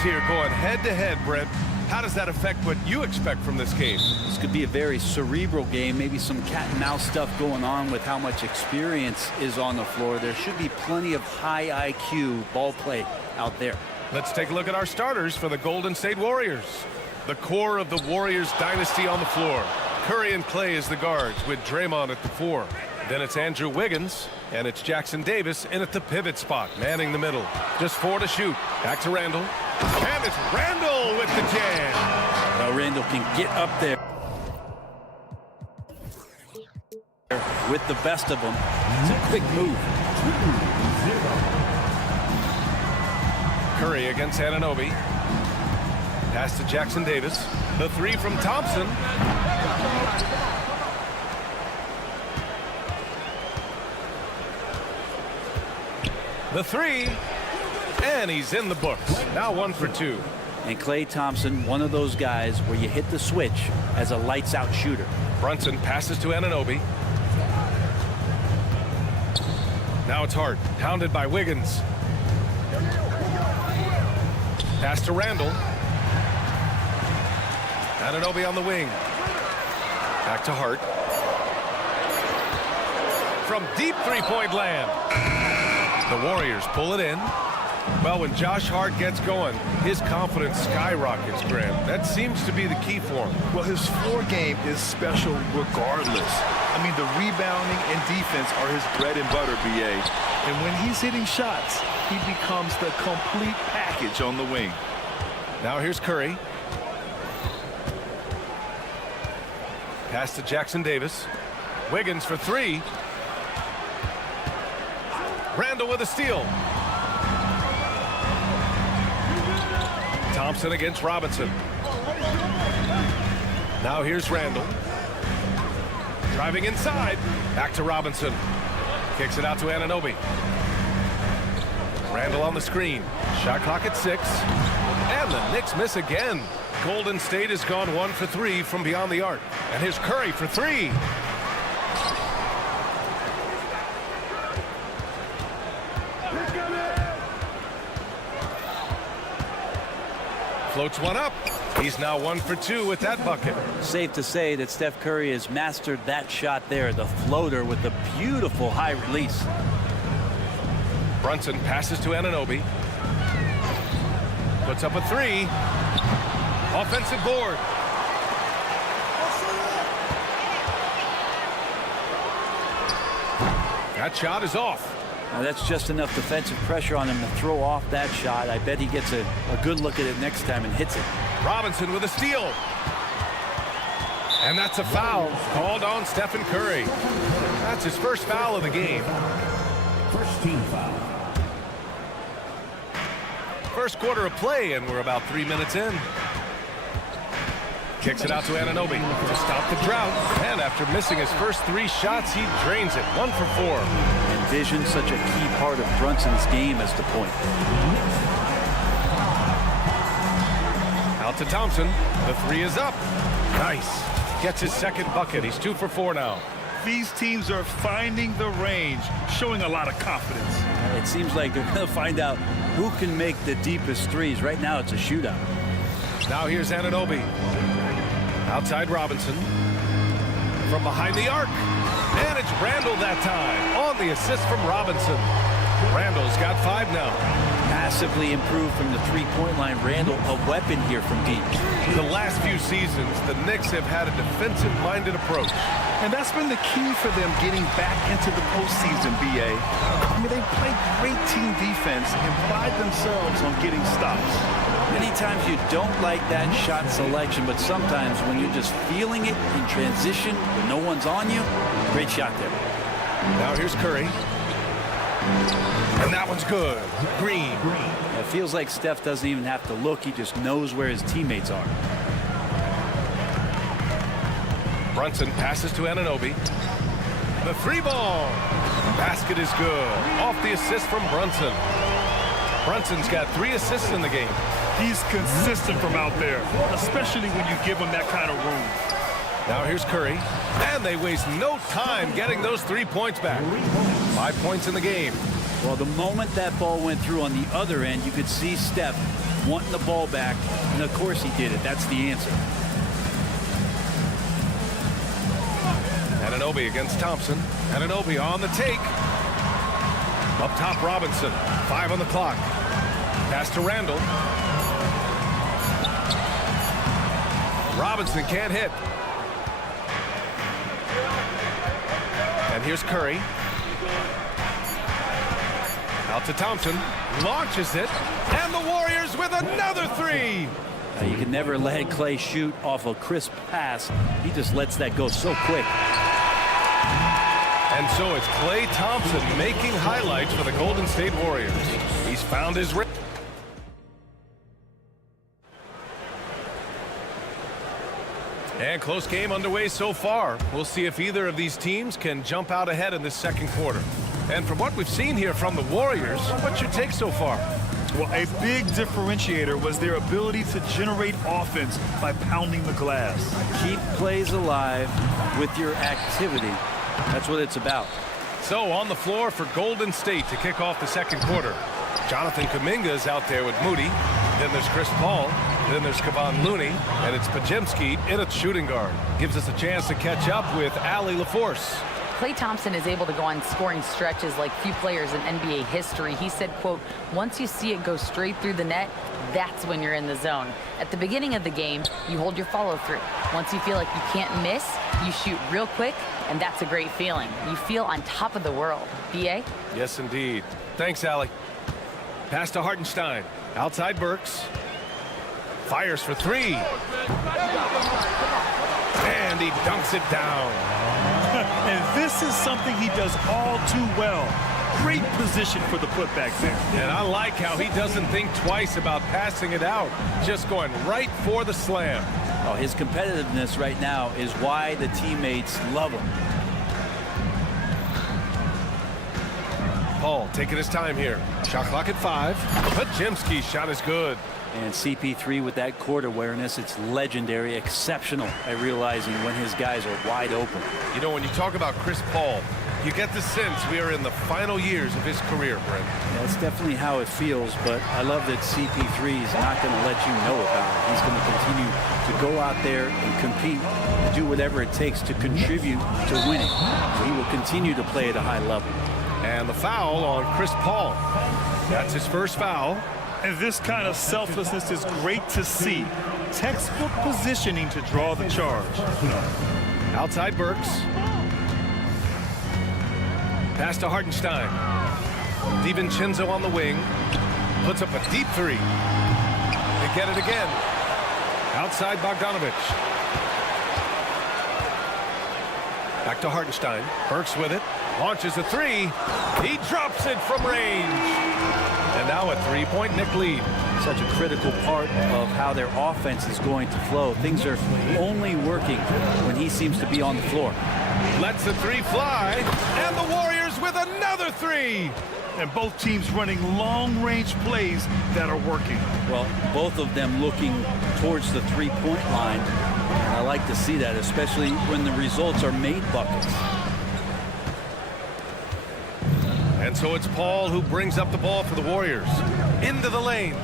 guards here going head-to-head, Brent. How does that affect what you expect from this game? This could be a very cerebral game, maybe some cat-and-mouse stuff going on with how much experience is on the floor. There should be plenty of high IQ ball play out there. Let's take a look at our starters for the Golden State Warriors. The core of the Warriors dynasty on the floor. Curry and Clay as the guards with Draymond at the 4. Then it's Andrew Wiggins, and it's Jackson Davis in at the pivot spot, manning the middle. Just 4 to shoot. Back to Randall. And it's Randall with the jam. Now Randall can get up there with the best of them. It's a quick move. Curry against Anunoby. Pass to Jackson Davis. The 3 from Thompson. The 3. And he's in the books. Now 1 for 2. And Klay Thompson, one of those guys where you hit the switch as a lights-out shooter. Brunson passes to Anunoby. Now it's Hart, pounded by Wiggins. Pass to Randall. Anunoby on the wing. Back to Hart. From deep three-point land. The Warriors pull it in. Well, when Josh Hart gets going, his confidence skyrockets, Graham. That seems to be the key for him. Well, his floor game is special regardless. I mean, the rebounding and defense are his bread and butter, BA. And when he's hitting shots, he becomes the complete package on the wing. Now here's Curry. Pass to Jackson Davis. Wiggins for 3. Randall with a steal. Thompson against Robinson. Now here's Randall. Driving inside. Back to Robinson. Kicks it out to Anunoby. Randall on the screen. Shot clock at 6. And the Knicks miss again. Golden State has gone 1 for 3 from beyond the arc. And here's Curry for 3. Floats one up. He's now 1 for 2 with that bucket. Safe to say that Steph Curry has mastered that shot there, the floater with the beautiful high release. Brunson passes to Anunoby. Puts up a 3. Offensive board. That shot is off. Now that's just enough defensive pressure on him to throw off that shot. I bet he gets a good look at it next time and hits it. Robinson with a steal. And that's a foul called on Stephen Curry. That's his first foul of the game. First team foul. First quarter of play, and we're about 3 minutes in. Kicks it out to Anunoby to stop the drought. And after missing his first 3 shots, he drains it. 1 for 4. And vision, such a key part of Brunson's game as the point. Out to Thompson. The 3 is up. Nice. Gets his second bucket. He's 2 for 4 now. These teams are finding the range, showing a lot of confidence. It seems like they're going to find out who can make the deepest threes. Right now, it's a shootout. Now here's Anunoby. Outside Robinson. From behind the arc. And it's Randall that time on the assist from Robinson. Randall's got 5 now. Massively improved from the three-point line. Randall, a weapon here from deep. The last few seasons, the Knicks have had a defensive-minded approach. And that's been the key for them getting back into the postseason, BA. I mean, they play great team defense and pride themselves on getting stops. Many times you don't like that shot selection, but sometimes when you're just feeling it in transition, when no one's on you, great shot there. Now here's Curry. And that one's good. Green. It feels like Steph doesn't even have to look. He just knows where his teammates are. Brunson passes to Anunoby. The 3-ball. Basket is good. Off the assist from Brunson. Brunson's got 3 assists in the game. He's consistent from out there, especially when you give him that kind of room. Now here's Curry. And they waste no time getting those 3 points back. 5 points in the game. Well, the moment that ball went through on the other end, you could see Steph wanting the ball back, and of course he did it. That's the answer. Anunoby against Thompson. Anunoby on the take. Up top, Robinson. 5 on the clock. Pass to Randall. Robinson can't hit. And here's Curry. Out to Thompson. Launches it. And the Warriors with another 3. You can never let Clay shoot off a crisp pass. He just lets that go so quick. And so it's Klay Thompson making highlights for the Golden State Warriors. He's found his rhythm. And close game underway so far. We'll see if either of these teams can jump out ahead in this second quarter. And from what we've seen here from the Warriors, what's your take so far? Well, a big differentiator was their ability to generate offense by pounding the glass. Keep plays alive with your activity. That's what it's about. So on the floor for Golden State to kick off the second quarter. Jonathan Kuminga is out there with Moody. Then there's Chris Paul. Then there's Kevon Looney. And it's Podziemski in at shooting guard. Gives us a chance to catch up with Allie LaForce. Klay Thompson is able to go on scoring stretches like few players in NBA history. He said, quote, once you see it go straight through the net, that's when you're in the zone. At the beginning of the game, you hold your follow through. Once you feel like you can't miss, you shoot real quick, and that's a great feeling. You feel on top of the world. B.A.? Yes, indeed. Thanks, Allie. Pass to Hartenstein. Outside Burks. Fires for 3. And he dunks it down. And this is something he does all too well. Great position for the putback there. And I like how he doesn't think twice about passing it out. Just going right for the slam. Oh, his competitiveness right now is why the teammates love him. Paul taking his time here. Shot clock at 5. Podziemski's shot is good. And CP3 with that court awareness, it's legendary, exceptional at realizing when his guys are wide open. You know, when you talk about Chris Paul, you get the sense we are in the final years of his career, Brent. That's definitely how it feels, but I love that CP3 is not going to let you know about it. He's going to continue to go out there and compete and do whatever it takes to contribute to winning. He will continue to play at a high level. And the foul on Chris Paul. That's his first foul. And this kind of selflessness is great to see. Textbook positioning to draw the charge. Outside Burks. Pass to Hartenstein. DiVincenzo on the wing. Puts up a deep 3. They get it again. Outside Bogdanovich. Back to Hartenstein. Burks with it. Launches a 3. He drops it from range. And now a 3-point Knick lead. Such a critical part of how their offense is going to flow. Things are only working when he seems to be on the floor. Lets the 3 fly. And the Warriors with another 3. And both teams running long-range plays that are working. Well, both of them looking towards the three-point line. And I like to see that, especially when the results are made buckets. And so it's Paul who brings up the ball for the Warriors. Into the lane.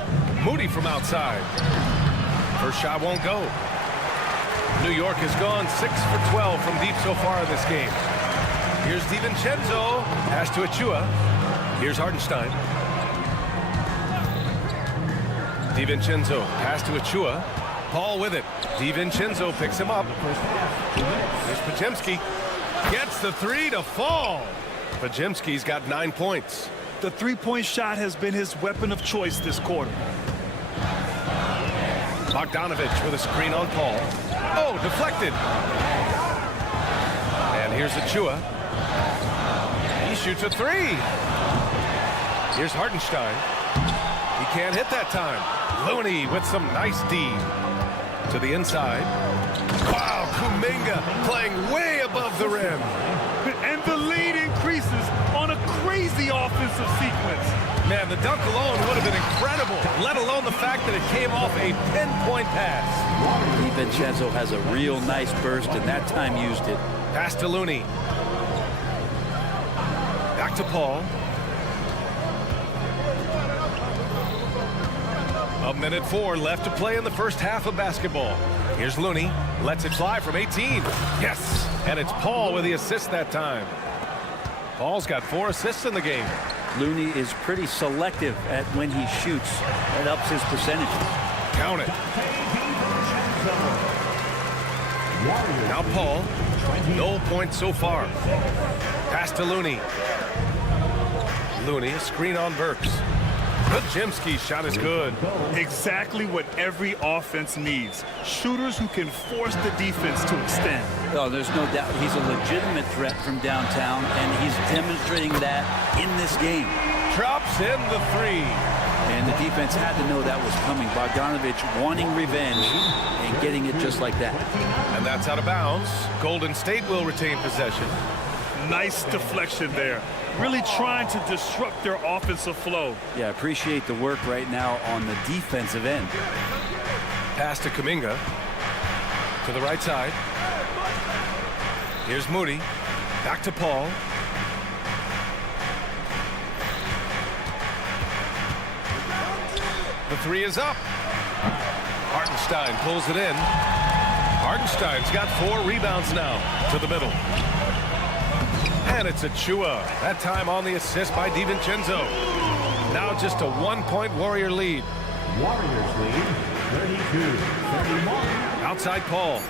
Moody from outside. First shot won't go. New York has gone 6 for 12 from deep so far in this game. Here's DiVincenzo. Pass to Achua. Here's Hartenstein. DiVincenzo. Pass to Achua. Paul with it. DiVincenzo picks him up. Here's Podziemski. Gets the 3 to fall. Podziemski's got 9 points. The three-point shot has been his weapon of choice this quarter. Bogdanovich with a screen on Paul. Oh, deflected. And here's Achua. He shoots a 3. Here's Hartenstein. He can't hit that time. Looney with some nice D. To the inside. Wow, Kuminga playing way above the rim. And the lead increases on a crazy offensive sequence. Man, the dunk alone would have been incredible, let alone the fact that it came off a pinpoint pass. DiVincenzo has a real nice burst, and that time used it. Pass to Looney. Back to Paul. minute 4 left to play in the first half of basketball. Here's Looney. Lets it fly from 18. Yes! And it's Paul with the assist that time. Paul's got 4 assists in the game. Looney is pretty selective at when he shoots. That ups his percentages. Count it. Now Paul. No points so far. Pass to Looney. Looney, a screen on Burks. Jimski's shot is good. Exactly what every offense needs. Shooters who can force the defense to extend. Oh, there's no doubt he's a legitimate threat from downtown, and he's demonstrating that in this game. Drops in the 3. And the defense had to know that was coming. Bogdanovich wanting revenge and getting it just like that. And that's out of bounds. Golden State will retain possession. Nice deflection there. Really trying to disrupt their offensive flow. Yeah, appreciate the work right now on the defensive end. Pass to Kuminga. To the right side. Here's Moody. Back to Paul. The 3 is up. Hartenstein pulls it in. Hartenstein's got 4 rebounds now. To the middle. And it's Achua. That time on the assist by DiVincenzo. Now just a 1-point Warrior lead. Warriors lead 32-31. Outside Paul.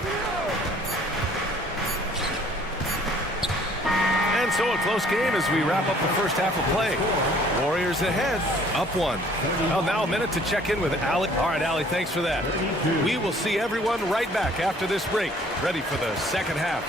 And so a close game as we wrap up the first half of play. Warriors ahead, up 1. Well, now a minute to check in with Allie. All right, Allie, thanks for that. We will see everyone right back after this break, ready for the second half.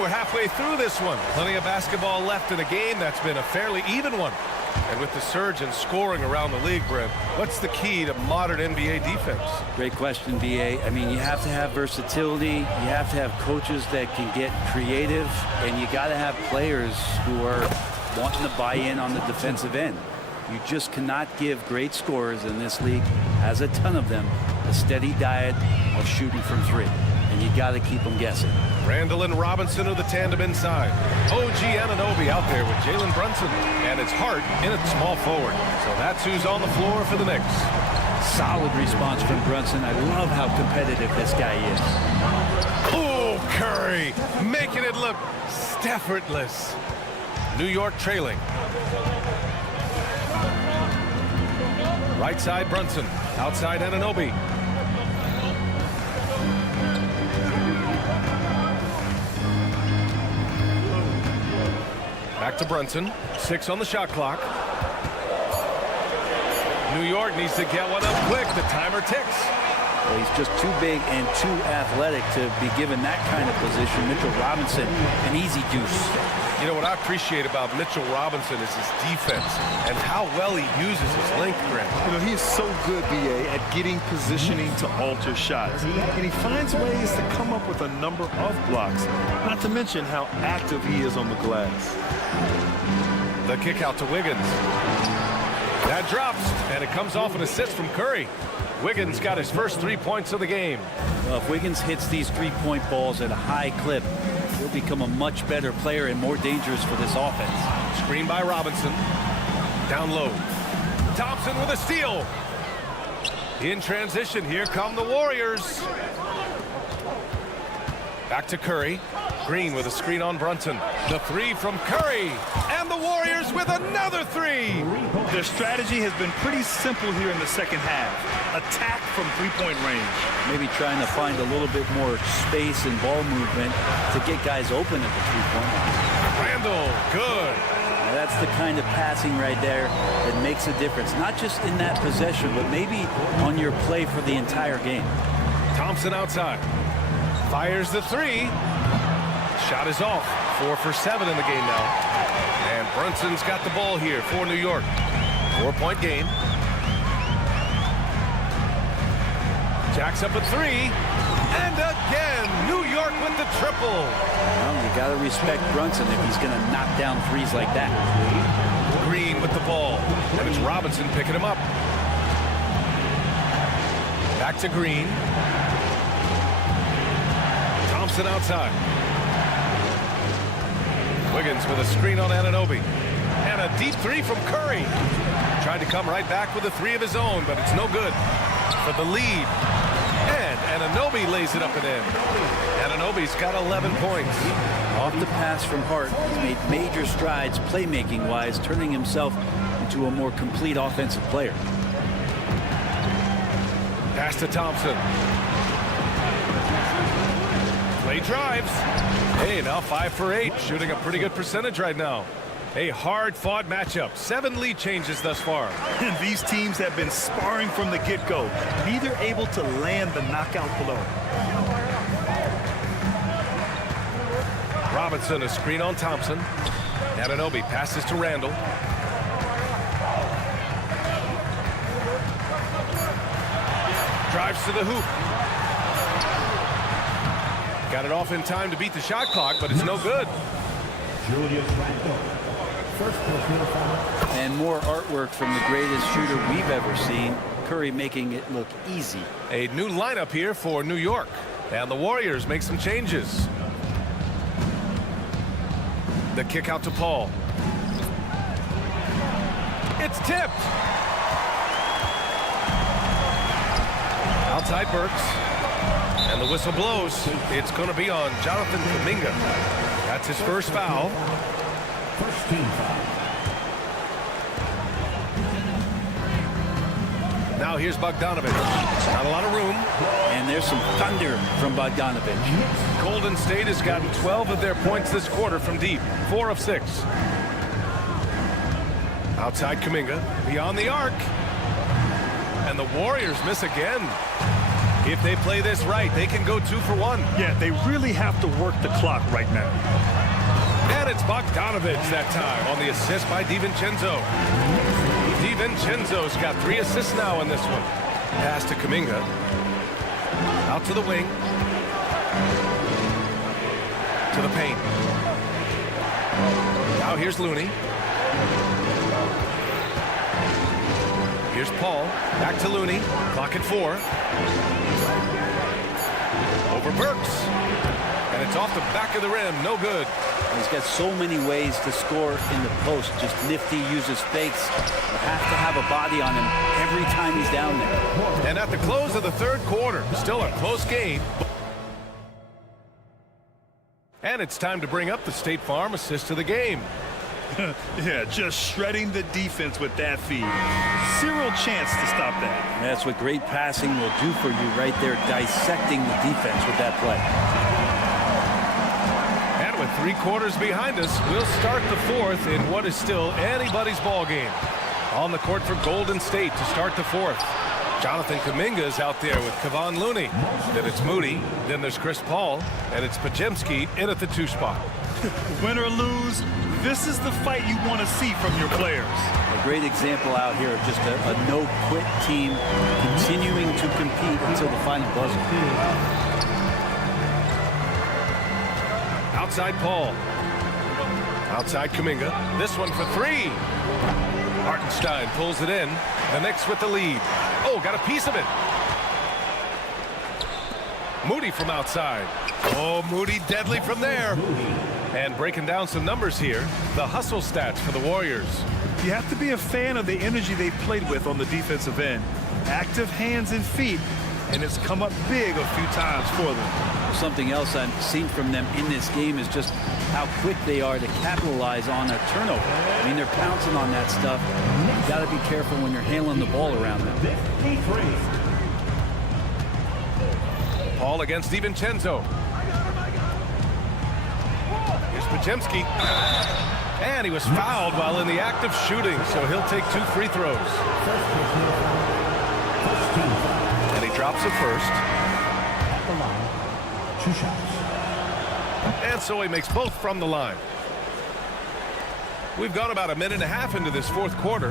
We're halfway through this one. Plenty of basketball left in a game that's been a fairly even one. And with the surge in scoring around the league, Brent, what's the key to modern NBA defense? Great question, B.A. I mean, you have to have versatility. You have to have coaches that can get creative. And you got to have players who are wanting to buy in on the defensive end. You just cannot give great scorers, in this league has a ton of them, a steady diet of shooting from 3. And you got to keep them guessing. Randall and Robinson are the tandem inside. OG Anunoby out there with Jalen Brunson. And it's Hart in at small forward. So that's who's on the floor for the Knicks. Solid response from Brunson. I love how competitive this guy is. Oh, Curry making it look effortless. New York trailing. Right side Brunson. Outside Anunoby. Back to Brunson. 6 on the shot clock. New York needs to get one up quick. The timer ticks. Well, he's just too big and too athletic to be given that kind of position. Mitchell Robinson, an easy deuce. You know what I appreciate about Mitchell Robinson is his defense and how well he uses his length, Grant. You know, he is so good, B.A., at getting positioning to alter shots. And he finds ways to come up with a number of blocks, not to mention how active he is on the glass. The kick out to Wiggins. That drops, and it comes off an assist from Curry. Wiggins got his first 3 points of the game. Well, if Wiggins hits these 3-point balls at a high clip, he'll become a much better player and more dangerous for this offense. Screen by Robinson. Down low. Thompson with a steal. In transition, here come the Warriors. Back to Curry. Green with a screen on Brunson. The 3 from Curry. And the Warriors with another 3. Their strategy has been pretty simple here in the second half. Attack from 3-point range. Maybe trying to find a little bit more space and ball movement to get guys open at the 3-point line. Randall, good. Now that's the kind of passing right there that makes a difference. Not just in that possession, but maybe on your play for the entire game. Thompson outside. Fires the 3. Shot is off. 4 for 7 in the game now. And Brunson's got the ball here for New York. 4-point game. Jacks up a 3. And again, New York with the triple. Well, you got to respect Brunson if he's going to knock down threes like that. Green with the ball. And it's Robinson picking him up. Back to Green. Thompson outside. Wiggins with a screen on Anunoby. And a deep three from Curry. Tried to come right back with a three of his own, but it's no good. For the lead. And Anunoby lays it up and in. Anunoby's got 11 points. Off the pass from Hart, he's made major strides playmaking-wise, turning himself into a more complete offensive player. Pass to Thompson. Play drives. Hey, now 5 for 8, shooting a pretty good percentage right now. A hard-fought matchup. 7 lead changes thus far. And these teams have been sparring from the get-go. Neither able to land the knockout blow. Robinson, a screen on Thompson. Anunoby passes to Randall. Drives to the hoop. Got it off in time to beat the shot clock, but it's no good. Julius Randle. First personal foul. And more artwork from the greatest shooter we've ever seen. Curry making it look easy. A new lineup here for New York. And the Warriors make some changes. The kick out to Paul. It's tipped. Outside Burks. And the whistle blows. It's going to be on Jonathan Kuminga. That's his first foul. First team foul. Now here's Bogdanović. Not a lot of room. And there's some thunder from Bogdanović. Golden State has gotten 12 of their points this quarter from deep. 4 of 6. Outside Kuminga. Beyond the arc. And the Warriors miss again. If they play this right, they can go 2 for 1. Yeah, they really have to work the clock right now. And it's Bogdanović that time on the assist by DiVincenzo. DiVincenzo's got 3 assists now in this one. Pass to Kuminga. Out to the wing. To the paint. Now here's Looney. Here's Paul. Back to Looney. Clock at 4. Over Burks. And it's off the back of the rim. No good. He's got so many ways to score in the post. Just nifty, uses fakes. You have to have a body on him every time he's down there. And at the close of the third quarter, still a close game. And it's time to bring up the State Farm assist of the game. Yeah, just shredding the defense with that feed. Zero chance to stop that. That's what great passing will do for you right there, dissecting the defense with that play. And with 3 quarters behind us, we'll start the 4th in what is still anybody's ball game. On the court for Golden State to start the 4th. Jonathan Kuminga is out there with Kevon Looney. Then it's Moody. Then there's Chris Paul. And it's Podziemski in at the 2 spot. Win or lose, this is the fight you want to see from your players. A great example out here of just a no-quit team continuing to compete until the final buzzer. Outside Paul. Outside Kuminga. This one for 3. Hartenstein pulls it in. The Knicks with the lead. Oh, got a piece of it. Moody from outside. Oh, Moody deadly from there. And breaking down some numbers here, the hustle stats for the Warriors. You have to be a fan of the energy they've played with on the defensive end. Active hands and feet, and it's come up big a few times for them. Something else I've seen from them in this game is just how quick they are to capitalize on a turnover. I mean, they're pouncing on that stuff. You've got to be careful when you're handling the ball around them. 53. Paul against DiVincenzo. Here's Podziemski. And he was fouled while in the act of shooting, so he'll take 2 free throws. And he drops it first. At the line, 2 shots. And so he makes both from the line. We've gone about a minute and a half into this 4th quarter.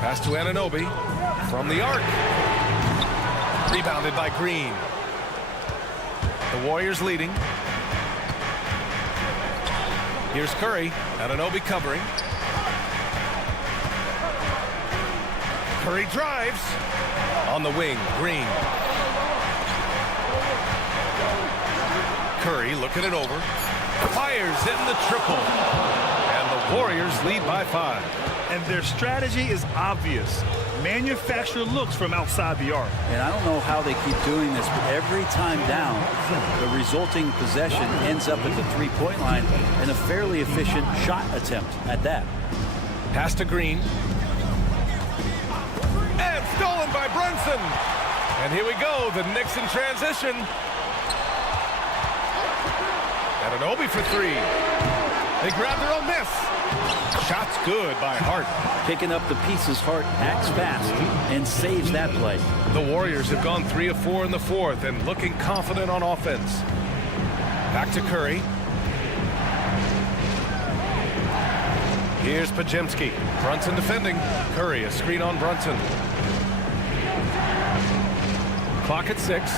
Pass to Anunoby from the arc. Rebounded by Green. The Warriors leading. Here's Curry. Anunoby covering. Curry drives. On the wing, Green. Curry looking it over. Fires in the triple. And the Warriors lead by 5. And their strategy is obvious. Manufacture looks from outside the arc. And I don't know how they keep doing this, but every time down, the resulting possession ends up at the three-point line and a fairly efficient shot attempt at that. Pass to Green. And stolen by Brunson. And here we go, the Knicks in transition. Anunoby for 3. They grab their own miss. Shot's good by Hart. Picking up the pieces, Hart acts fast and saves that play. The Warriors have gone 3 of 4 in the fourth and looking confident on offense. Back to Curry. Here's Pajemski. Brunson defending. Curry, a screen on Brunson. Clock at 6.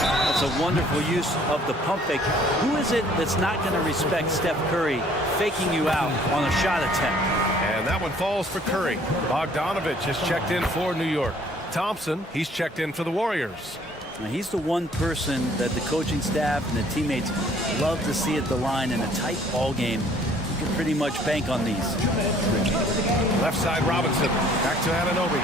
That's a wonderful use of the pump fake. Who is it that's not going to respect Steph Curry faking you out on a shot attempt? And that one falls for Curry. Bogdanovich has checked in for New York. Thompson, he's checked in for the Warriors. Now, he's the one person that the coaching staff and the teammates love to see at the line in a tight ball game. You can pretty much bank on these. Left side Robinson. Back to Anunoby.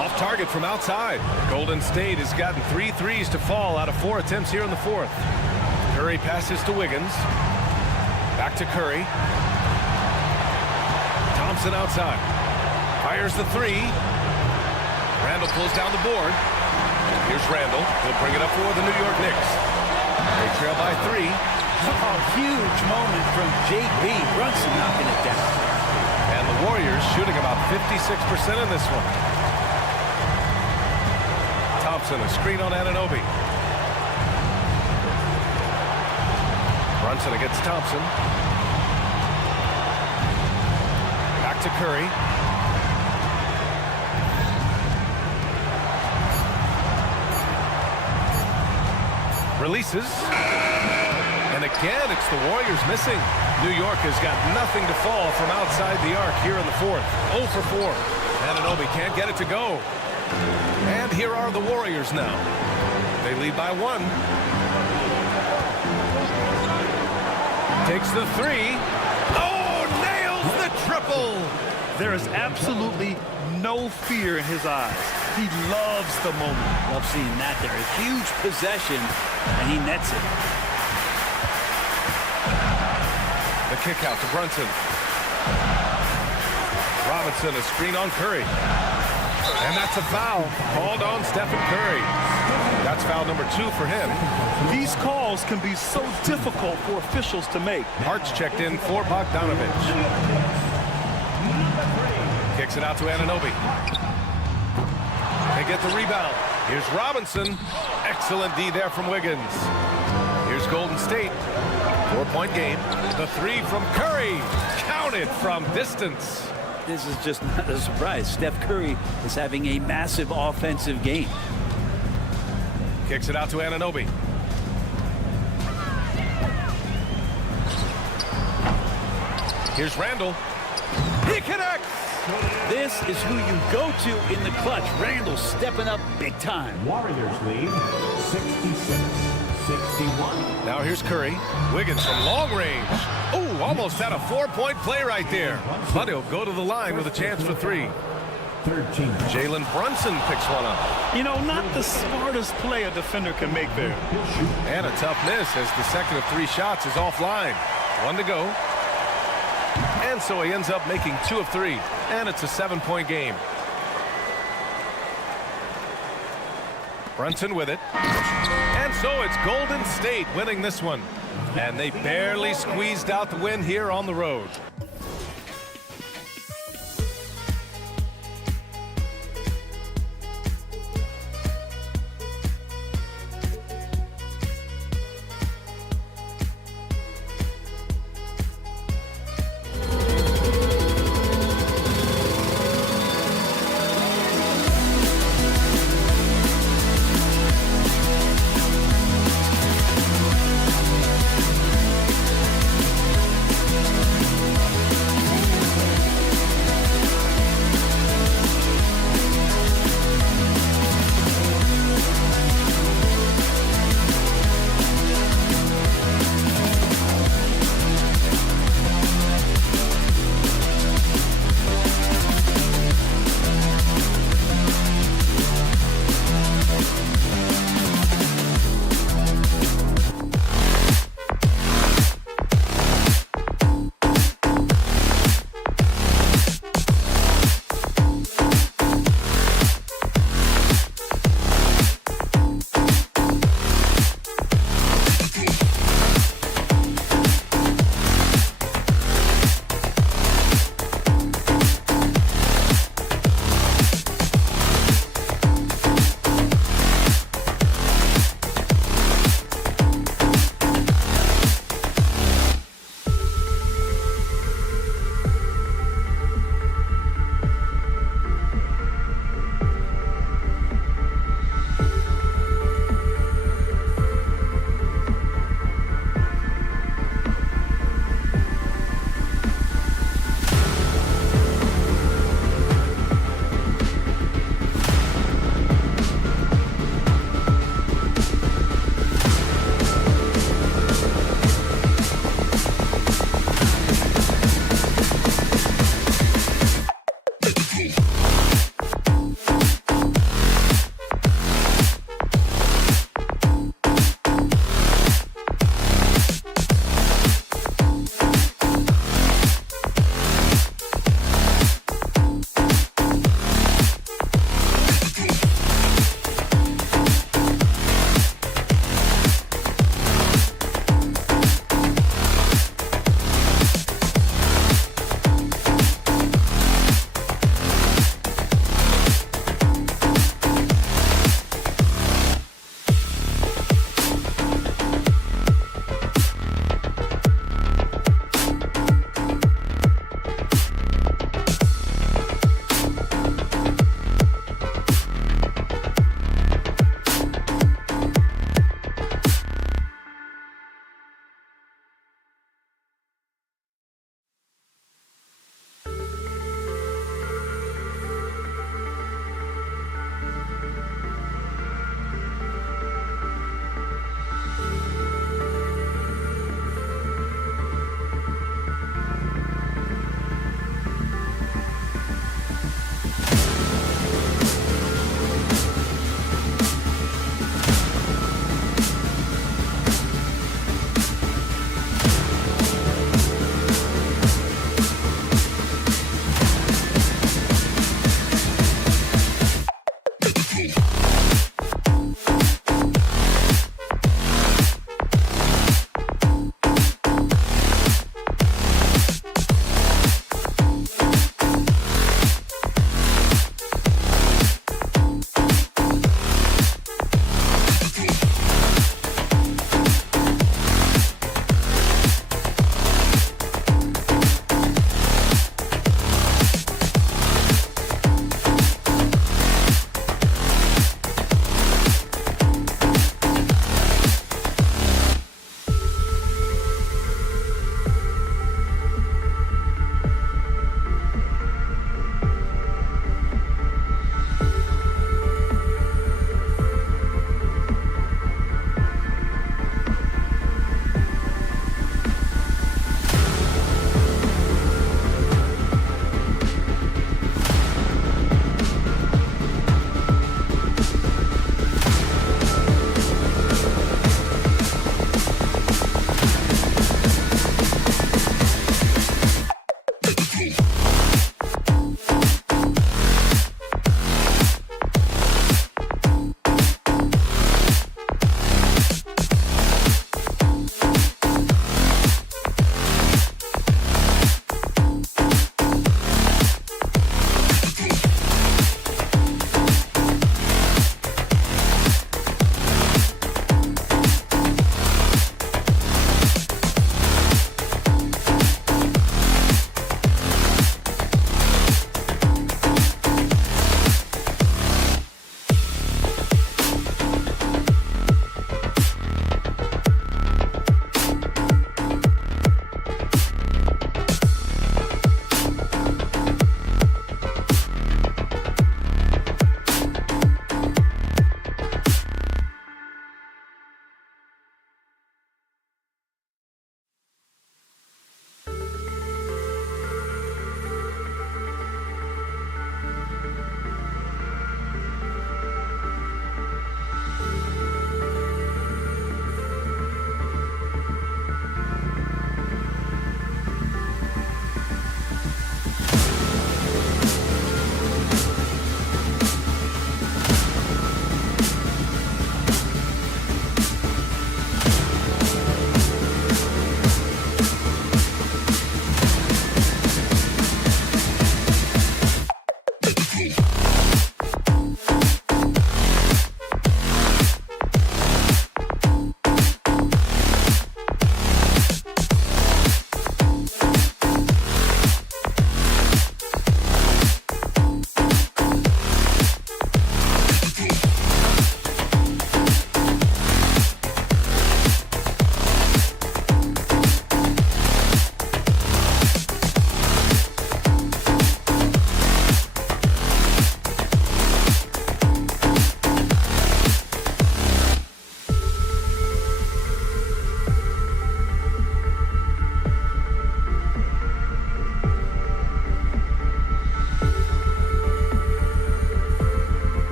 Off target from outside. Golden State has gotten 3 threes to fall out of 4 attempts here in the fourth. Curry passes to Wiggins. Back to Curry. Thompson outside. Fires the 3. Randall pulls down the board. Here's Randall. He'll bring it up for the New York Knicks. They trail by 3. A huge moment from J.B. Brunson knocking it down. And the Warriors shooting about 56% in this one. Thompson, a screen on Anunoby. Brunson against Thompson. Back to Curry. Releases. And again, it's the Warriors missing. New York has got nothing to fall from outside the arc here in the fourth. 0 for 4. Anunoby can't get it to go. And here are the Warriors now. They lead by 1. Takes the 3. Oh, nails the triple. There is absolutely no fear in his eyes. He loves the moment. Love seeing that there. A huge possession, and he nets it. The kick out to Brunson. Robinson, a screen on Curry. And that's a foul called on Stephen Curry. That's foul number 2 for him. These calls can be so difficult for officials to make. Hart's checked in for Bogdanovich. Kicks it out to Anunoby. They get the rebound. Here's Robinson. Excellent D there from Wiggins. Here's Golden State. 4-point game. The 3 from Curry. Counted from distance. This is just not a surprise. Steph Curry is having a massive offensive game. Kicks it out to Anunoby. Here's Randall. He connects. This is who you go to in the clutch. Randall stepping up big time. Warriors lead 66-61. Now here's Curry. Wiggins from long range. Oh, almost had a 4-point play right there. But he'll go to the line with a chance for 3. 13. Jalen Brunson picks one up. You know, not the smartest play a defender can make there. And a tough miss as the second of 3 shots is offline. 1 to go. And so he ends up making 2 of 3. And it's a 7-point game. Brunson with it. And so it's Golden State winning this one. And they barely squeezed out the win here on the road.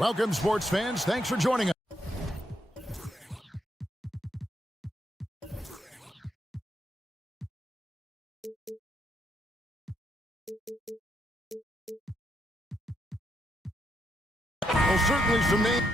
Welcome, sports fans. Thanks for joining us. Well, certainly some names.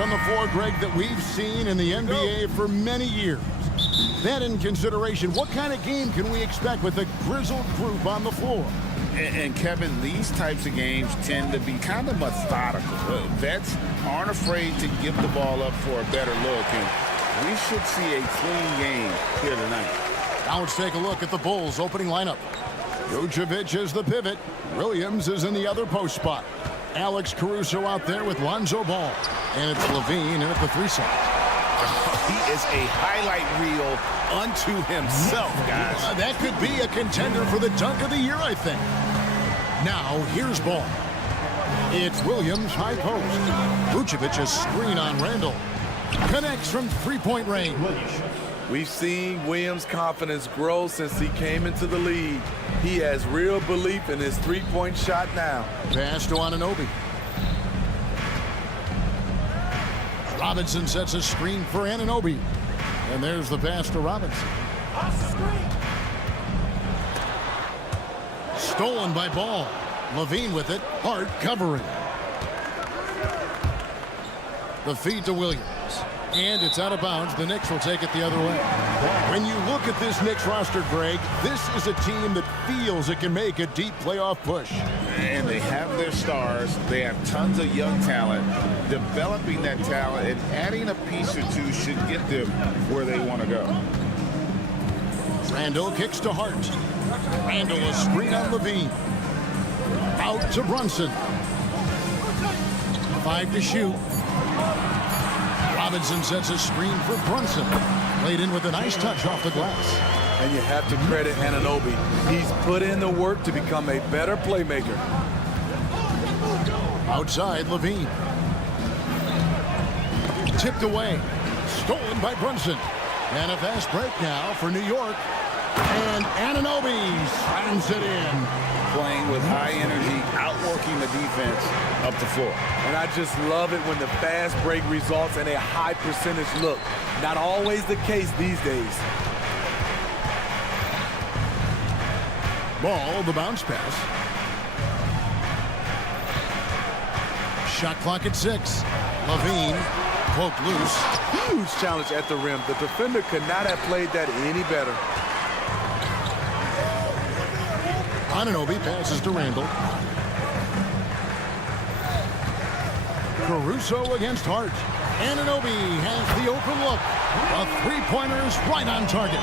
On the floor, Greg, that we've seen in the NBA for many years. That in consideration, what kind of game can we expect with a grizzled group on the floor? And Kevin, these types of games tend to be kind of methodical. Vets aren't afraid to give the ball up for a better look, and we should see a clean game here tonight. Now let's take a look at the Bulls' opening lineup. Vucevic is the pivot. Williams is in the other post spot. Alex Caruso out there with Lonzo Ball. And it's Levine in at the 3 side. He is a highlight reel unto himself, guys. That could be a contender for the dunk of the year, I think. Now, here's Ball. It's Williams, high post. Vucevic's screen on Randall. Connects from three-point range. We've seen Williams' confidence grow since he came into the league. He has real belief in his three-point shot now. Pass to Anunoby. Robinson sets a screen for Anunoby. And there's the pass to Robinson. Stolen by Ball. Levine with it. Hart covering. The feed to Williams. And it's out of bounds. The Knicks will take it the other way. When you look at this Knicks roster, Greg, this is a team that feels it can make a deep playoff push. And they have their stars. They have tons of young talent. Developing that talent and adding a piece or two should get them where they want to go. Randall kicks to Hart. Randall a screen on Levine. Out to Brunson. 5 to shoot. Robinson sets a screen for Brunson. Played in with a nice touch off the glass. And you have to credit Anunoby. He's put in the work to become a better playmaker. Outside, Levine. Tipped away. Stolen by Brunson. And a fast break now for New York. And Anunoby slams it in. Playing with high energy, outworking the defense up the floor. And I just love it when the fast break results in a high percentage look. Not always the case these days. Ball, the bounce pass. Shot clock at 6. Levine poked loose. Huge challenge at the rim. The defender could not have played that any better. Anunoby passes to Randall. Caruso against Hart. Anunoby has the open look. A three-pointer's right on target.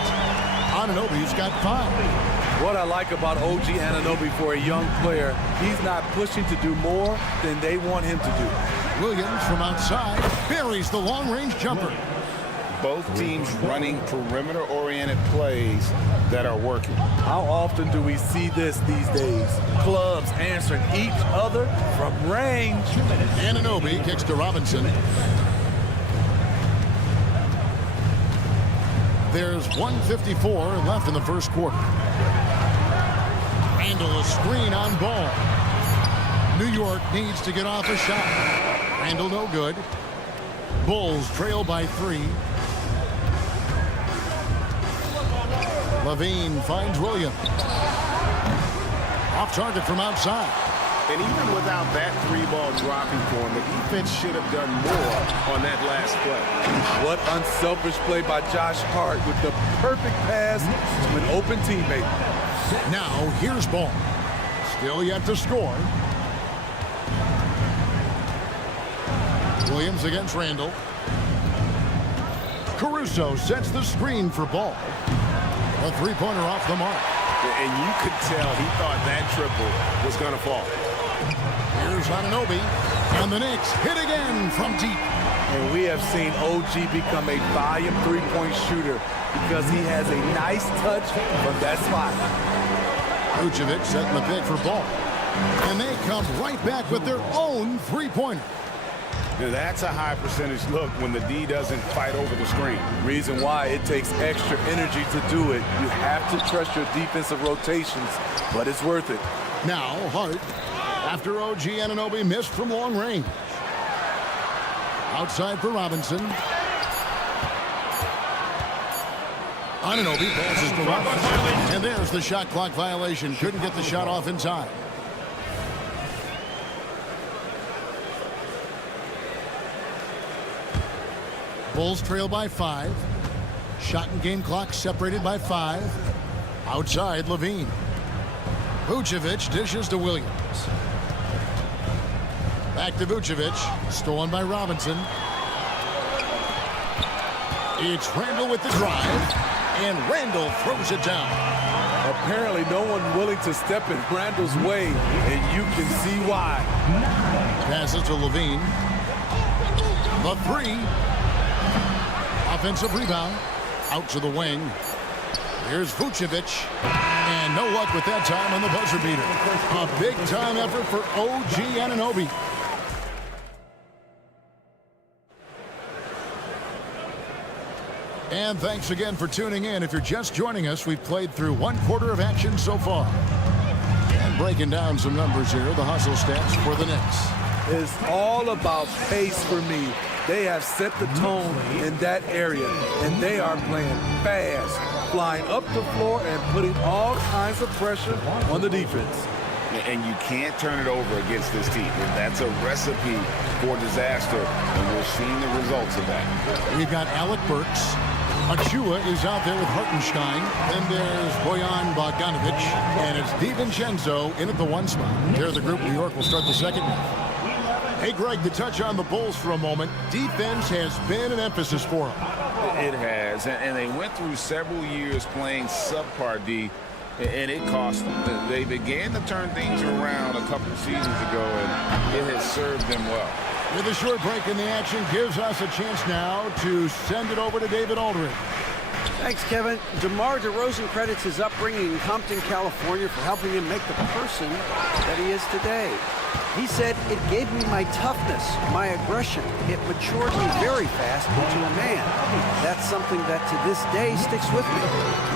Anunoby's got 5. What I like about OG Anunoby for a young player, he's not pushing to do more than they want him to do. Williams from outside buries the long-range jumper. Both teams running perimeter-oriented plays that are working. How often do we see this these days? Clubs answering each other from range. Anunoby kicks to Robinson. There's 1:54 left in the first quarter. Randall a screen on Ball. New York needs to get off a shot. Randall no good. Bulls trail by 3. Levine finds Williams. Off target from outside. And even without that 3-ball dropping for him, the defense should have done more on that last play. What unselfish play by Josh Hart with the perfect pass to an open teammate. Now here's Ball. Still yet to score. Williams against Randall. Caruso sets the screen for Ball. A three-pointer off the mark. And you could tell he thought that triple was going to fall. Here's Anunoby. And the Knicks hit again from deep. And we have seen OG become a volume three-point shooter because he has a nice touch from that spot. Vucevic setting the pick for Ball. And they come right back with their own three-pointer. That's a high percentage look when the D doesn't fight over the screen. Reason why it takes extra energy to do it. You have to trust your defensive rotations, but it's worth it. Now Hart, after OG Anunoby missed from long range. Outside for Robinson. Anunoby passes to Robinson. And there's the shot clock violation. Couldn't get the shot off in time. Bulls trail by 5. Shot and game clock separated by 5. Outside, Levine. Vucevic dishes to Williams. Back to Vucevic. Stolen by Robinson. It's Randall with the drive. And Randall throws it down. Apparently no one willing to step in Randall's way, and you can see why. Passes to Levine. The 3. Offensive rebound. Out to the wing. Here's Vucevic. And no luck with that time on the buzzer beater. A big-time effort for OG Anunoby. And thanks again for tuning in. If you're just joining us, we've played through 1/4 of action so far. And breaking down some numbers here, the hustle stats for the Knicks. It's all about pace for me. They have set the tone in that area, and they are playing fast, flying up the floor and putting all kinds of pressure on the defense. And you can't turn it over against this team. That's a recipe for disaster, and we're seeing the results of that. We've got Alec Burks. Achua is out there with Hartenstein. Then there's Bojan Bogdanovic. And it's DiVincenzo in at the 1 spot. There's the group. New York will start the second half. Hey, Greg, to touch on the Bulls for a moment, defense has been an emphasis for them. It has, and they went through several years playing subpar D, and it cost them. They began to turn things around a couple of seasons ago, and it has served them well. With a short break in the action, gives us a chance now to send it over to David Aldridge. Thanks, Kevin. DeMar DeRozan credits his upbringing in Compton, California for helping him make the person that he is today. He said, "It gave me my toughness, my aggression. It matured me very fast into a man. That's something that to this day sticks with me.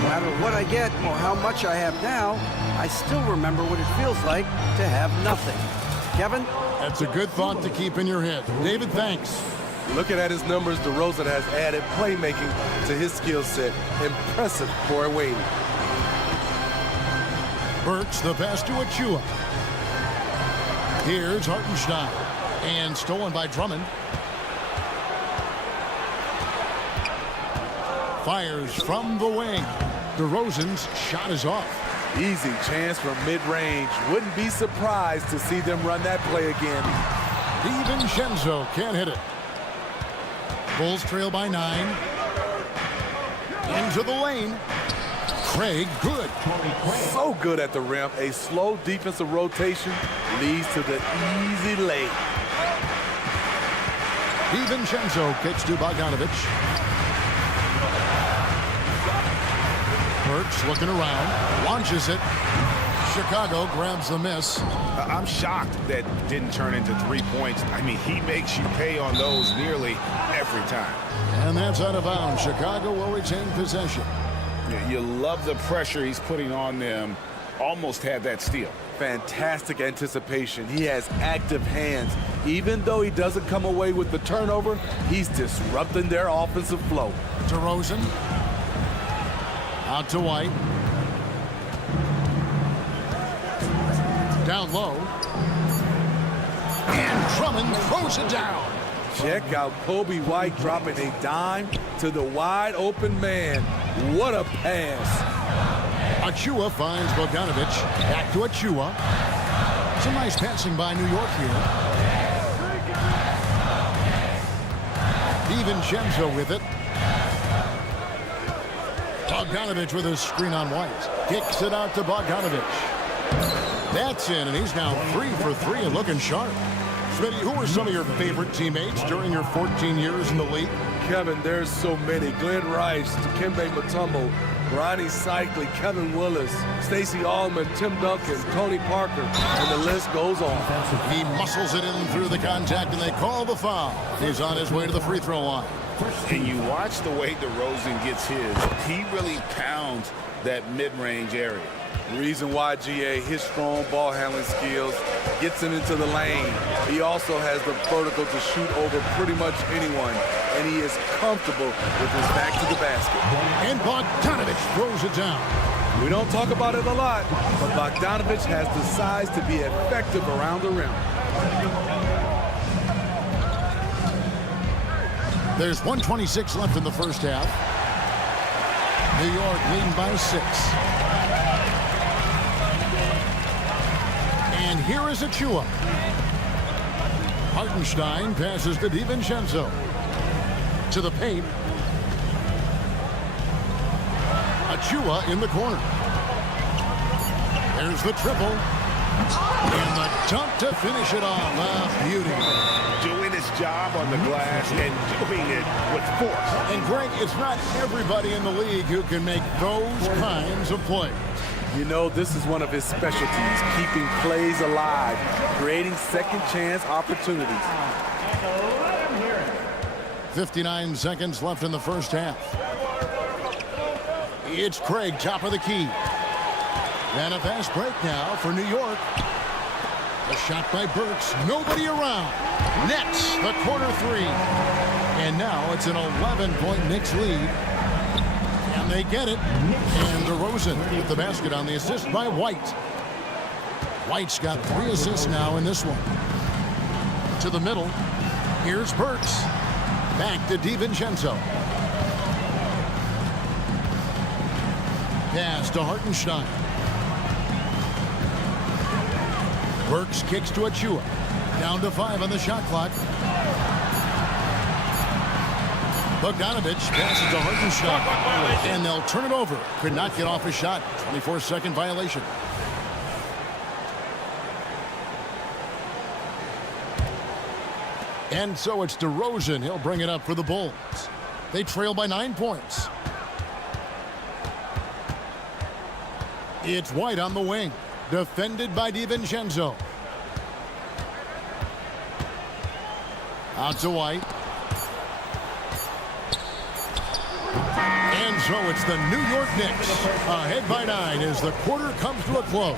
No matter what I get or how much I have now, I still remember what it feels like to have nothing." Kevin? That's a good thought to keep in your head. David, thanks. Looking at his numbers, DeRozan has added playmaking to his skill set. Impressive for a waiting. Burks, the pass to Achua. Here's Hartenstein. And stolen by Drummond. Fires from the wing. DeRozan's shot is off. Easy chance from mid-range. Wouldn't be surprised to see them run that play again. DiVincenzo can't hit it. Bulls trail by 9. Into the lane. Craig, good. So good at the rim. A slow defensive rotation leads to the easy lay. DiVincenzo kicks to Bogdanovic. Burks looking around. Launches it. Chicago grabs the miss. I'm shocked that didn't turn into 3 points. I mean, he makes you pay on those nearly every time. And that's out of bounds. Chicago will retain possession. You love the pressure he's putting on them. Almost had that steal. Fantastic anticipation. He has active hands. Even though he doesn't come away with the turnover, he's disrupting their offensive flow. DeRozan. Out to White. Down low. And Drummond throws it down. Check out Kobe White dropping a dime to the wide open man. What a pass. Achua finds Bogdanovic. Back to Achua. Some nice passing by New York here. DiVincenzo with it. Bogdanovic with a screen on White. Kicks it out to Bogdanovic. That's in, and he's now 3 for 3 and looking sharp. Smitty, who were some of your favorite teammates during your 14 years in the league? Kevin, there's so many. Glenn Rice, Dikembe Mutombo, Ronnie Cycli, Kevin Willis, Stacey Allman, Tim Duncan, Tony Parker, and the list goes on. He muscles it in through the contact, and they call the foul. He's on his way to the free throw line. And you watch the way DeRozan gets his. He really pounds that mid-range area. Reason why, GA, his strong ball handling skills gets him into the lane. He also has the vertical to shoot over pretty much anyone, and he is comfortable with his back to the basket. And Bogdanovich throws it down. We don't talk about it a lot, but Bogdanovich has the size to be effective around the rim. There's 1:26 left in the first half. New York leading by 6. And here is Achua. Hartenstein passes to DiVincenzo. To the paint. Achua in the corner. There's the triple. And the dunk to finish it off. Ah, beauty. Doing his job on the glass and doing it with force. And Greg, it's not everybody in the league who can make those kinds of plays. You know, this is one of his specialties, keeping plays alive, creating second chance opportunities. 59 seconds left in the first half. It's Craig, top of the key. And a fast break now for New York. A shot by Burks. Nobody around. Nets, the corner three. And now it's an 11-point Knicks lead. And they get it. And DeRozan with the basket on the assist by White. White's got 3 assists now in this one. To the middle. Here's Burks. Back to DiVincenzo. Pass to Hartenstein. Burks kicks to Achua. Down to 5 on the shot clock. Bogdanovich passes to Hartenstein. And they'll turn it over. Could not get off a shot. 24-second violation. And so it's DeRozan. He'll bring it up for the Bulls. They trail by 9 points. It's White on the wing. Defended by DiVincenzo. Out to White. And so it's the New York Knicks ahead by 9 as the quarter comes to a close.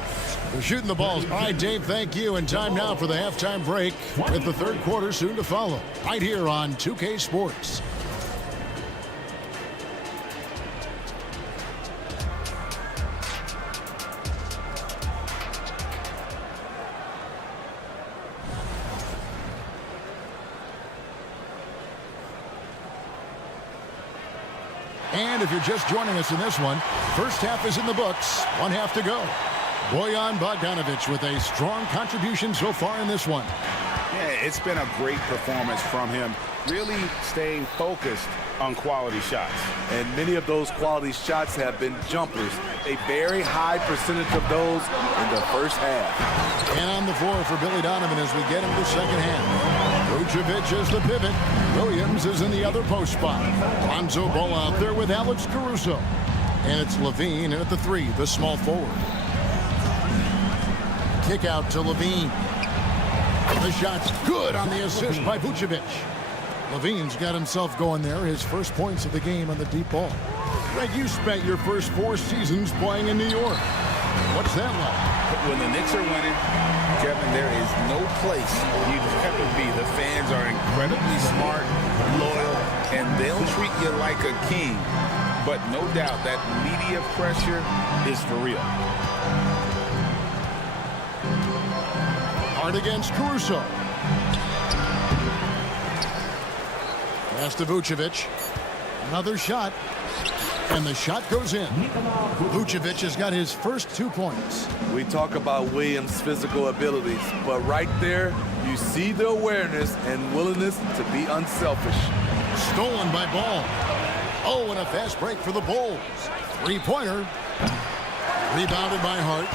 They're shooting the balls. All right, Dave, thank you. And time now for the halftime break with the third quarter soon to follow. Right here on 2K Sports. And if you're just joining us in this one, first half is in the books. 1 half to go. Bojan Bogdanovich with a strong contribution so far in this one. Yeah, it's been a great performance from him. Really staying focused on quality shots. And many of those quality shots have been jumpers. A very high percentage of those in the first half. And on the floor for Billy Donovan as we get into second half. Vucevic is the pivot. Williams is in the other post spot. Lonzo Ball out there with Alex Caruso. And it's Levine at the 3, the small forward. Kick out to Levine. The shot's good on the assist by Vucevic. Levine's got himself going there. His first points of the game on the deep ball. Greg, you spent your first 4 seasons playing in New York. What's that like? When the Knicks are winning, Kevin, there is no place you'd ever be. The fans are incredibly smart, loyal, and they'll treat you like a king. But no doubt that media pressure is for real. Hard against Caruso. Pass to Vucevic. Another shot. And the shot goes in. Vucevic has got his first 2 points. We talk about Williams' physical abilities, but right there, you see the awareness and willingness to be unselfish. Stolen by Ball. Oh, and a fast break for the Bulls. 3-pointer. Rebounded by Hart.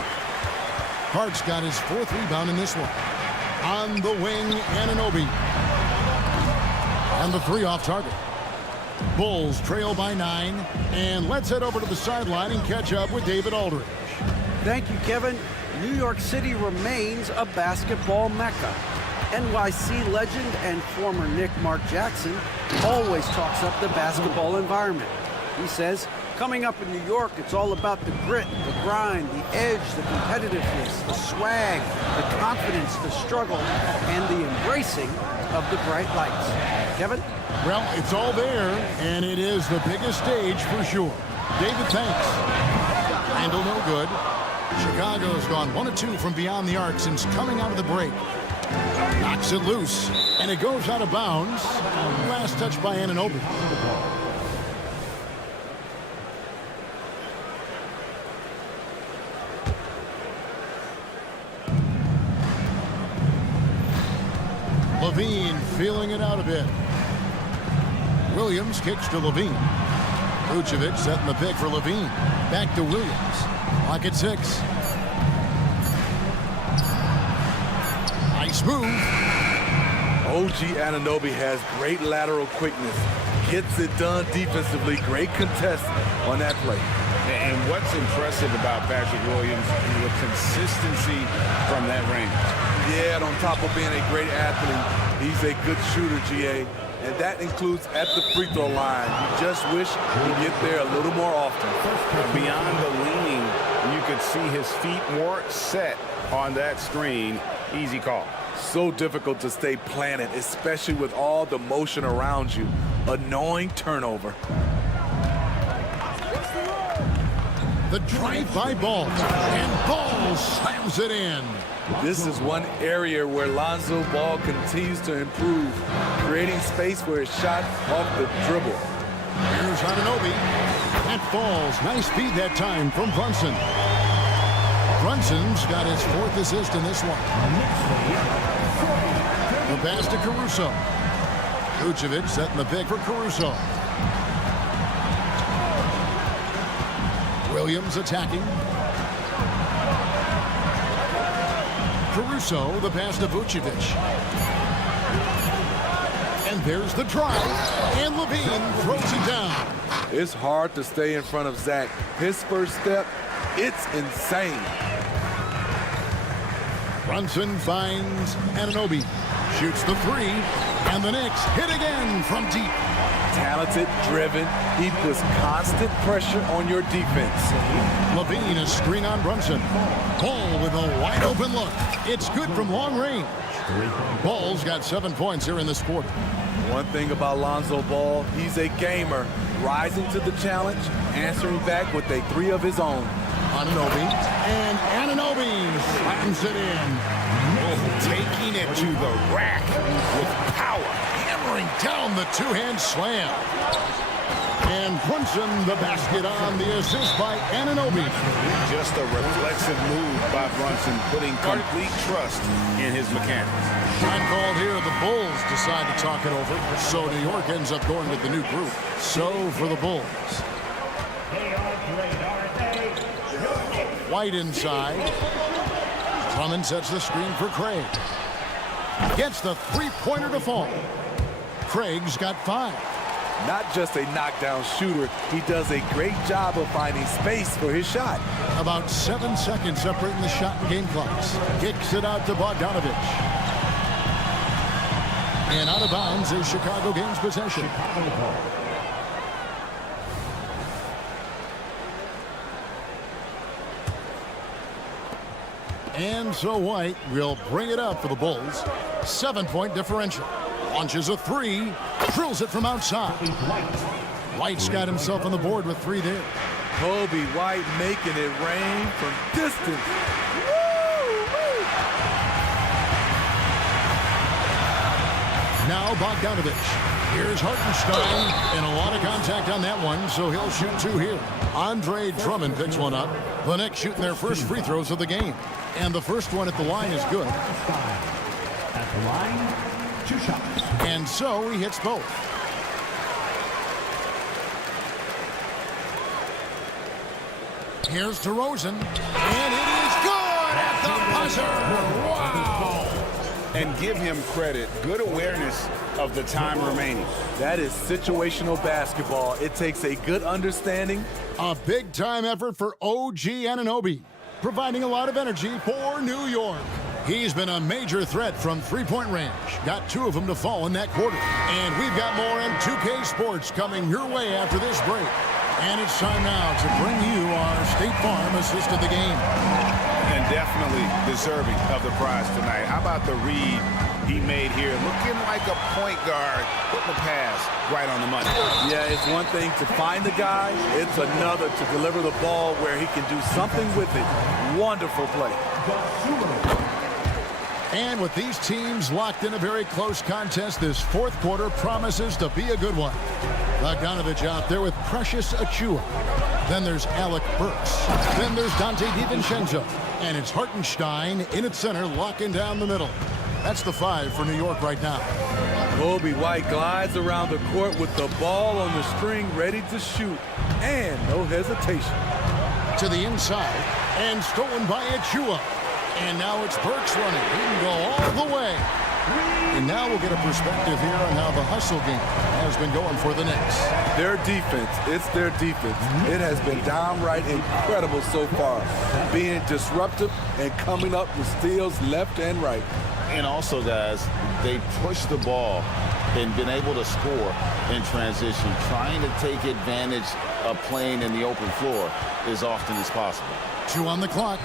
Hart's got his 4th rebound in this one. On the wing, Anunoby. And the 3 off target. Bulls trail by 9. And let's head over to the sideline and catch up with David Aldridge. Thank you, Kevin. New York City remains a basketball mecca. NYC legend and former Knick Mark Jackson always talks up the basketball environment. He says, coming up in New York, it's all about the grit, the grind, the edge, the competitiveness, the swag, the confidence, the struggle, and the embracing of the bright lights. Kevin? Well, it's all there, and it is the biggest stage for sure. David, thanks. Handle no good. Chicago's gone 1 of 2 from beyond the arc since coming out of the break. Knocks it loose, and it goes out of bounds. Last touch by Anunoby. Levine feeling it out a bit. Williams kicks to Levine. Vucevic setting the pick for Levine. Back to Williams. Clock at 6. Nice move. OG Anunoby has great lateral quickness. Gets it done defensively. Great contest on that play. And what's impressive about Patrick Williams is the consistency from that range. Yeah, and on top of being a great athlete, he's a good shooter, GA. And that includes at the free throw line. You just wish he'd get there a little more often. Beyond the leaning, you could see his feet more set on that screen. Easy call. So difficult to stay planted, especially with all the motion around you. Annoying turnover. The drive-by ball, and Ball slams it in. This is one area where Lonzo Ball continues to improve, creating space for his shot off the dribble. Here's Anunoby. That falls. Nice feed that time from Brunson. Brunson's got his 4th assist in this one. The pass to Caruso. Vucevic setting the pick for Caruso. Williams attacking. Caruso, the pass to Vucevic. And there's the drive. And Levine throws it down. It's hard to stay in front of Zach. His first step, it's insane. Brunson finds Anunoby. Shoots the 3. And the Knicks hit again from deep. Talented, driven. He puts constant pressure on your defense. Levine, a screen on Brunson. Ball with a wide open look. It's good from long range. Ball's got 7 points here in this quarter. One thing about Lonzo Ball, he's a gamer. Rising to the challenge, answering back with a 3 of his own. Anunoby. And Anunoby slams it in. Taking it to the rack with power. Hammering down the 2-hand slam. And Brunson the basket on the assist by Anunoby. Just a reflexive move by Brunson, putting complete trust in his mechanics. Shot called here. The Bulls decide to talk it over. So New York ends up going with the new group. So for the Bulls. White inside. Drummond sets the screen for Craig. Gets the 3-pointer to fall. Craig's got 5. Not just a knockdown shooter, he does a great job of finding space for his shot. About 7 seconds separating the shot and game clocks. Kicks it out to Bogdanovich. And out of bounds is Chicago gains possession. And so White will bring it up for the Bulls. 7-point differential. Launches a 3. Drills it from outside. White's got himself on the board with 3 there. Kobe White making it rain from distance. Now Bogdanovich. Here's Hartenstein. And a lot of contact on that one, so he'll shoot 2 here. Andre Drummond picks one up. The Knicks shooting their first free throws of the game. And the first one at the line is good. At the line, 2 shots. And so he hits both. Here's DeRozan. And it is good at the buzzer. Wow. and give him credit. Good awareness of the time remaining. That is situational basketball. It takes a good understanding. A big-time effort for OG Anunoby, providing a lot of energy for New York. He's been a major threat from three-point range. Got 2 of them to fall in that quarter. And we've got more in 2K Sports coming your way after this break. And it's time now to bring you our State Farm assist of the game. And definitely deserving of the prize tonight. How about the read he made here? Looking like a point guard, putting the pass right on the money. Yeah, it's one thing to find the guy. It's another to deliver the ball where he can do something with it. Wonderful play. And with these teams locked in a very close contest, this fourth quarter promises to be a good one. Bogdanovich out there with Precious Achiuwa. Then there's Alec Burks. Then there's Dante DiVincenzo. And it's Hartenstein in its center, locking down the middle. That's the 5 for New York right now. Kobe White glides around the court with the ball on the string, ready to shoot. And no hesitation. To the inside, and stolen by Achiuwa. And now it's Burks running. He can go all the way. And now we'll get a perspective here on how the hustle game has been going for the Knicks. Their defense, it's their defense. It has been downright incredible so far. Being disruptive and coming up with steals left and right. And also, guys, they push the ball and been able to score in transition, trying to take advantage of playing in the open floor as often as possible. 2 on the clock.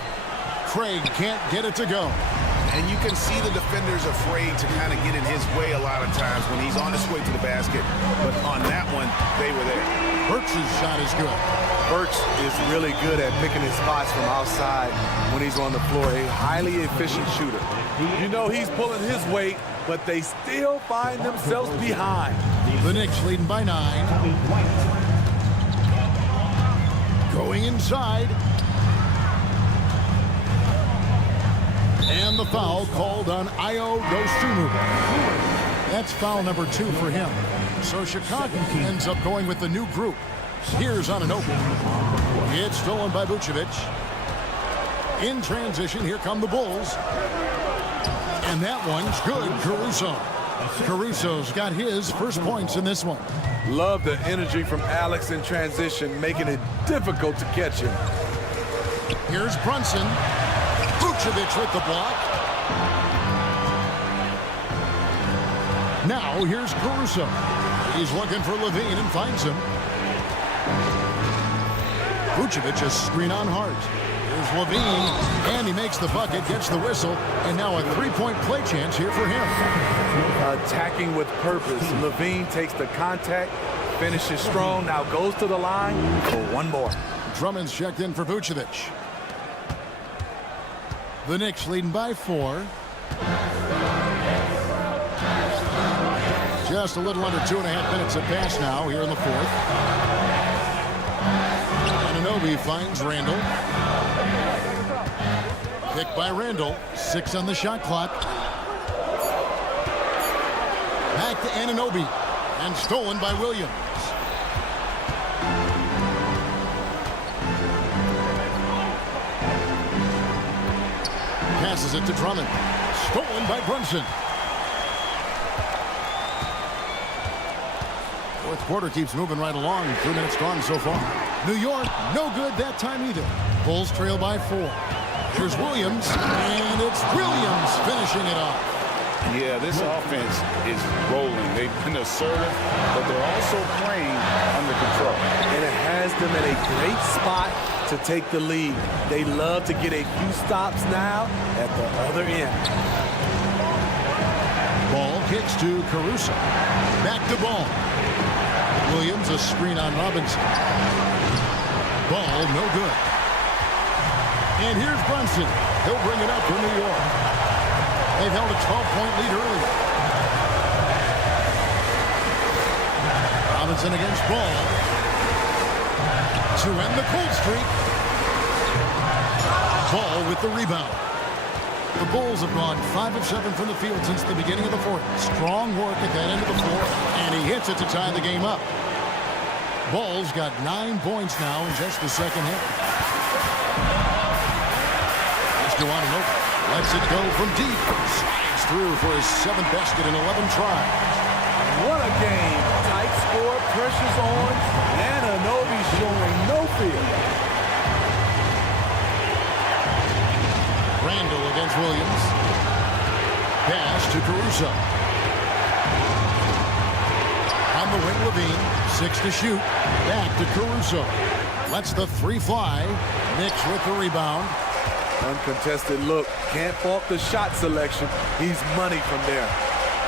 Craig can't get it to go. And you can see the defenders afraid to kind of get in his way a lot of times when he's on his way to the basket. But on that one, they were there. Burks' shot is good. Burks is really good at picking his spots from outside when he's on the floor. A highly efficient shooter. You know he's pulling his weight, but they still find themselves behind. The Knicks leading by 9. Going inside. And the foul called on Ayo Dosunmu. That's foul number 2 for him. So Chicago ends up going with the new group. Here's Anunoby. It's stolen by Vucevic. In transition, here come the Bulls. And that one's good, Caruso. Caruso's got his first points in this one. Love the energy from Alex in transition, making it difficult to catch him. Here's Brunson. Vucevic with the block. Now here's Caruso. He's looking for Levine and finds him. Vucevic a screen on Hart. Here's Levine, and he makes the bucket, gets the whistle, and now a three-point play chance here for him. Attacking with purpose. Levine takes the contact, finishes strong, now goes to the line for one more. Drummond's checked in for Vucevic. The Knicks leading by 4. Just a little under 2.5 minutes have passed now here in the fourth. Anunoby finds Randall. Picked by Randall. 6 on the shot clock. Back to Anunoby. And stolen by Williams. Passes it to Drummond. Stolen by Brunson. Fourth quarter keeps moving right along. 3 minutes gone so far. New York, no good that time either. Bulls trail by 4. Here's Williams, and it's Williams finishing it off. Yeah, this offense is rolling. They've been assertive, but they're also playing under control. And it has them in a great spot to take the lead. They love to get a few stops now at the other end. Ball kicks to Caruso. Back to Ball. Williams a screen on Robinson. Ball no good. And here's Brunson. He'll bring it up for New York. They've held a 12-point lead earlier. Robinson against Ball. To end the cold streak. Ball with the rebound. The Bulls have gone 5 of 7 from the field since the beginning of the fourth. Strong work at that end of the floor, and he hits it to tie the game up. Ball's got 9 points now in just the second half. It's Anunoby. Lets it go from deep. Slides through for his 7th basket in 11 tries. What a game. Tight score, pressure's on, and Anunoby showing no fear. Randall against Williams. Pass to Caruso. On the wing, Levine. 6 to shoot. Back to Caruso. Lets the 3 fly. Knicks with the rebound. Uncontested look. Can't fault the shot selection. He's money from there.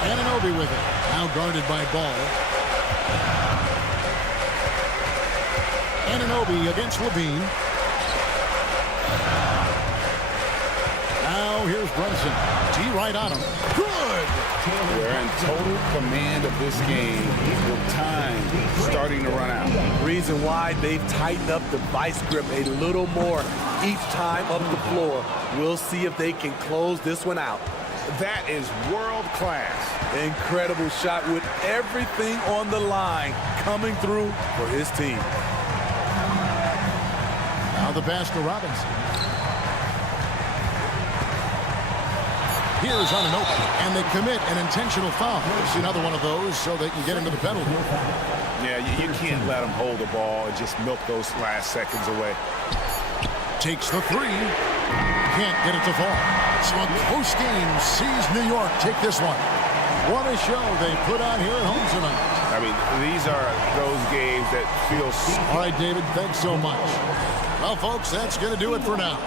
Anunoby with it. Now guarded by Ball. Anunoby against Levine. Now here's Brunson. G right on him. Good! They're in total command of this game with time starting to run out. Reason why they've tightened up the vice grip a little more each time up the floor. We'll see if they can close this one out. That is world class. Incredible shot with everything on the line coming through for his team. Now the pass to Robinson. Here's Anunoby, and they commit an intentional foul. It's another one of those so they can get into the penalty. Yeah, you can't let them hold the ball and just milk those last seconds away. Takes the 3. Can't get it to fall. So a close game sees New York take this one. What a show they put on here at home tonight. I mean, these are those games that feel... All right, David, thanks so much. Well, folks, that's going to do it for now.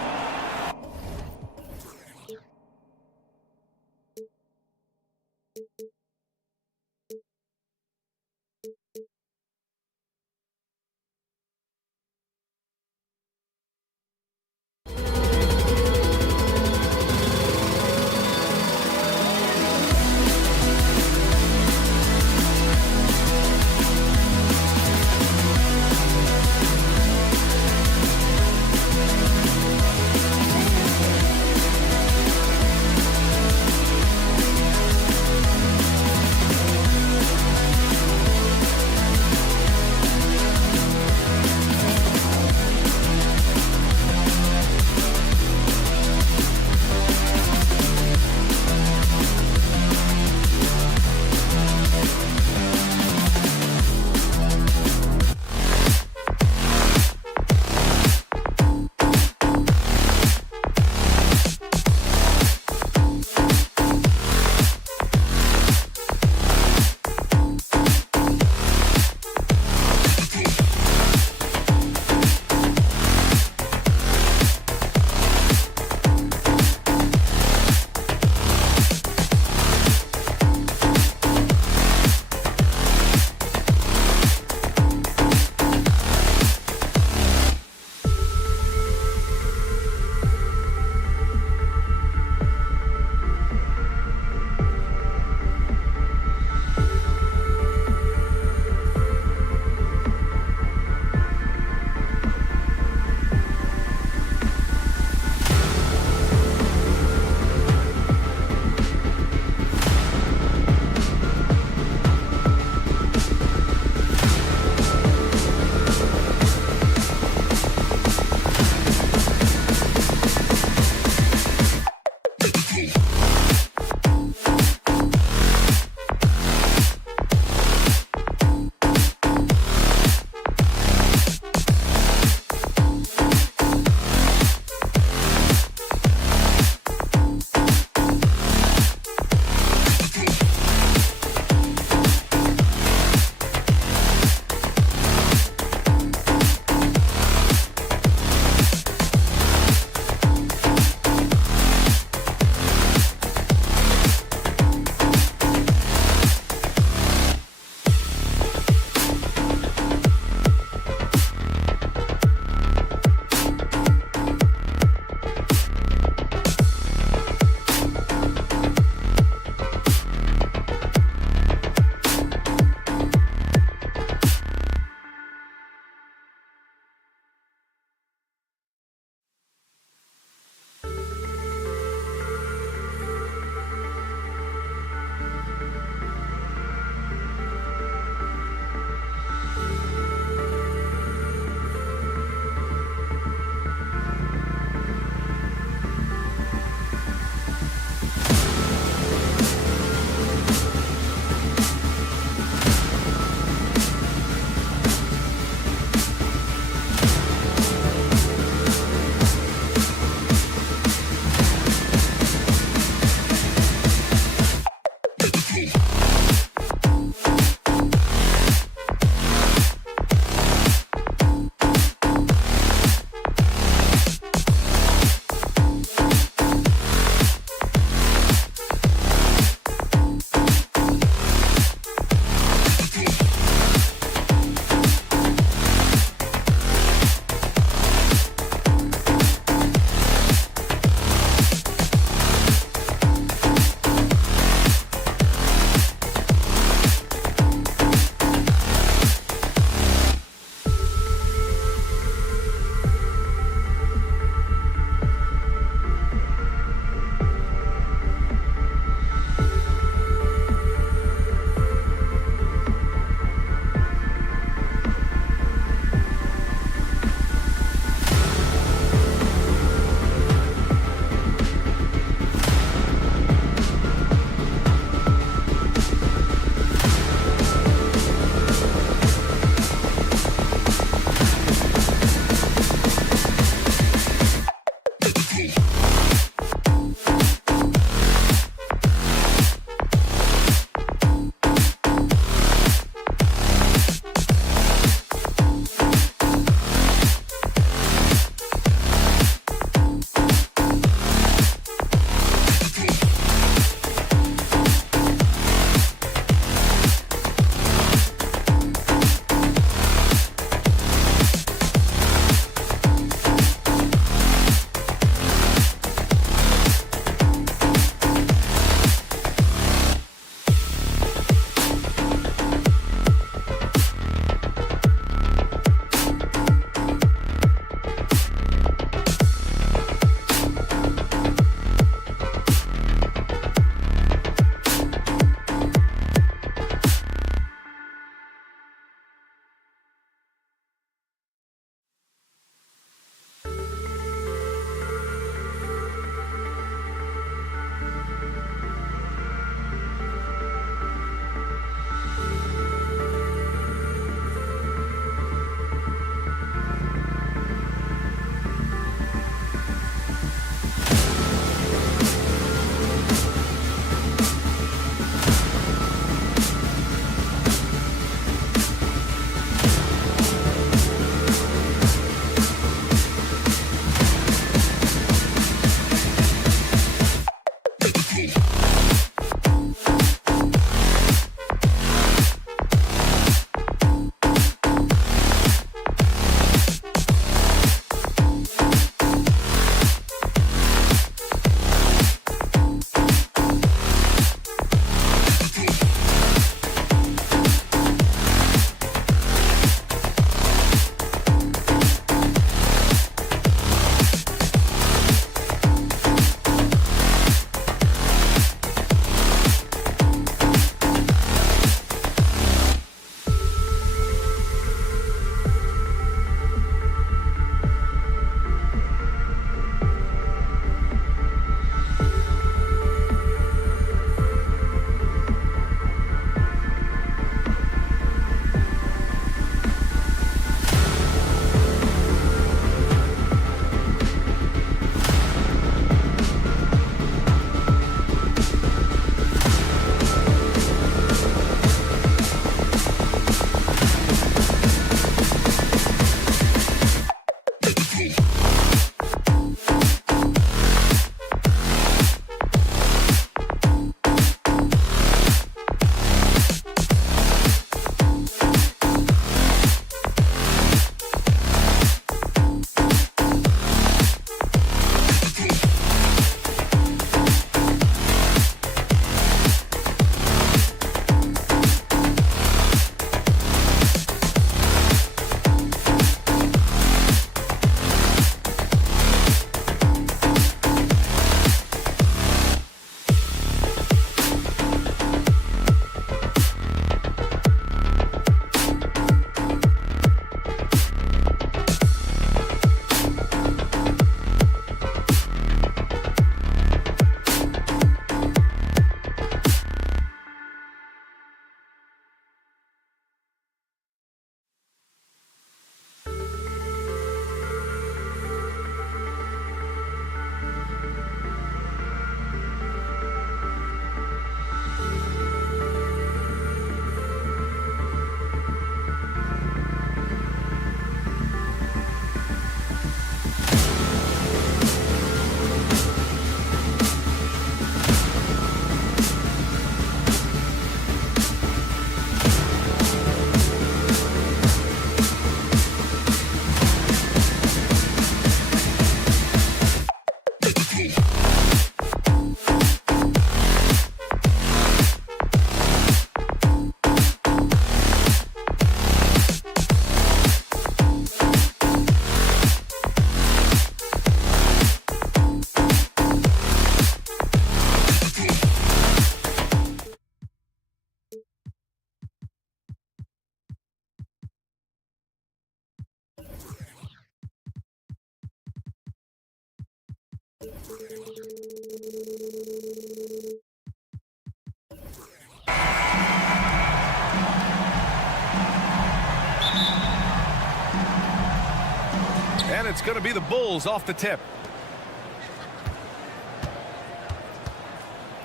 it's going to be the Bulls off the tip.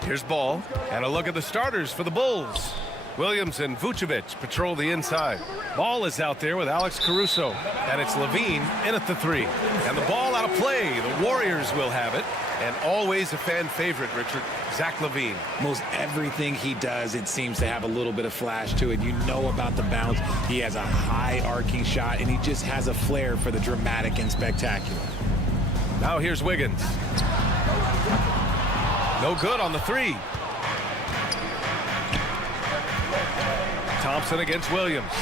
Here's ball, and a look at the starters for the Bulls. Williams and Vucevic patrol the inside. Ball is out there with Alex Caruso, and it's Levine in at the 3. And the ball out of play. The Warriors will have it, and always a fan favorite, Richard, Zach LaVine. Most everything he does, it seems to have a little bit of flash to it. You know about the bounce. He has a high arcing shot, and he just has a flair for the dramatic and spectacular. Now here's Wiggins. No good on the 3. Thompson against Williams.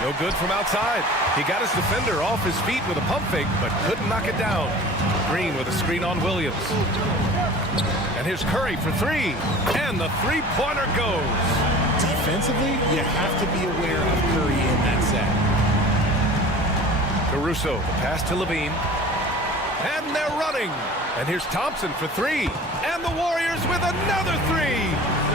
No good from outside. He got his defender off his feet with a pump fake, but couldn't knock it down. Green with a screen on Williams. And here's Curry for 3. And the three-pointer goes. Defensively, you have to be aware of Curry in that set. Caruso, the pass to Levine. And they're running. And here's Thompson for 3. And the Warriors with another 3.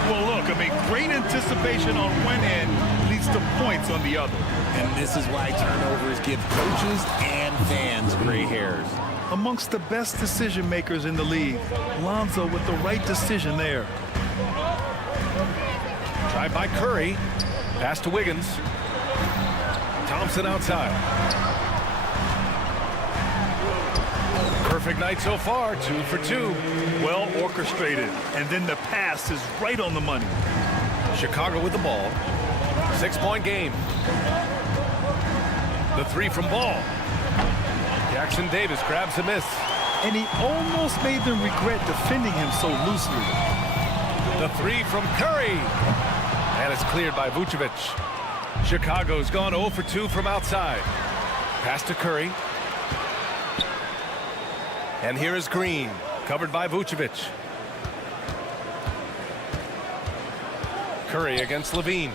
Well, look, I mean, great anticipation on one end leads to points on the other. And this is why turnovers give coaches and fans gray hairs. Amongst the best decision makers in the league, Lonzo with the right decision there. Drive by Curry. Pass to Wiggins. Thompson outside. Perfect night so far, 2 for 2. Well orchestrated, and then the pass is right on the money. Chicago with the ball. 6-point game. The 3 from Ball. Jackson Davis grabs a miss. And he almost made them regret defending him so loosely. The 3 from Curry. And it's cleared by Vucevic. Chicago's gone 0 for 2 from outside. Pass to Curry. And here is Green, covered by Vucevic. Curry against Levine.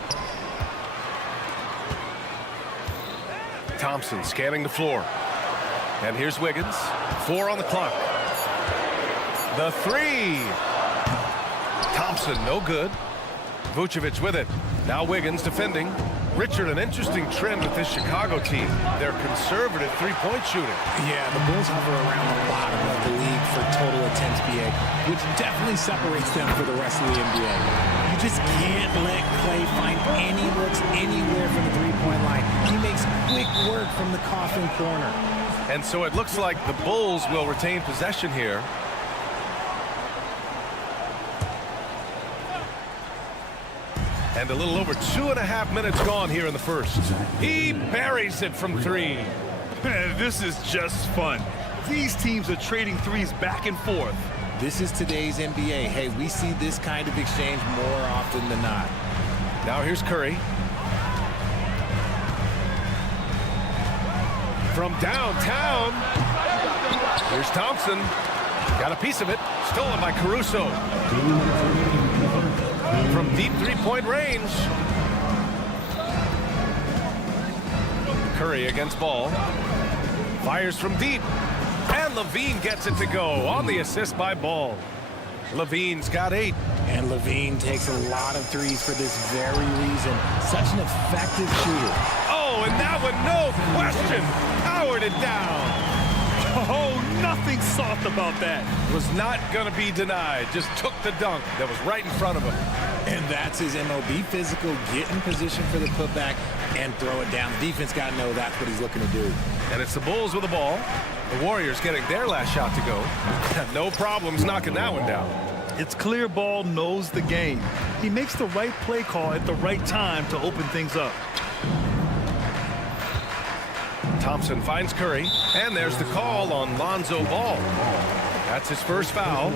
Thompson scanning the floor. And here's Wiggins. 4 on the clock. The 3. Thompson, no good. Vucevic with it. Now Wiggins defending. Richard, an interesting trend with this Chicago team. They're conservative three-point shooting. Yeah, the Bulls hover around the bottom of the league for total attempts PA, which definitely separates them for the rest of the NBA. You just can't let Clay find any looks anywhere from the three-point line. He makes quick work from the coffin corner. And so it looks like the Bulls will retain possession here. And a little over 2.5 minutes gone here in the first. He buries it from 3. This is just fun. These teams are trading threes back and forth. This is today's NBA. Hey, we see this kind of exchange more often than not. Now here's Curry. From downtown. Here's Thompson. Got a piece of it. Stolen by Caruso. From deep three-point range. Curry against Ball. Fires from deep. And Levine gets it to go on the assist by Ball. Levine's got 8. And Levine takes a lot of threes for this very reason. Such an effective shooter. Oh, and that one, no question, powered it down. Oh, nothing soft about that. Was not going to be denied. Just took the dunk that was right in front of him. And that's his MO. Be physical, get in position for the putback, and throw it down. The defense got to know that's what he's looking to do. And it's the Bulls with the ball. The Warriors getting their last shot to go. No problems knocking that one down. It's clear Ball knows the game. He makes the right play call at the right time to open things up. Thompson finds Curry, and there's the call on Lonzo Ball. That's his first foul.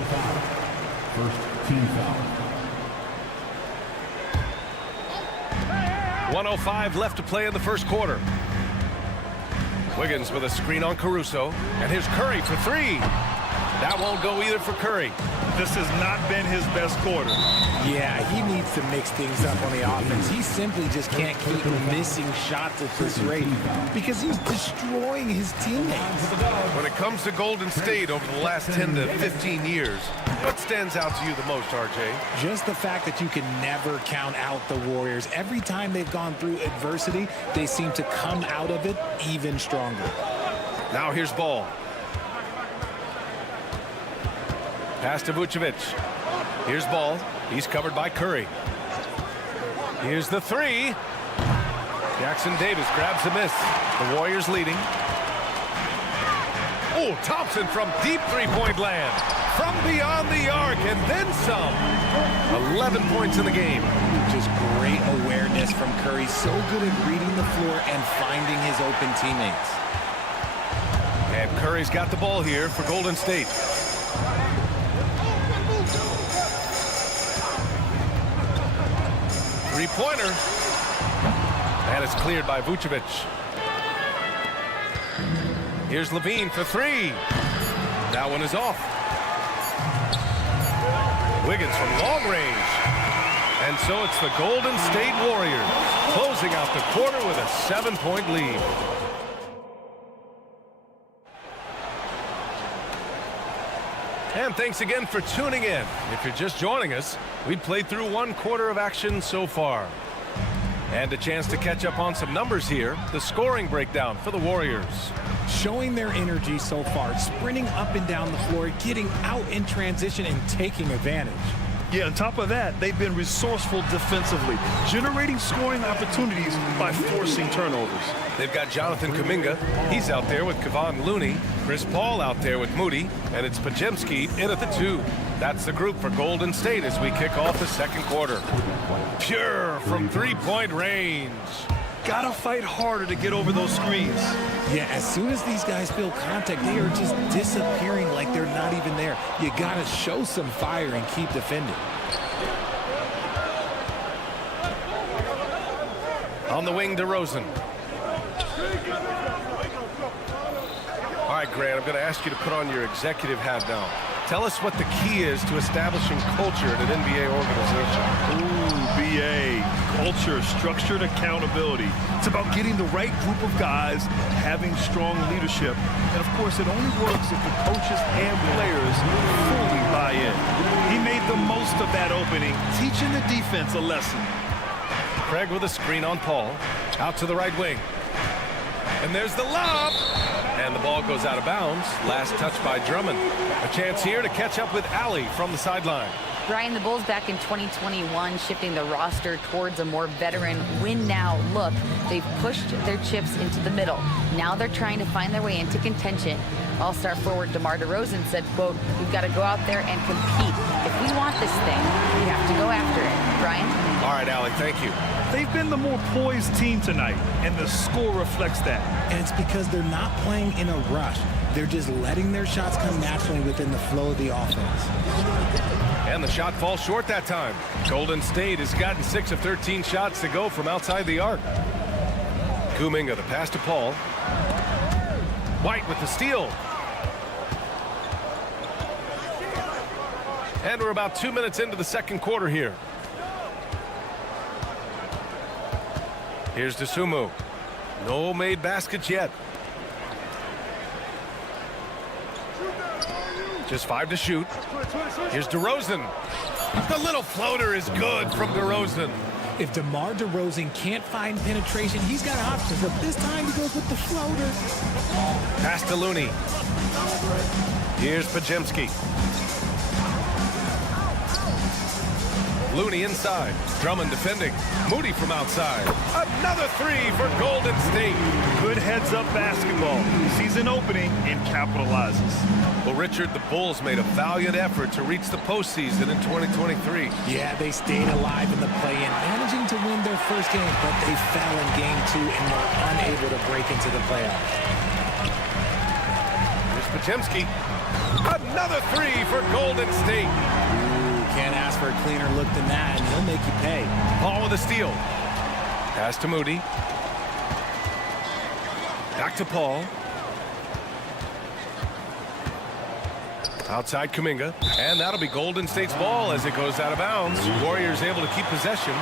First team foul. 1:05 left to play in the first quarter. Wiggins with a screen on Caruso, and here's Curry for 3. That won't go either for Curry. This has not been his best quarter. Yeah, he needs to mix things up on the offense. He simply just can't keep missing shots at this rate because he's destroying his teammates. When it comes to Golden State over the last 10 to 15 years, what stands out to you the most, RJ? Just the fact that you can never count out the Warriors. Every time they've gone through adversity, they seem to come out of it even stronger. Now here's Ball. Pass to Vucevic. Here's Ball. He's covered by Curry. Here's the three. Jackson Davis grabs a miss. The Warriors leading. Oh, Thompson from deep three-point land. From beyond the arc and then some. 11 points in the game. Just great awareness from Curry. So good at reading the floor and finding his open teammates. And Curry's got the ball here for Golden State. Three-pointer. And it's cleared by Vucevic. Here's Levine for three. That one is off. Wiggins from long range. And so it's the Golden State Warriors closing out the quarter with a 7-point lead. And thanks again for tuning in. If you're just joining us, we've played through one quarter of action so far. And a chance to catch up on some numbers here. The scoring breakdown for the Warriors. Showing their energy so far, sprinting up and down the floor, getting out in transition and taking advantage. Yeah, on top of that, they've been resourceful defensively, generating scoring opportunities by forcing turnovers. They've got Jonathan Kuminga. He's out there with Kevon Looney. Chris Paul out there with Moody. And it's Podziemski in at the 2. That's the group for Golden State as we kick off the second quarter. Pure from three-point range. Gotta fight harder to get over those screens. Yeah, as soon as these guys feel contact, they are just disappearing like they're not even there. You gotta show some fire and keep defending. On the wing, DeRozan. All right, Grant, I'm going to ask you to put on your executive hat now. Tell us what the key is to establishing culture at an NBA organization. Ooh, BA. Culture, structured accountability. It's about getting the right group of guys, having strong leadership. And, of course, it only works if the coaches and players fully buy in. He made the most of that opening, teaching the defense a lesson. Craig with a screen on Paul. Out to the right wing. And there's the lob. And the ball goes out of bounds. Last touch by Drummond. A chance here to catch up with Alley from the sideline. Brian, the Bulls back in 2021 shifting the roster towards a more veteran win-now look. They've pushed their chips into the middle. Now they're trying to find their way into contention. All-star forward DeMar DeRozan said, quote, "We've got to go out there and compete. If we want this thing, we have to go after it." Brian? All right, Alley, thank you. They've been the more poised team tonight, and the score reflects that. And it's because they're not playing in a rush. They're just letting their shots come naturally within the flow of the offense. And the shot falls short that time. Golden State has gotten 6 of 13 shots to go from outside the arc. Kuminga, the pass to Paul. White with the steal. And we're about 2 minutes into the second quarter here. Here's Dosunmu. No made baskets yet. Just 5 to shoot. Here's DeRozan. The little floater is good from DeRozan. If DeMar DeRozan can't find penetration, he's got options, but this time he goes with the floater. Pass to Looney. Here's Podziemski. Looney inside. Drummond defending. Moody from outside. Another three for Golden State. Good heads-up basketball. Sees an opening and capitalizes. Well, Richard, the Bulls made a valiant effort to reach the postseason in 2023. Yeah, they stayed alive in the play-in, managing to win their first game, but they fell in game 2 and were unable to break into the playoffs. Here's Podziemski. Another three for Golden State. Can't ask for a cleaner look than that, and he'll make you pay. Paul with a steal. Pass to Moody. Back to Paul. Outside Kuminga, and that'll be Golden State's ball as it goes out of bounds. Warriors able to keep possession.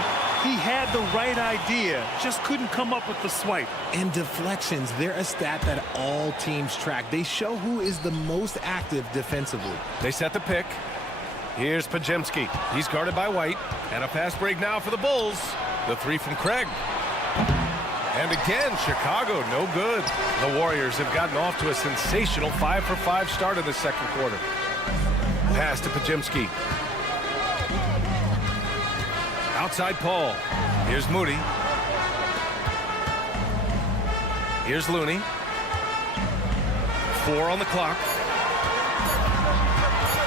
He had the right idea, just couldn't come up with the swipe. And deflections, they're a stat that all teams track. They show who is the most active defensively. They set the pick. Here's Pajemski. He's guarded by White. And a fast break now for the Bulls. The three from Craig. And again, Chicago, no good. The Warriors have gotten off to a sensational 5-for-5 start in the second quarter. Pass to Pajemski. Outside Paul. Here's Moody. Here's Looney. 4 on the clock.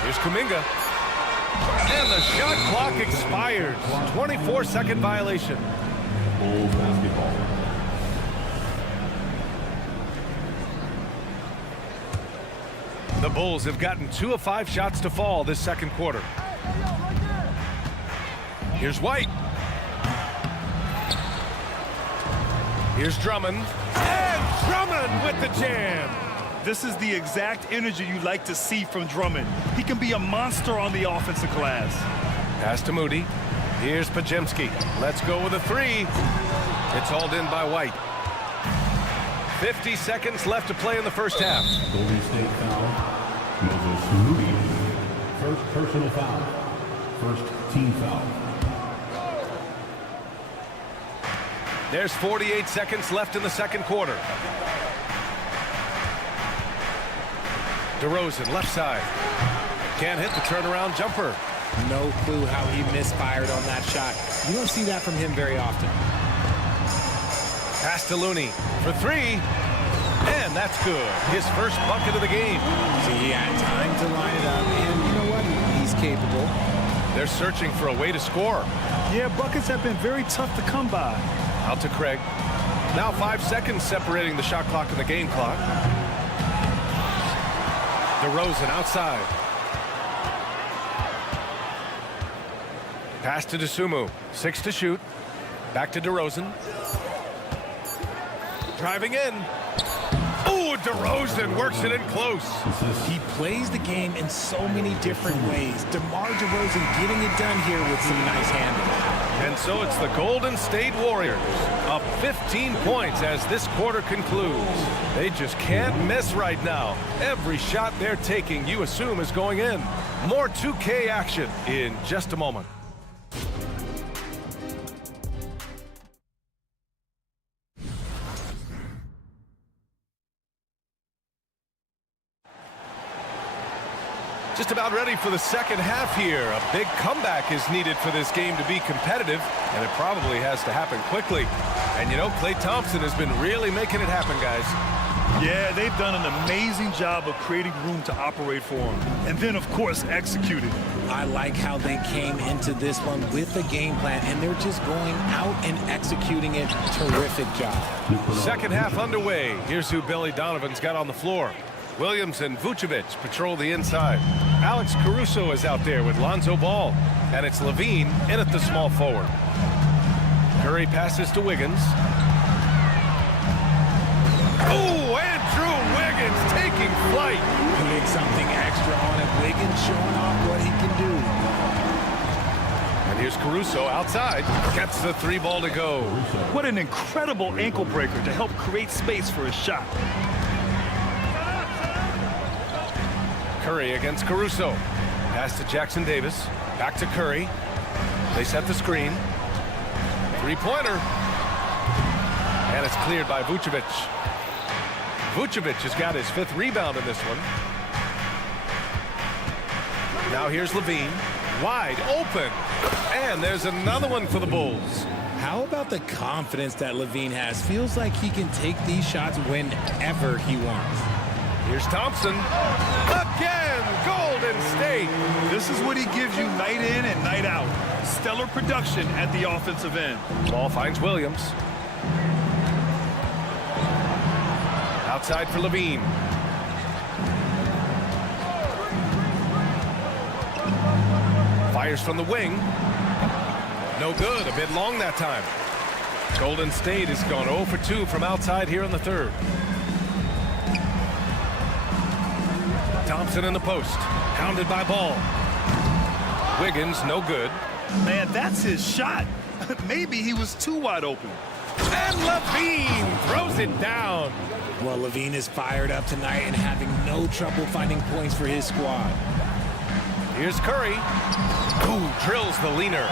Here's Kuminga. And the shot clock expires. 24-second violation. Bulls basketball. The Bulls have gotten 2 of 5 shots to fall this second quarter. Here's White. Here's Drummond. And Drummond with the jam. This is the exact energy you like to see from Drummond. He can be a monster on the offensive glass. Pass to Moody. Here's Pajemski. Let's go with a 3. It's hauled in by White. 50 seconds left to play in the first half. Golden State foul. Moses Moody. First personal foul. First team foul. There's 48 seconds left in the second quarter. DeRozan, left side. Can't hit the turnaround jumper. No clue how he misfired on that shot. You don't see that from him very often. Pass to Looney for 3. And that's good. His first bucket of the game. So he had time to line it up, and you know what? He's capable. They're searching for a way to score. Yeah, buckets have been very tough to come by. Out to Craig. Now 5 seconds separating the shot clock and the game clock. DeRozan outside. Pass to DeSumo. 6 to shoot. Back to DeRozan. Driving in. Ooh, DeRozan works it in close. He plays the game in so many different ways. DeMar DeRozan getting it done here with some nice handling. And so it's the Golden State Warriors up 15 points as this quarter concludes. They just can't miss right now. Every shot they're taking, you assume, is going in. More 2K action in just a moment. Just about ready for the second half here. A big comeback is needed for this game to be competitive, and it probably has to happen quickly. And you know, Klay Thompson has been really making it happen, guys. Yeah, they've done an amazing job of creating room to operate for him. And then, of course, executed. I like how they came into this one with a game plan, and they're just going out and executing it. Terrific job. Second half underway. Here's who Billy Donovan's got on the floor. Williams and Vucevic patrol the inside. Alex Caruso is out there with Lonzo Ball. And it's Levine in at the small forward. Curry passes to Wiggins. Oh, Andrew Wiggins taking flight. Putting something extra on it. Wiggins showing off what he can do. And here's Caruso outside. Gets the 3 ball to go. What an incredible ankle breaker to help create space for his shot. Curry against Caruso. Pass to Jackson Davis. Back to Curry. They set the screen. 3-pointer. And it's cleared by Vucevic. Vucevic has got his 5th rebound in this one. Now here's Levine. Wide open. And there's another one for the Bulls. How about the confidence that Levine has? Feels like he can take these shots whenever he wants. Here's Thompson. Again, Golden State. This is what he gives you night in and night out. Stellar production at the offensive end. Ball finds Williams. Outside for Levine. Fires from the wing. No good. A bit long that time. Golden State has gone 0 for 2 from outside here in the third. Thompson in the post. Hounded by Ball. Wiggins, no good. Man, that's his shot. Maybe he was too wide open. And Levine throws it down. Well, Levine is fired up tonight and having no trouble finding points for his squad. Here's Curry. Ooh, drills the leaner.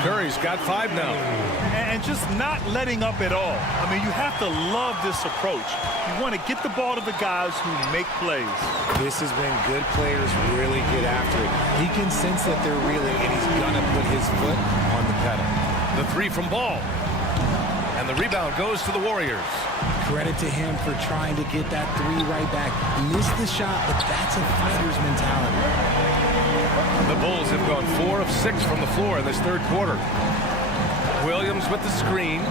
Curry's got 5 now. And just not letting up at all. I mean, you have to love this approach. You want to get the ball to the guys who make plays. This is when good players really get after it. He can sense that they're reeling, and he's going to put his foot on the pedal. The 3 from Ball. And the rebound goes to the Warriors. Credit to him for trying to get that 3 right back. Missed the shot, but that's a fighter's mentality. The Bulls have gone 4 of 6 from the floor in this third quarter. Williams with the screen.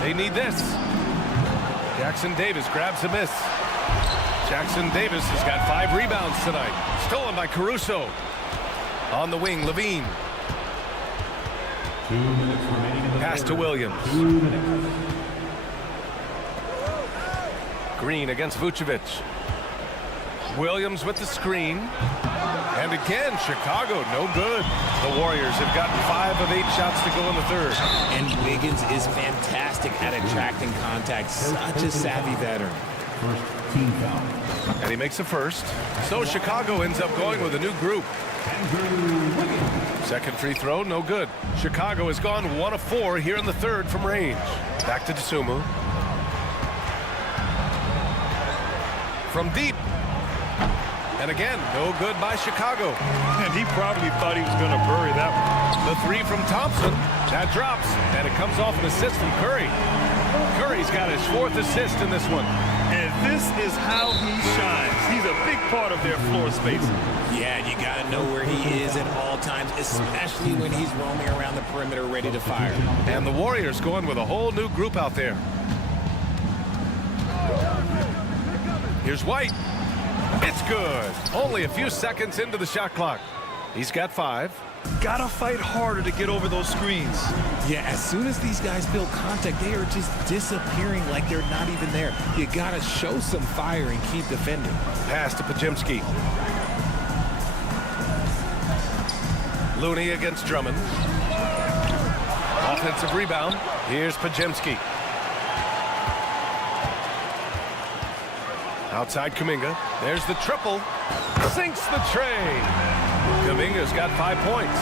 They need this. Jackson Davis grabs a miss. Jackson Davis has got 5 rebounds tonight. Stolen by Caruso. On the wing, Levine. 2 minutes remaining in the Pass to Williams. 2 minutes. Green against Vucevic. Williams with the screen. And again, Chicago, no good. The Warriors have gotten 5 of 8 shots to go in the third. And Wiggins is fantastic at attracting contact. Such a savvy veteran. First team foul. And he makes the first. So Chicago ends up going with a new group. Second free throw, no good. Chicago has gone 1 of 4 here in the third from range. Back to Dosunmu. From deep. And again, no good by Chicago. And he probably thought he was going to bury that one. The 3 from Thompson. That drops. And it comes off an assist from Curry. Curry's got his 4th assist in this one. And this is how he shines. He's a big part of their floor spacing. Yeah, you got to know where he is at all times, especially when he's roaming around the perimeter ready to fire. And the Warriors going with a whole new group out there. Here's White. It's good. Only a few seconds into the shot clock. He's got 5. Gotta fight harder to get over those screens. Yeah, as soon as these guys feel contact, they are just disappearing like they're not even there. You gotta show some fire and keep defending. Pass to Podziemski. Looney against Drummond. Offensive rebound. Here's Podziemski. Outside Kuminga. There's the triple. Sinks the tray. Kuminga's got 5 points.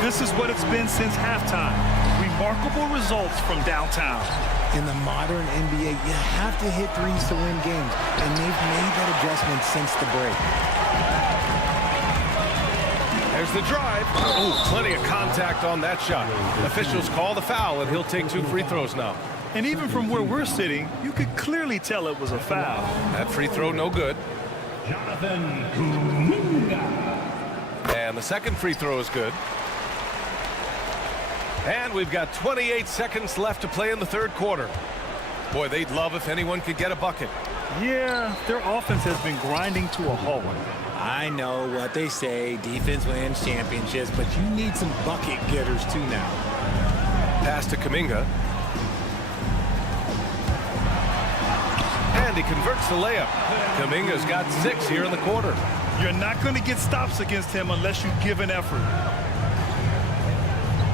This is what it's been since halftime. Remarkable results from downtown. In the modern NBA, you have to hit threes to win games, and they've made that adjustment since the break. There's the drive. Ooh, plenty of contact on that shot. Officials call the foul, and he'll take 2 free throws now. And even from where we're sitting, you could clearly tell it was a foul. That free throw, no good. Jonathan Kuminga. And the second free throw is good. And we've got 28 seconds left to play in the third quarter. Boy, they'd love if anyone could get a bucket. Yeah, their offense has been grinding to a halt. I know what they say, defense wins championships, but you need some bucket getters too now. Pass to Kuminga. And he converts the layup. Kuminga's got 6 here in the quarter. You're not going to get stops against him unless you give an effort.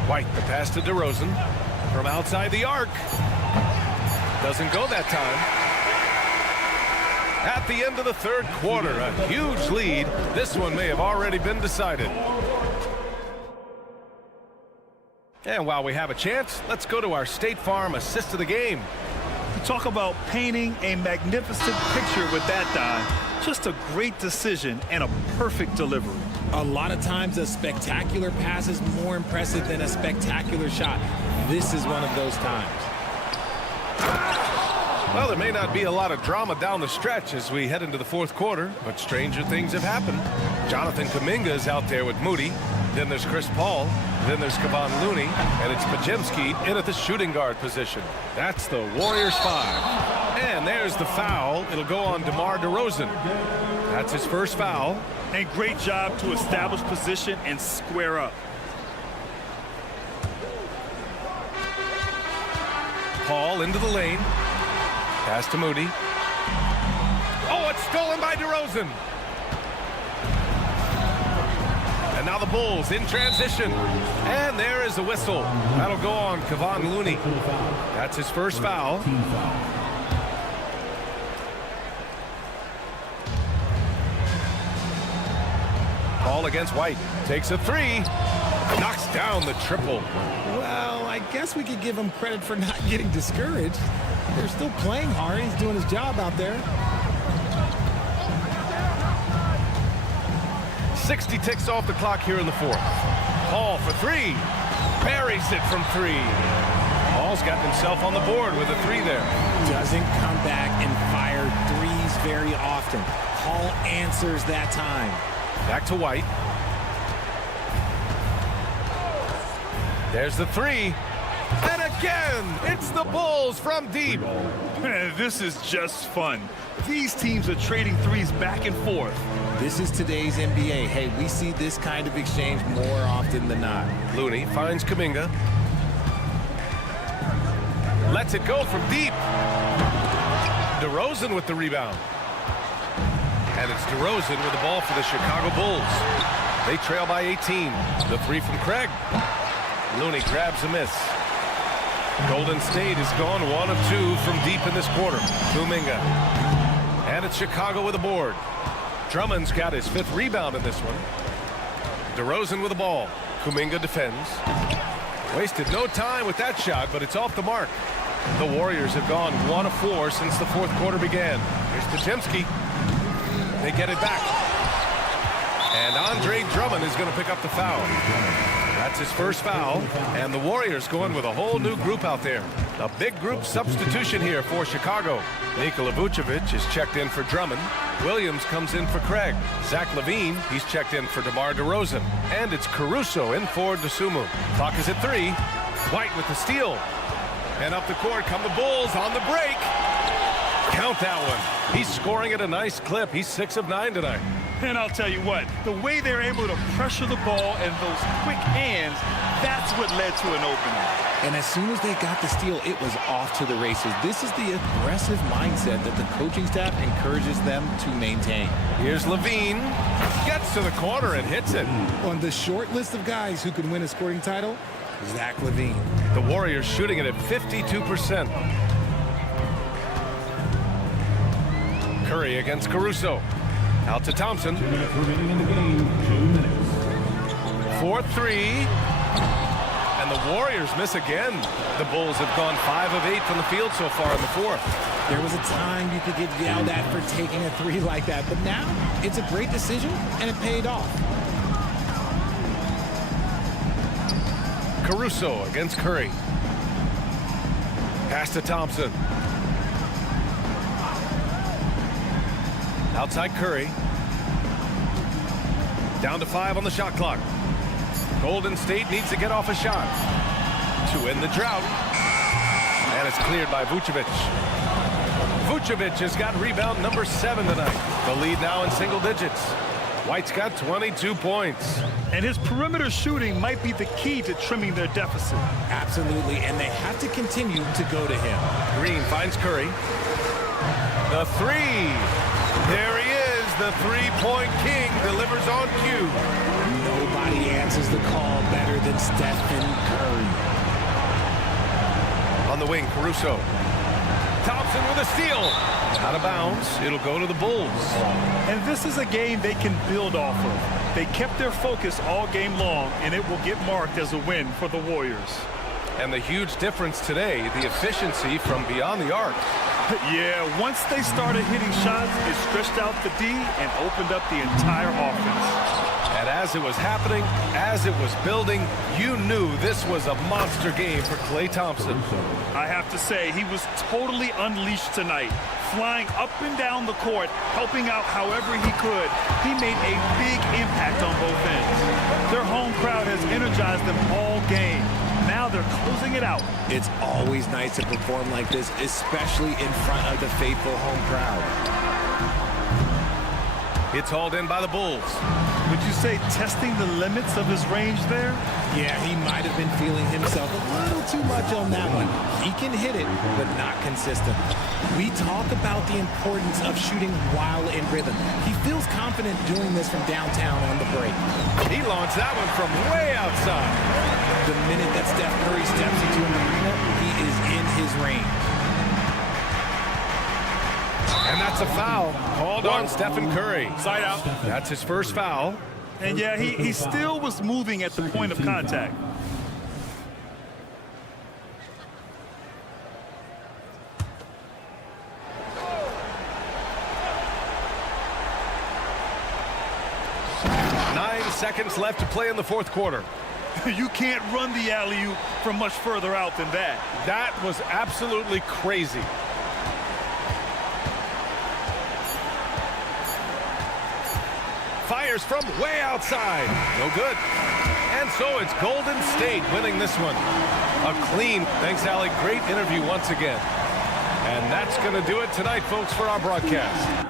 White, the pass to DeRozan. From outside the arc. Doesn't go that time. At the end of the third quarter, a huge lead. This one may have already been decided. And while we have a chance, let's go to our State Farm assist of the game. You talk about painting a magnificent picture with that dive. Just a great decision and a perfect delivery. A lot of times a spectacular pass is more impressive than a spectacular shot. This is one of those times. Well, there may not be a lot of drama down the stretch as we head into the fourth quarter, but stranger things have happened. Jonathan Kuminga is out there with Moody. Then there's Chris Paul. Then there's Kevon Looney. And it's Podziemski in at the shooting guard position. That's the Warriors 5. And there's the foul. It'll go on DeMar DeRozan. That's his first foul. And great job to establish position and square up. Paul into the lane. Pass to Moody. Oh, stolen by DeRozan. And now the Bulls in transition. And there is the whistle. That'll go on Kevon Looney. That's his first foul. Team foul. Ball against White. Takes a three. Knocks down the triple. Well, I guess we could give him credit for not getting discouraged. They're still playing hard. He's doing his job out there. 60 ticks off the clock here in the fourth. Paul for three. Buries it from three. Paul's got himself on the board with a three there. Doesn't come back and fire threes very often. Paul answers that time. Back to White. There's the three. And again, it's the Bulls from deep. Man, this is just fun. These teams are trading threes back and forth. This is today's NBA. Hey, we see this kind of exchange more often than not. Looney finds Kuminga. Lets it go from deep. DeRozan with the rebound. And it's DeRozan with the ball for the Chicago Bulls. They trail by 18. The three from Craig. Looney grabs a miss. Golden State has gone 1 of 2 from deep in this quarter. Kuminga. And it's Chicago with a board. Drummond's got his 5th rebound in this one. DeRozan with the ball. Kuminga defends. Wasted no time with that shot, but it's off the mark. The Warriors have gone 1 of 4 since the fourth quarter began. Here's Potemski. They get it back. And Andre Drummond is going to pick up the foul. That's his first foul. And the Warriors going with a whole new group out there. A big group substitution here for Chicago. Nikola Vucevic is checked in for Drummond. Williams comes in for Craig. Zach LaVine, he's checked in for DeMar DeRozan. And it's Caruso in for Dosunmu. Clock is at 3. White with the steal. And up the court come the Bulls on the break. Count that one. He's scoring at a nice clip. He's 6 of 9 tonight. And I'll tell you what, the way they're able to pressure the ball and those quick hands, that's what led to an opening. And as soon as they got the steal, it was off to the races. This is the aggressive mindset that the coaching staff encourages them to maintain. Here's LaVine. Gets to the corner and hits it. On the short list of guys who can win a scoring title, Zach LaVine. The Warriors shooting it at 52%. Curry against Caruso. Out to Thompson. 2 minutes remaining in the game. 2 minutes. 4-3. And the Warriors miss again. The Bulls have gone 5 of 8 from the field so far in the fourth. There was a time you could get yelled at for taking a three like that, but now it's a great decision and it paid off. Caruso against Curry. Pass to Thompson. Outside Curry. Down to 5 on the shot clock. Golden State needs to get off a shot to end the drought. And it's cleared by Vucevic. Vucevic has got rebound number 7 tonight. The lead now in single digits. White's got 22 points. And his perimeter shooting might be the key to trimming their deficit. Absolutely, and they have to continue to go to him. Green finds Curry. The three. There he is. The three-point king delivers on cue. Nobody answers the call better than Stephen Curry. On the wing, Caruso. Thompson with a steal. Out of bounds. It'll go to the Bulls. And this is a game they can build off of. They kept their focus all game long, and it will get marked as a win for the Warriors. And the huge difference today, the efficiency from beyond the arc. Yeah, once they started hitting shots, it stretched out the D and opened up the entire offense. And as it was happening, as it was building, you knew this was a monster game for Klay Thompson. I have to say, he was totally unleashed tonight. Flying up and down the court, helping out however he could. He made a big impact on both ends. Their home crowd has energized them all game. Now they're closing it out. It's always nice to perform like this, especially in front of the faithful home crowd. It's hauled in by the Bulls. Would you say testing the limits of his range there? Yeah, he might have been feeling himself a little too much on that one. He can hit it, but not consistent. We talk about the importance of shooting while in rhythm. He feels confident doing this from downtown on the break. He launched that one from way outside. The minute that Steph Curry steps into an arena, he is in his range. And that's a foul called on Stephen Curry. Side out. That's his first foul. And yeah, he still was moving at the point of contact. Nine seconds left to play in the fourth quarter. You can't run the alley-oop from much further out than that. That was absolutely crazy. Fires from way outside. No good. And so it's Golden State winning this one. A clean. Thanks, Allie. Great interview once again. And that's going to do it tonight, folks, for our broadcast.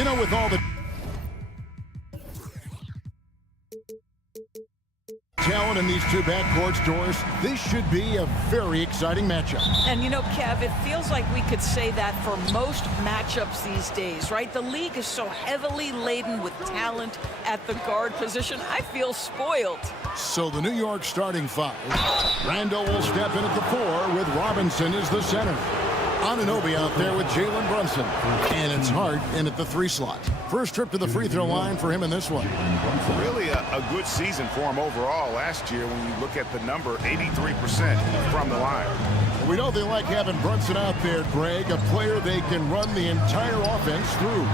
You know, with all the talent in these two backcourts, Doris, this should be a very exciting matchup. And you know, Kev, it feels like we could say that for most matchups these days, right? The league is so heavily laden with talent at the guard position. I feel spoiled. So the New York starting five. Randall will step in at the 4 with Robinson as the center. Anunoby out there with Jalen Brunson. And it's Hart in at the 3 slot. First trip to the free throw line for him in this one. Really a good season for him overall last year when you look at the number, 83% from the line. We know they like having Brunson out there, Greg, a player they can run the entire offense through.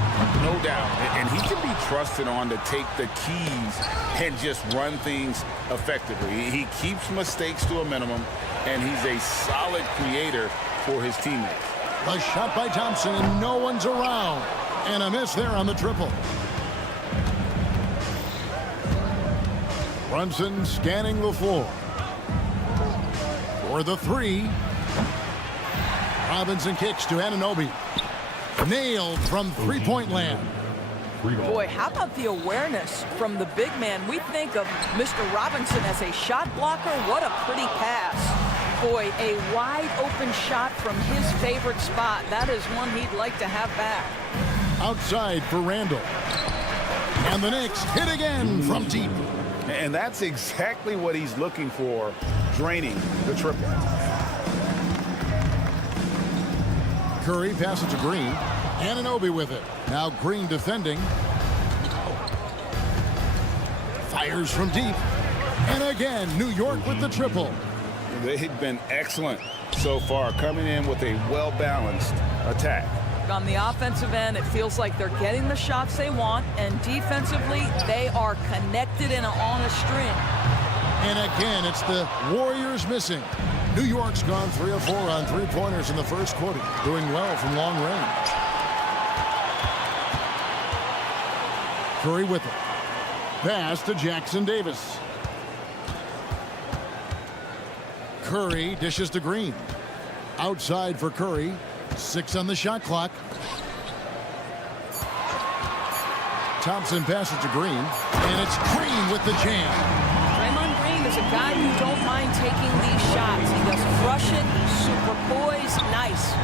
No doubt. And he can be trusted on to take the keys and just run things effectively. He keeps mistakes to a minimum, and he's a solid creator for his teammates. A shot by Thompson, and no one's around. And a miss there on the triple. Brunson scanning the floor. For the 3. Robinson kicks to Anunoby. Nailed from three-point land. Boy, how about the awareness from the big man? We think of Mr. Robinson as a shot blocker. What a pretty pass. Boy, a wide open shot from his favorite spot. That is one he'd like to have back. Outside for Randall. And the Knicks hit again from deep. And that's exactly what he's looking for, draining the triple. Curry passes to Green. Anunoby with it. Now Green defending. Fires from deep. And again, New York with the triple. They've been excellent so far, coming in with a well-balanced attack. On the offensive end, it feels like they're getting the shots they want, and defensively, they are connected and on a string. And again, it's the Warriors missing. New York's gone 3 of 4 on three-pointers in the first quarter, doing well from long range. Curry with it. Pass to Jackson Davis. Curry dishes to Green. Outside for Curry. 6 on the shot clock. Thompson passes to Green. And it's Green with the jam. Draymond Green is a guy who don't mind taking these shots. He doesn't rush it, super poised, nice.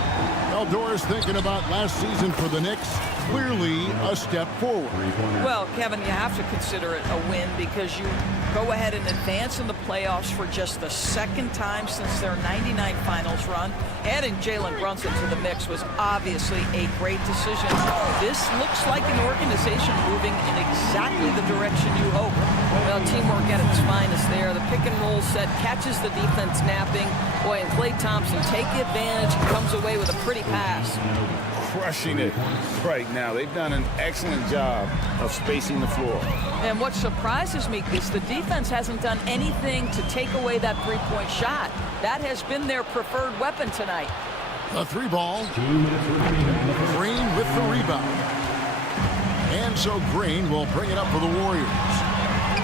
Well, Doris, thinking about last season for the Knicks, clearly a step forward. Well, Kevin, you have to consider it a win because you go ahead and advance in the playoffs for just the second time since their '99 finals run. Adding Jalen Brunson to the mix was obviously a great decision. This looks like an organization moving in exactly the direction you hope. Well, teamwork at its finest there. The pick and roll set catches the defense napping. Boy, and Klay Thompson take the advantage and comes away with a pretty pass. Crushing it right now. They've done an excellent job of spacing the floor. And what surprises me is the defense hasn't done anything to take away that three-point shot. That has been their preferred weapon tonight. The 3 ball. Green with the rebound. And so Green will bring it up for the Warriors.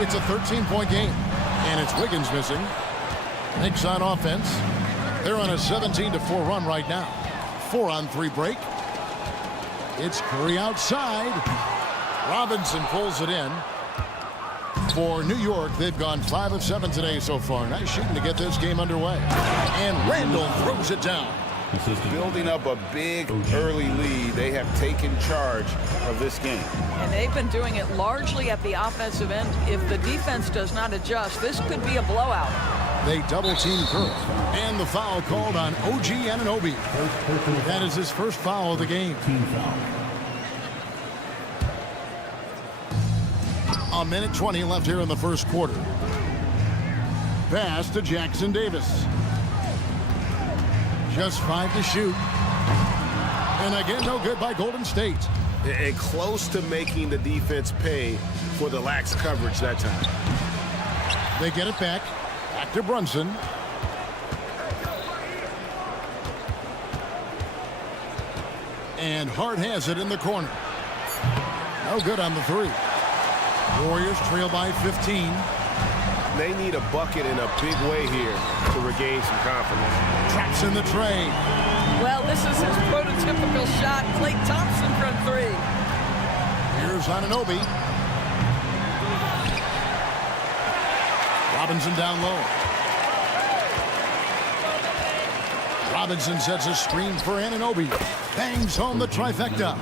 It's a 13-point game. And it's Wiggins missing. Knicks on offense. They're on a 17-4 run right now. 4-on-3 break. It's Curry outside. Robinson pulls it in. For New York, they've gone 5 of 7 today so far. Nice shooting to get this game underway. And Randall throws it down. Building up a big early lead. They have taken charge of this game. And they've been doing it largely at the offensive end. If the defense does not adjust, this could be a blowout. They double-team Curry. And the foul called on OG Anunoby. That is his first foul of the game. A minute 20 left here in the first quarter. Pass to Jackson Davis. Just 5 to shoot. And again, no good by Golden State. And close to making the defense pay for the lax coverage that time. They get it back. Back to Brunson. And Hart has it in the corner. No good on the 3. Warriors trail by 15. They need a bucket in a big way here to regain some confidence. Traps in the tray. Well, this is his prototypical shot. Klay Thompson from 3. Here's Anunoby. Robinson down low. Robinson sets a screen for Anunoby. Bangs home the trifecta.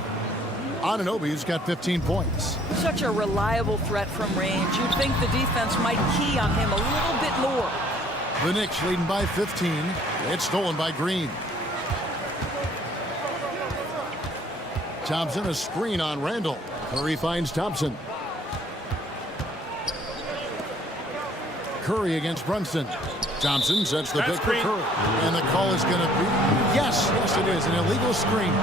Anunoby's got 15 points. Such a reliable threat from range. You'd think the defense might key on him a little bit more. The Knicks leading by 15. It's stolen by Green. Thompson, a screen on Randall. Curry finds Thompson. Curry against Brunson. Thompson sets the pick for Curry. And the call is going to be, yes, it is, an illegal screen.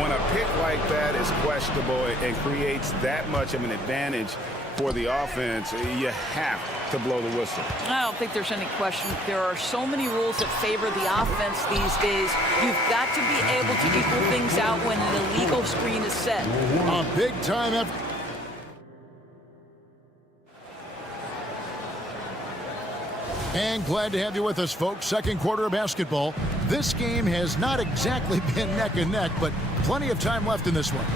When a pick like that is questionable and creates that much of an advantage for the offense, you have to blow the whistle. I don't think there's any question. There are so many rules that favor the offense these days. You've got to be able to equal things out when an illegal screen is set. A big-time effort. And glad to have you with us, folks. Second quarter of basketball. This game has not exactly been neck and neck, but plenty of time left in this one.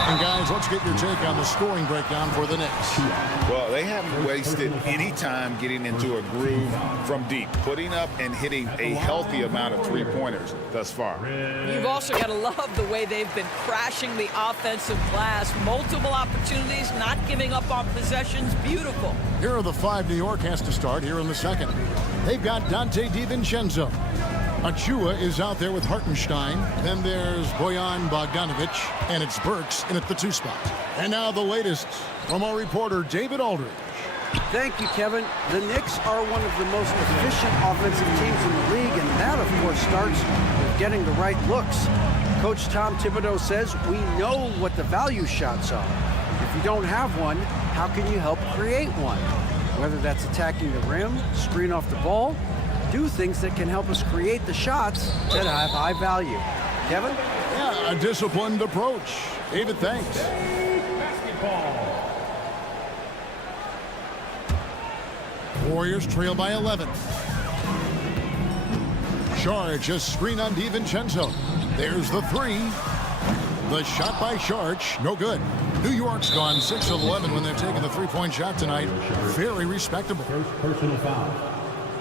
And guys, let's get your take on the scoring breakdown for the Knicks. Well, they haven't wasted any time getting into a groove from deep, putting up and hitting a healthy amount of three-pointers thus far. You've also got to love the way they've been crashing the offensive glass. Multiple opportunities, not giving up on possessions. Beautiful. Here are the five New York has to start here in the second. They've got Dante DiVincenzo. Achua is out there with Hartenstein. Then there's Bojan Bogdanovic, and it's Burks in at the 2 spot. And now the latest from our reporter, David Aldridge. Thank you, Kevin. The Knicks are one of the most efficient offensive teams in the league, and that, of course, starts with getting the right looks. Coach Tom Thibodeau says we know what the value shots are. If you don't have one, how can you help create one? Whether that's attacking the rim, screen off the ball, do things that can help us create the shots that have high value. Kevin? Yeah, a disciplined approach. David, thanks. Warriors trail by 11. Sharge, a screen on DiVincenzo. There's the 3. The shot by Sharge, no good. New York's gone 6 of 11 when they've taken the three-point shot tonight. Very respectable. First personal foul.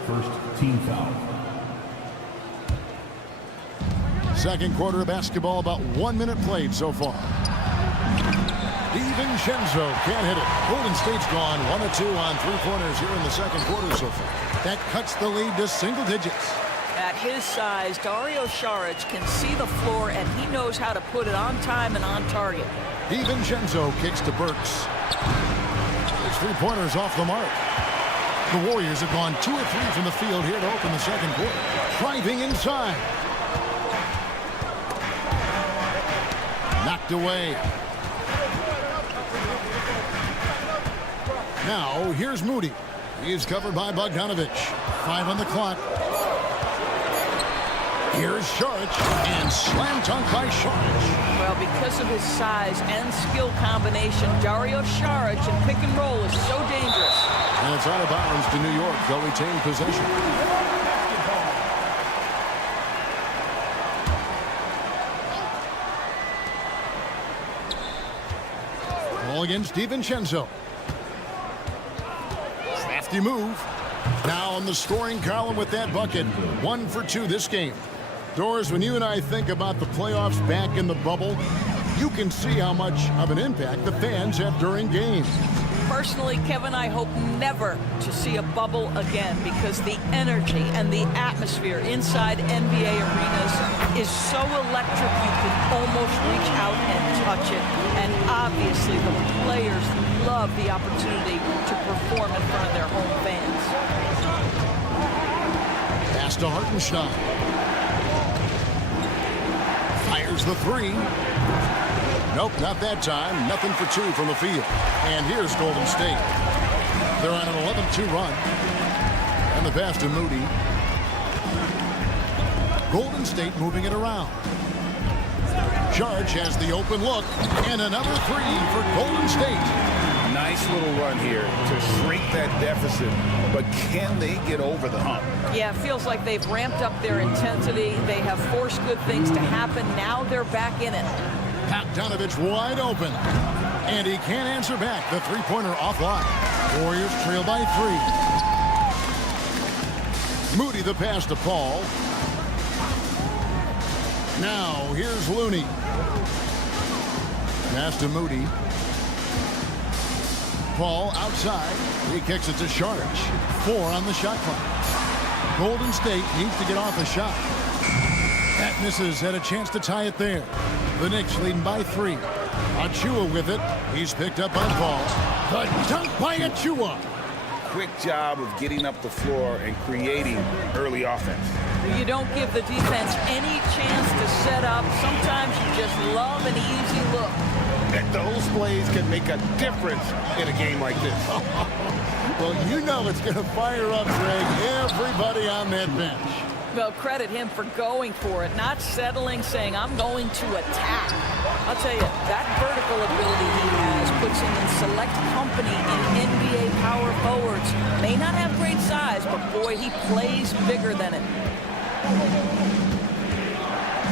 First team foul. Second quarter of basketball, about 1 minute played so far. DiVincenzo can't hit it. Golden State's gone 1 of 2 on three-pointers here in the second quarter so far. That cuts the lead to single digits. At his size, Dario Saric can see the floor, and he knows how to put it on time and on target. DiVincenzo kicks to Burks. His three-pointers off the mark. The Warriors have gone 2 of 3 from the field here to open the second quarter. Driving inside. Knocked away. Now, here's Moody. He is covered by Bogdanovic. 5 on the clock. Here's Saric, and slam dunk by Saric. Well, because of his size and skill combination, Dario Saric in pick and roll is so dangerous. And it's out of bounds to New York. They'll retain possession. Ball against DiVincenzo. Crafty move. Now on the scoring column with that bucket. 1 for 2 this game. Doris, when you and I think about the playoffs back in the bubble, you can see how much of an impact the fans have during games. Personally, Kevin, I hope never to see a bubble again because the energy and the atmosphere inside NBA arenas is so electric you can almost reach out and touch it. And obviously the players love the opportunity to perform in front of their home fans. Pass to Hartenstein. Fires the 3. Nope, not that time. Nothing for 2 from the field. And here's Golden State. They're on an 11-2 run. And the pass to Moody. Golden State moving it around. Saric has the open look. And another 3 for Golden State. Nice little run here to shrink that deficit, but can they get over the hump? Yeah, it feels like they've ramped up their intensity. They have forced good things to happen. Now they're back in it. Bogdanovich wide open. And he can't answer back. The three-pointer offline. Warriors trail by 3. Moody the pass to Paul. Now here's Looney. Pass to Moody. Paul outside. He kicks it to Saric. 4 on the shot clock. Golden State needs to get off a shot. That misses. Had a chance to tie it there. The Knicks leading by 3. Achua with it. He's picked up on Paul. The dunk by Achua. Quick job of getting up the floor and creating early offense. You don't give the defense any chance to set up. Sometimes you just love an easy look. And those plays can make a difference in a game like this. Well, you know it's going to fire up, Greg, everybody on that bench. Well, credit him for going for it, not settling, saying, I'm going to attack. I'll tell you, that vertical ability he has puts him in select company in NBA power forwards. May not have great size, but boy, he plays bigger than it.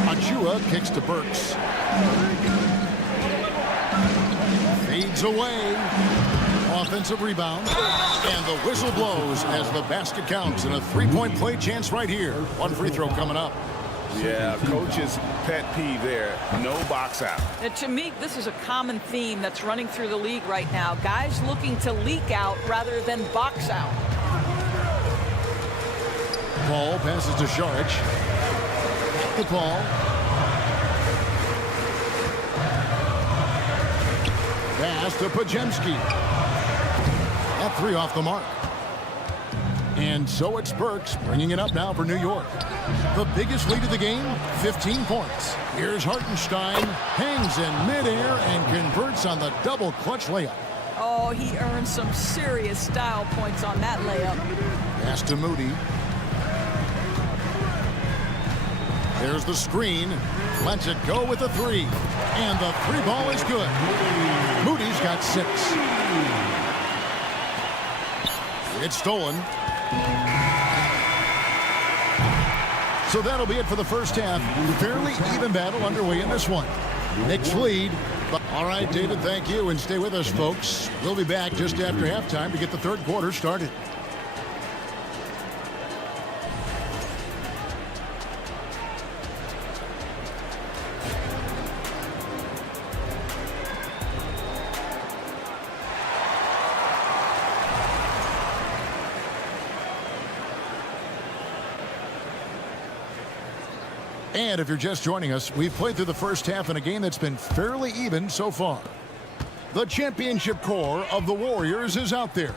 Achua kicks to Burks. Fades away. Offensive rebound. And the whistle blows as the basket counts. And a three-point play chance right here. One free throw coming up. Yeah, coach's pet peeve there. No box out. And to me, this is a common theme that's running through the league right now. Guys looking to leak out rather than box out. Paul passes to Saric. The ball. Pass to Pajemski. That 3 off the mark. And so it's Burks bringing it up now for New York. The biggest lead of the game, 15 points. Here's Hartenstein. Hangs in midair and converts on the double clutch layup. Oh, he earned some serious style points on that layup. Pass to Moody. There's the screen. Lets it go with the 3. And the 3 ball is good. Moody's got 6. It's stolen. So that'll be it for the first half. Fairly even battle underway in this one. Knicks lead. All right, David, thank you. And stay with us, folks. We'll be back just after halftime to get the third quarter started. And if you're just joining us, we've played through the first half in a game that's been fairly even so far. The championship core of the Warriors is out there.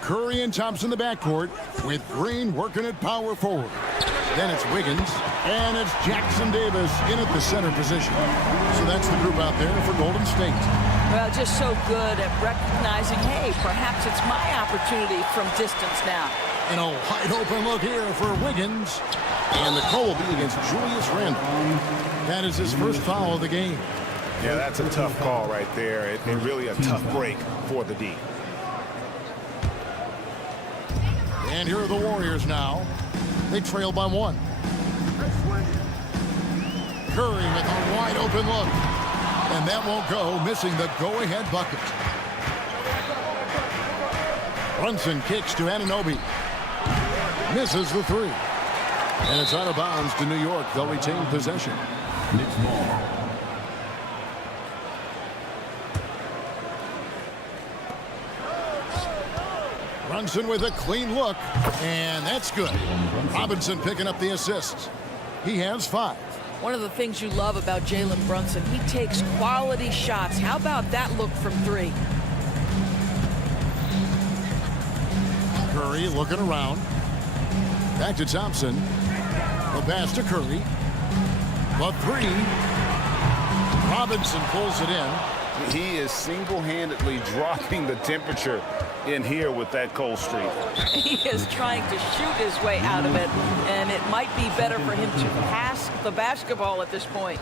Curry and Thompson in the backcourt with Green working at power forward. Then it's Wiggins, and it's Jackson Davis in at the center position. So that's the group out there for Golden State. Well, just so good at recognizing, hey, perhaps it's my opportunity from distance now. And a wide open look here for Wiggins. And the call will be against Julius Randle. That is his first foul of the game. Yeah, that's a tough call right there. And really a tough break for the D. And here are the Warriors now. They trail by 1. Curry with a wide open look. And that won't go, missing the go-ahead bucket. Brunson kicks to Anunoby. Misses the 3. And it's out of bounds to New York. They'll retain possession. Knicks ball. Brunson with a clean look. And that's good. Robinson picking up the assist. He has 5. One of the things you love about Jalen Brunson, he takes quality shots. How about that look from 3? Curry looking around. Back to Thompson. The pass to Curry. The 3. Robinson pulls it in. He is single-handedly dropping the temperature in here with that cold streak. He is trying to shoot his way out of it, and it might be better for him to pass the basketball at this point.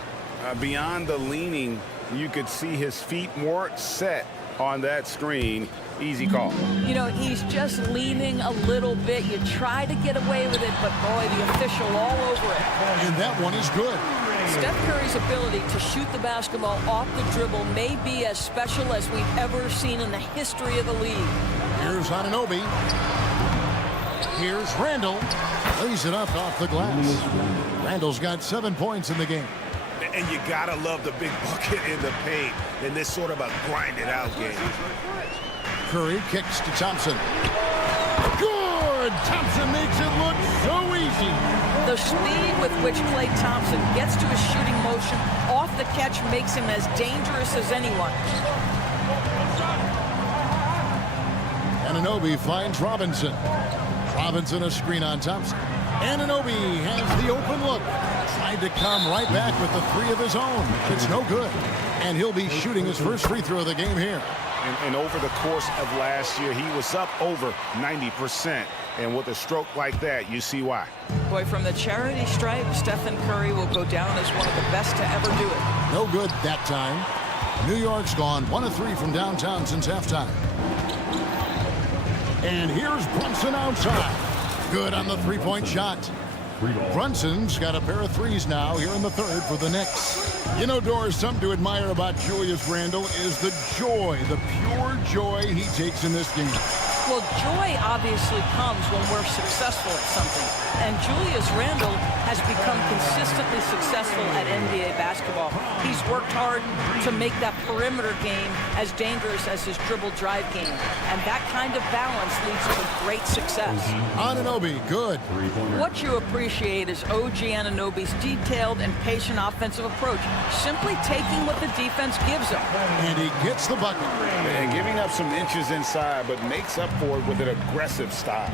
Beyond the leaning, you could see his feet weren't set on that screen. Easy call. You know, he's just leaning a little bit. You try to get away with it, but boy, the official all over it. And that one is good. Steph Curry's ability to shoot the basketball off the dribble may be as special as we've ever seen in the history of the league. Here's Anunoby. Here's Randall. Lays it up off the glass. Randall's got 7 points in the game. And you gotta love the big bucket in the paint in this sort of a grinded-out game. Curry kicks to Thompson. Good! Thompson makes it look so easy. The speed with which Klay Thompson gets to his shooting motion off the catch makes him as dangerous as anyone. Anunoby finds Robinson. Robinson a screen on Thompson. Anunoby has the open look. Tried to come right back with the three of his own. It's no good. And he'll be shooting his first free throw of the game here. And over the course of last year, he was up over 90%. And with a stroke like that, you see why. Boy, from the charity stripe, Stephen Curry will go down as one of the best to ever do it. No good that time. New York's gone 1 of 3 from downtown since halftime. And here's Brunson outside. Good on the three-point shot. Brunson's got a pair of threes now here in the third for the Knicks. You know, Doris, something to admire about Julius Randle is the joy, the pure joy he takes in this game. Well, joy obviously comes when we're successful at something. And Julius Randle has become consistently successful at NBA basketball. He's worked hard to make that perimeter game as dangerous as his dribble drive game. And that kind of balance leads to great success. Anunoby, good. What you appreciate is OG Anunoby's detailed and patient offensive approach, simply taking what the defense gives him. And he gets the bucket. And giving up some inches inside, but makes up for it with an aggressive style.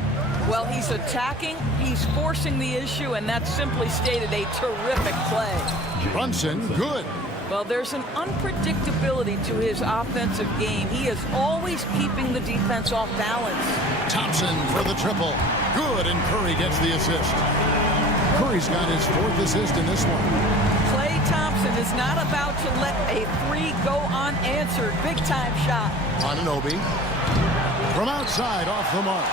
Well, he's attacking, he's forcing the issue, and that's simply stated a terrific play. Brunson, good. Well, there's an unpredictability to his offensive game. He is always keeping the defense off balance. Thompson for the triple. Good, and Curry gets the assist. Curry's got his 4th assist in this one. Klay Thompson is not about to let a three go unanswered. Big-time shot. Anunoby from outside off the mark.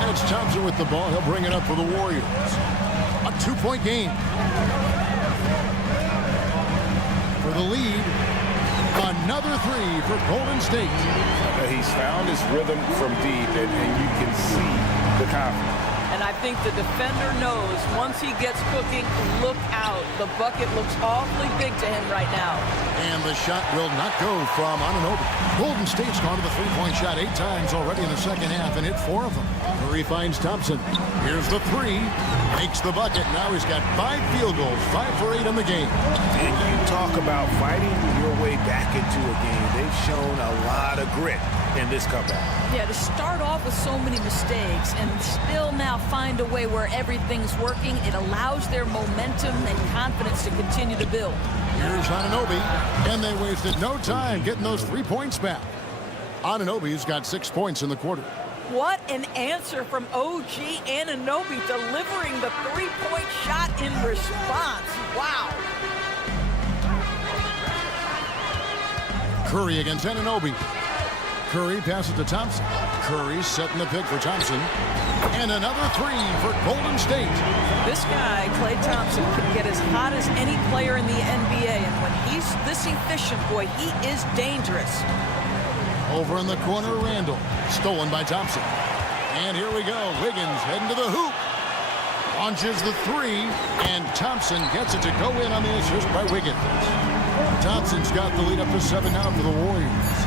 And it's Thompson with the ball. He'll bring it up for the Warriors. A 2-point game. For the lead, another three for Golden State. He's found his rhythm from deep, and you can see the confidence. And I think the defender knows once he gets cooking, look out. The bucket looks awfully big to him right now. And the shot will not go from Anunoby. Golden State's gone to the three-point shot 8 times already in the second half and hit 4 of them. Curry finds Thompson. Here's the three. Makes the bucket. Now he's got 5 field goals, 5 for 8 on the game. And you talk about fighting your way back into a game. They've shown a lot of grit in this comeback. Yeah, to start off with so many mistakes and still now find a way where everything's working, it allows their momentum and confidence to continue to build. Here's Anunoby, and they wasted no time getting those 3 points back. Anunoby's got 6 points in the quarter. What an answer from OG Anunoby, delivering the three-point shot in response. Wow. Curry against Anunoby. Curry passes to Thompson. Curry setting the pick for Thompson. And another three for Golden State. This guy, Klay Thompson, can get as hot as any player in the NBA. And when he's this efficient, boy, he is dangerous. Over in the corner, Randall. Stolen by Thompson. And here we go. Wiggins heading to the hoop. Launches the three. And Thompson gets it to go in on the assist by Wiggins. Thompson's got the lead up to 7 now for the Warriors.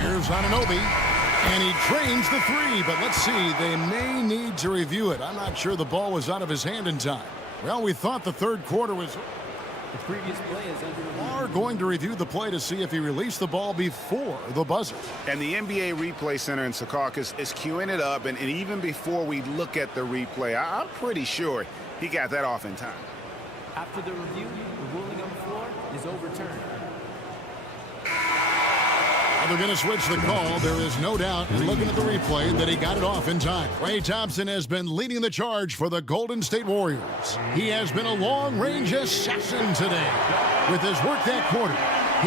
Here's Anunoby, and he drains the three, but let's see, they may need to review it. I'm not sure the ball was out of his hand in time. Well, we thought the third quarter was... The previous play is under review. Are going to review the play to see if he released the ball before the buzzer. And the NBA Replay Center in Secaucus is queuing it up, and even before we look at the replay, I'm pretty sure he got that off in time. After the review, the ruling on the floor is overturned. They're going to switch the call. There is no doubt, looking at the replay, that he got it off in time. Klay Thompson has been leading the charge for the Golden State Warriors. He has been a long-range assassin today. With his work that quarter,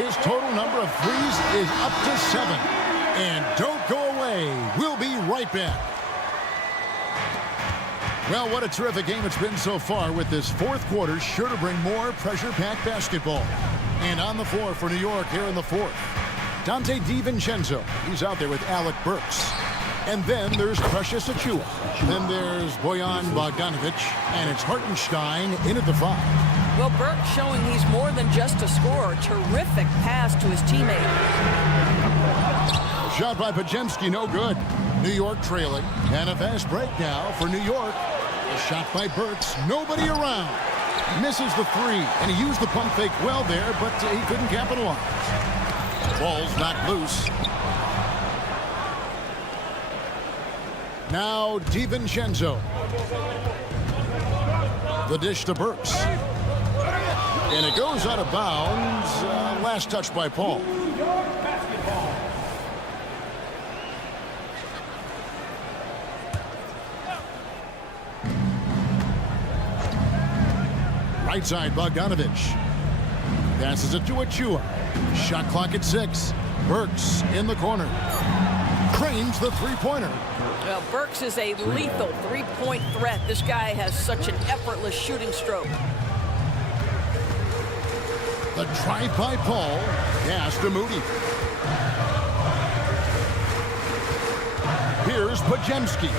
his total number of threes is up to 7. And don't go away. We'll be right back. Well, what a terrific game it's been so far, with this fourth quarter sure to bring more pressure-packed basketball. And on the floor for New York here in the fourth, Dante DiVincenzo. He's out there with Alec Burks. And then there's Precious Achiuwa. Then there's Bojan Bogdanovic, and it's Hartenstein in at the 5. Well, Burke showing he's more than just a scorer. Terrific pass to his teammate. Shot by Podziemski, no good. New York trailing, and a fast break now for New York. A shot by Burks, nobody around. Misses the 3, and he used the pump fake well there, but he couldn't capitalize. Ball's knocked loose. Now DiVincenzo. The dish to Burks. And it goes out of bounds. Last touch by Paul. Right side, Bogdanovic. Passes it to Achiuwa. Shot clock at 6. Burks in the corner. Cranes the three-pointer. Well, Burks is a lethal three-point threat. This guy has such an effortless shooting stroke. The drive by Paul. Pass to Moody. Here's Podziemski.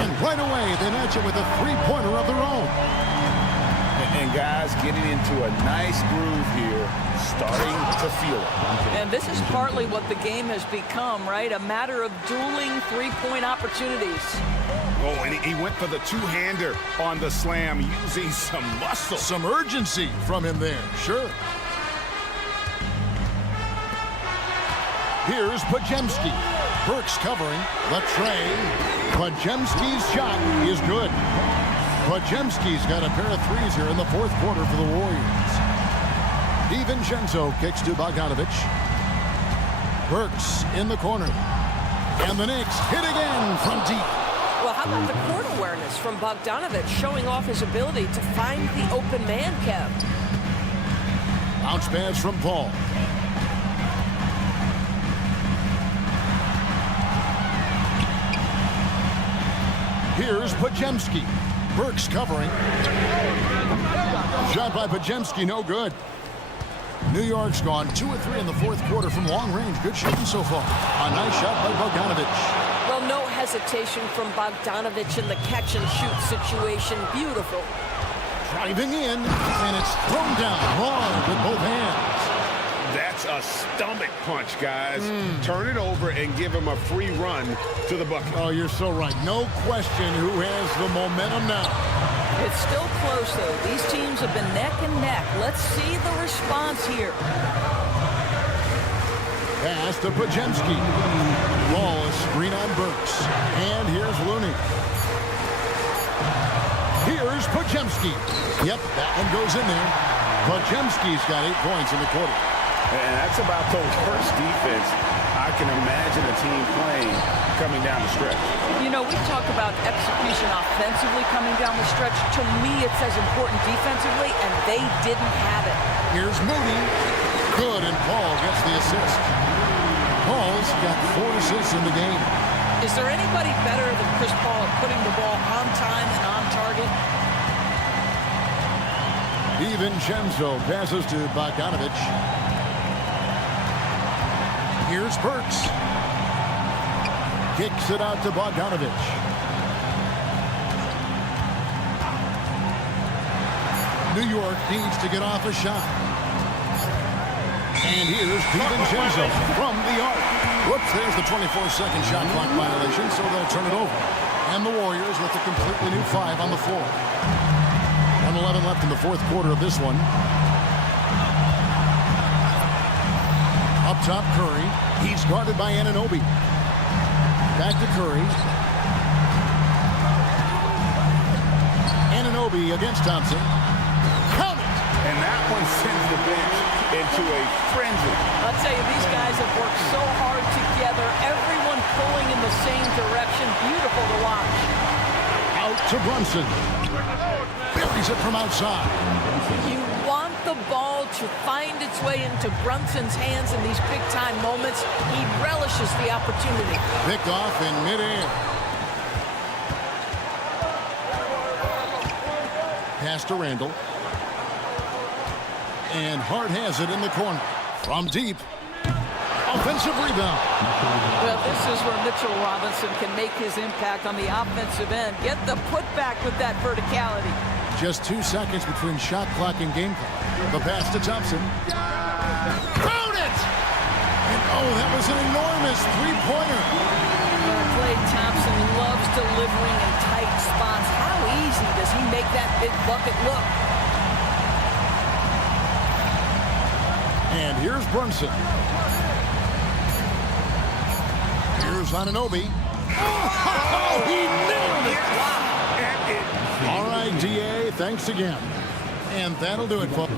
And right away, they match it with a three-pointer of their own. And guys getting into a nice groove here, starting to feel it. And this is partly what the game has become, right? A matter of dueling three-point opportunities. Oh, and he went for the two-hander on the slam, using some muscle. Some urgency from him there, sure. Here's Podziemski. Burks covering. The tray. Podziemski's shot is good. Podziemski's got a pair of threes here in the fourth quarter for the Warriors. DiVincenzo kicks to Bogdanovic. Burks in the corner. And the Knicks hit again from deep. Well, how about the court awareness from Bogdanovic, showing off his ability to find the open man, Kev? Bounce pass from Paul. Here's Podziemski. Burks covering. Shot by Podziemski, no good. New York's gone 2 of 3 in the fourth quarter from long range. Good shooting so far. A nice shot by Bogdanovic. Well, no hesitation from Bogdanovic in the catch-and-shoot situation. Beautiful. Driving in, and it's thrown down hard with both hands. That's a stomach punch, guys. Turn it over and give him a free run to the bucket. Oh, you're so right. No question who has the momentum now. It's still close, though. These teams have been neck and neck. Let's see the response here. Pass to Podziemski. Ball is screen on Burks. And here's Looney. Here's Podziemski. Yep, that one goes in there. Podziemski's got 8 points in the quarter. And that's about the worst defense I can imagine a team playing coming down the stretch. You know, we talk about execution offensively coming down the stretch. To me, it's as important defensively, and they didn't have it. Here's Moody. Good, and Paul gets the assist. Paul's got 4 assists in the game. Is there anybody better than Chris Paul at putting the ball on time and on target? DiVincenzo passes to Bogdanovic. Here's Burks. Kicks it out to Bogdanovic. New York needs to get off a shot. And here's DiVincenzo from the arc. Whoops, there's the 24-second shot clock violation, so they'll turn it over. And the Warriors with a completely new 5 on the floor. 1:11 left in the fourth quarter of this one. Up top, Curry. He's guarded by Anunoby. Back to Curry. Anunoby against Thompson. Count it! And that one sends the bench into a frenzy. I'll tell you, these guys have worked so hard together. Everyone pulling in the same direction. Beautiful to watch. Out to Brunson. Buries it from outside. You want the ball to find its way into Brunson's hands in these big-time moments. He relishes the opportunity. Picked off in midair. pass to Randall. And Hart has it in the corner. From deep. Offensive rebound. Well, this is where Mitchell Robinson can make his impact on the offensive end. Get the putback with that verticality. Just 2 seconds between shot clock and game clock. The pass to Thompson. Found it! And oh, that was an enormous three-pointer. Klay Thompson loves delivering in tight spots. How easy does he make that big bucket look? And here's Brunson. Here's Anunoby. Oh, he nailed it! All right, DA, thanks again. And that'll do it, folks.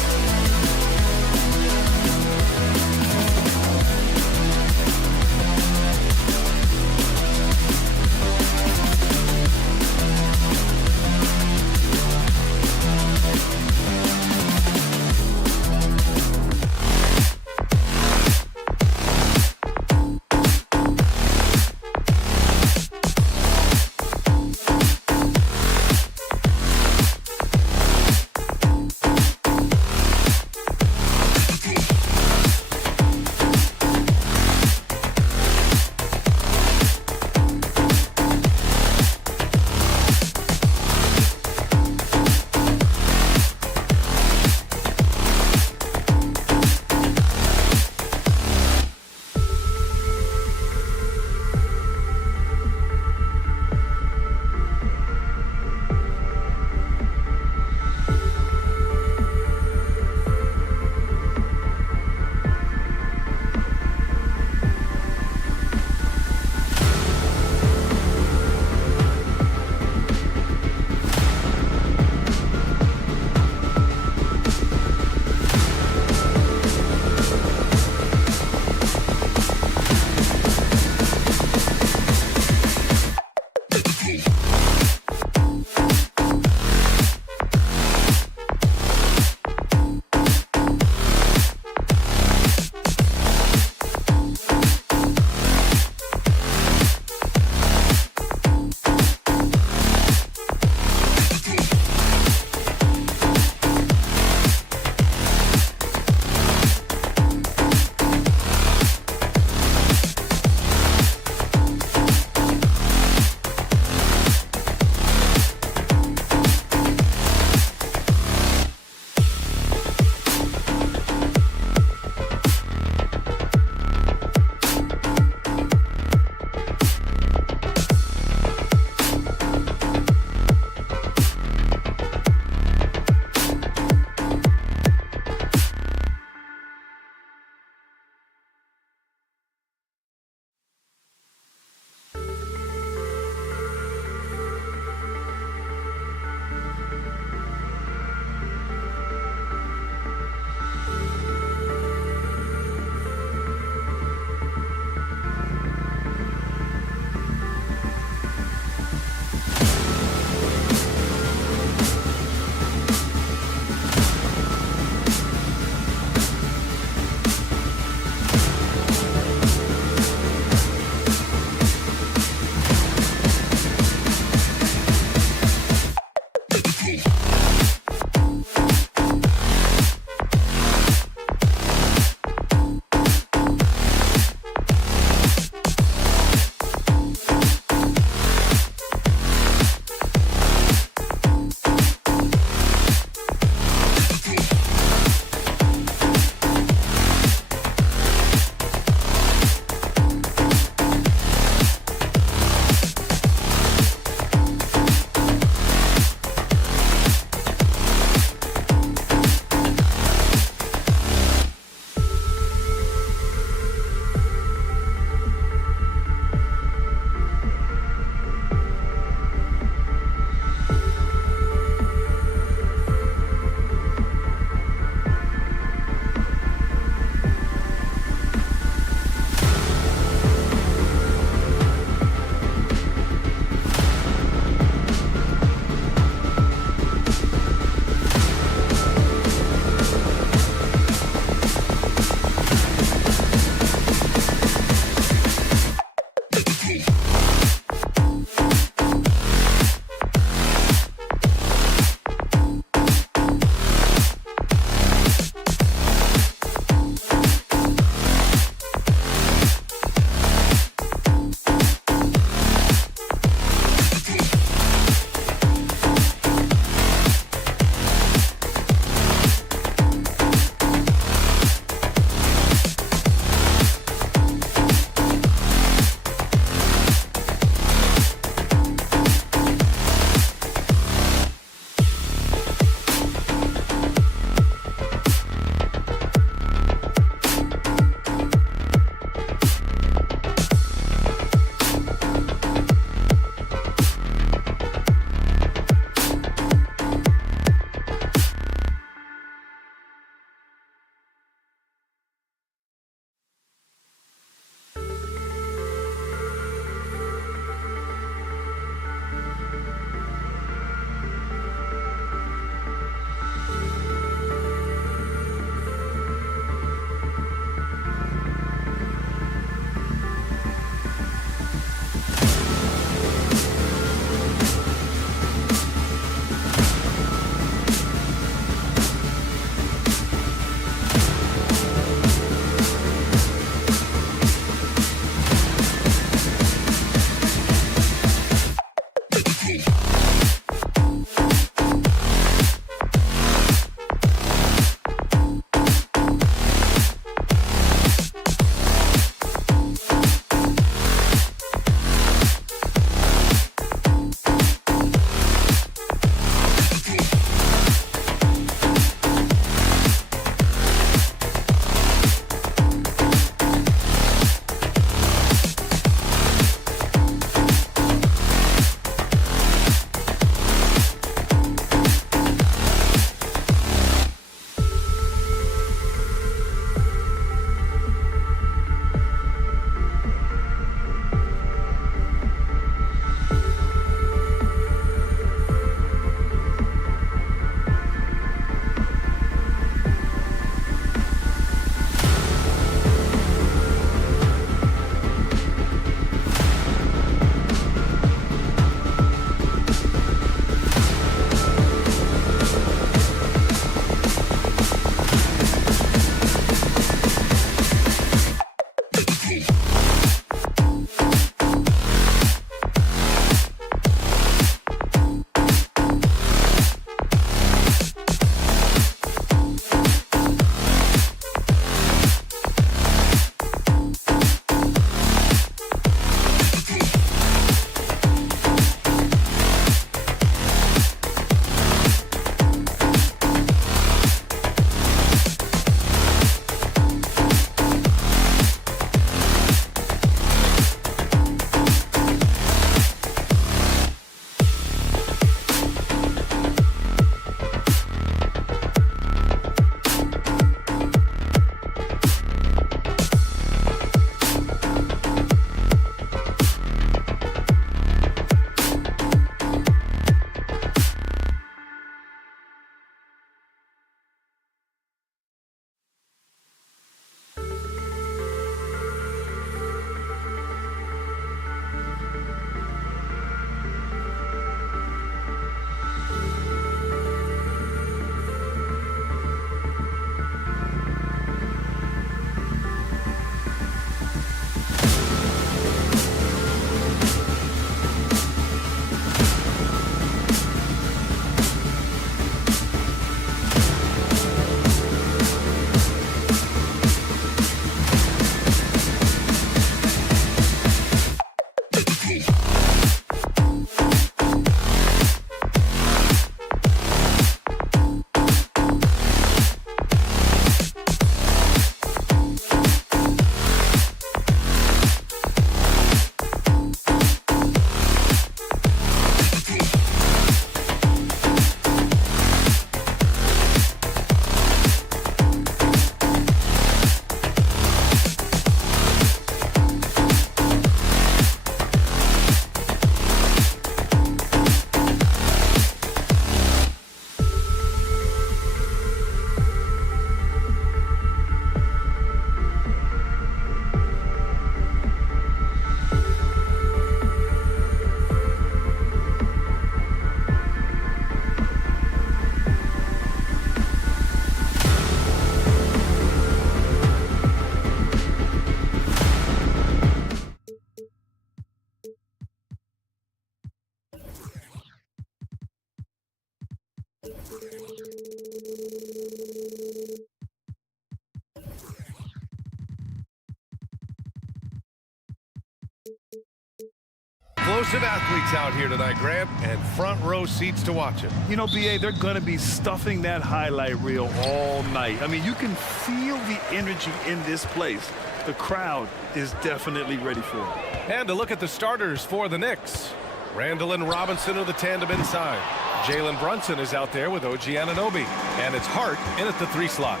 explosive athletes out here tonight, Grant, and front row seats to watch it. You know, BA, they're going to be stuffing that highlight reel all night. I mean, you can feel the energy in this place. The crowd is definitely ready for it. And to look at the starters for the Knicks. Randall and Robinson are the tandem inside. Jalen Brunson is out there with OG Anunoby. And it's Hart in at the 3 slot.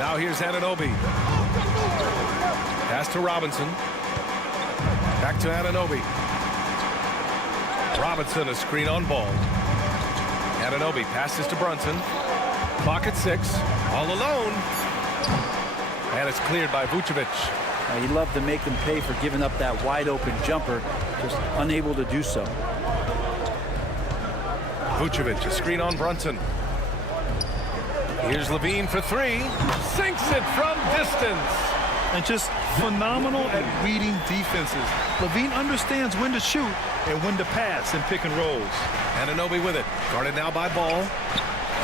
Now here's Anunoby. Pass to Robinson. Back to Anunoby. Robinson, a screen on ball. Anunoby passes to Brunson. Clock at 6. All alone. And it's cleared by Vucevic. He loved to make them pay for giving up that wide open jumper. Just unable to do so. Vucevic, a screen on Brunson. Here's Levine for 3. Sinks it from distance. And just phenomenal at reading defenses. Levine understands when to shoot and when to pass and pick and rolls. Anunoby with it. Guarded now by Ball.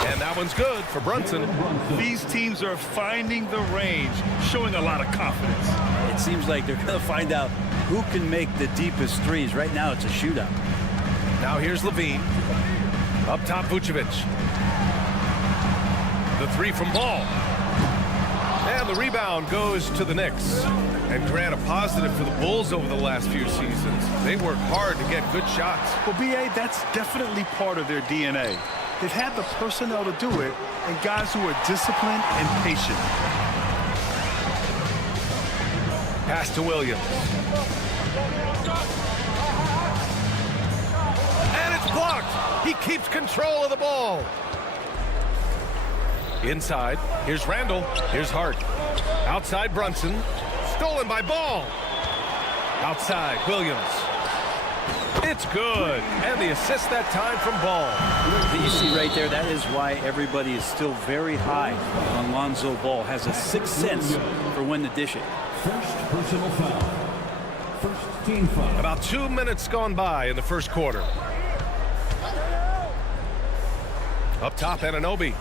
And that one's good for Brunson. These teams are finding the range, showing a lot of confidence. It seems like they're going to find out who can make the deepest threes. Right now, it's a shootout. Now here's Levine. Up top, Vucevic. The 3 from Ball. And the rebound goes to the Knicks. And Grant, a positive for the Bulls over the last few seasons. They work hard to get good shots. Well, BA, that's definitely part of their DNA. They've had the personnel to do it, and guys who are disciplined and patient. Pass to Williams. And it's blocked. He keeps control of the ball. Inside, here's Randall. Here's Hart. Outside, Brunson. Stolen by Ball. Outside, Williams. It's good. And the assist that time from Ball. You see right there, that is why everybody is still very high on Lonzo Ball. Has a sixth sense for when to dish it. First personal foul. First team foul. About 2 minutes gone by in the first quarter. Up top, Anunoby.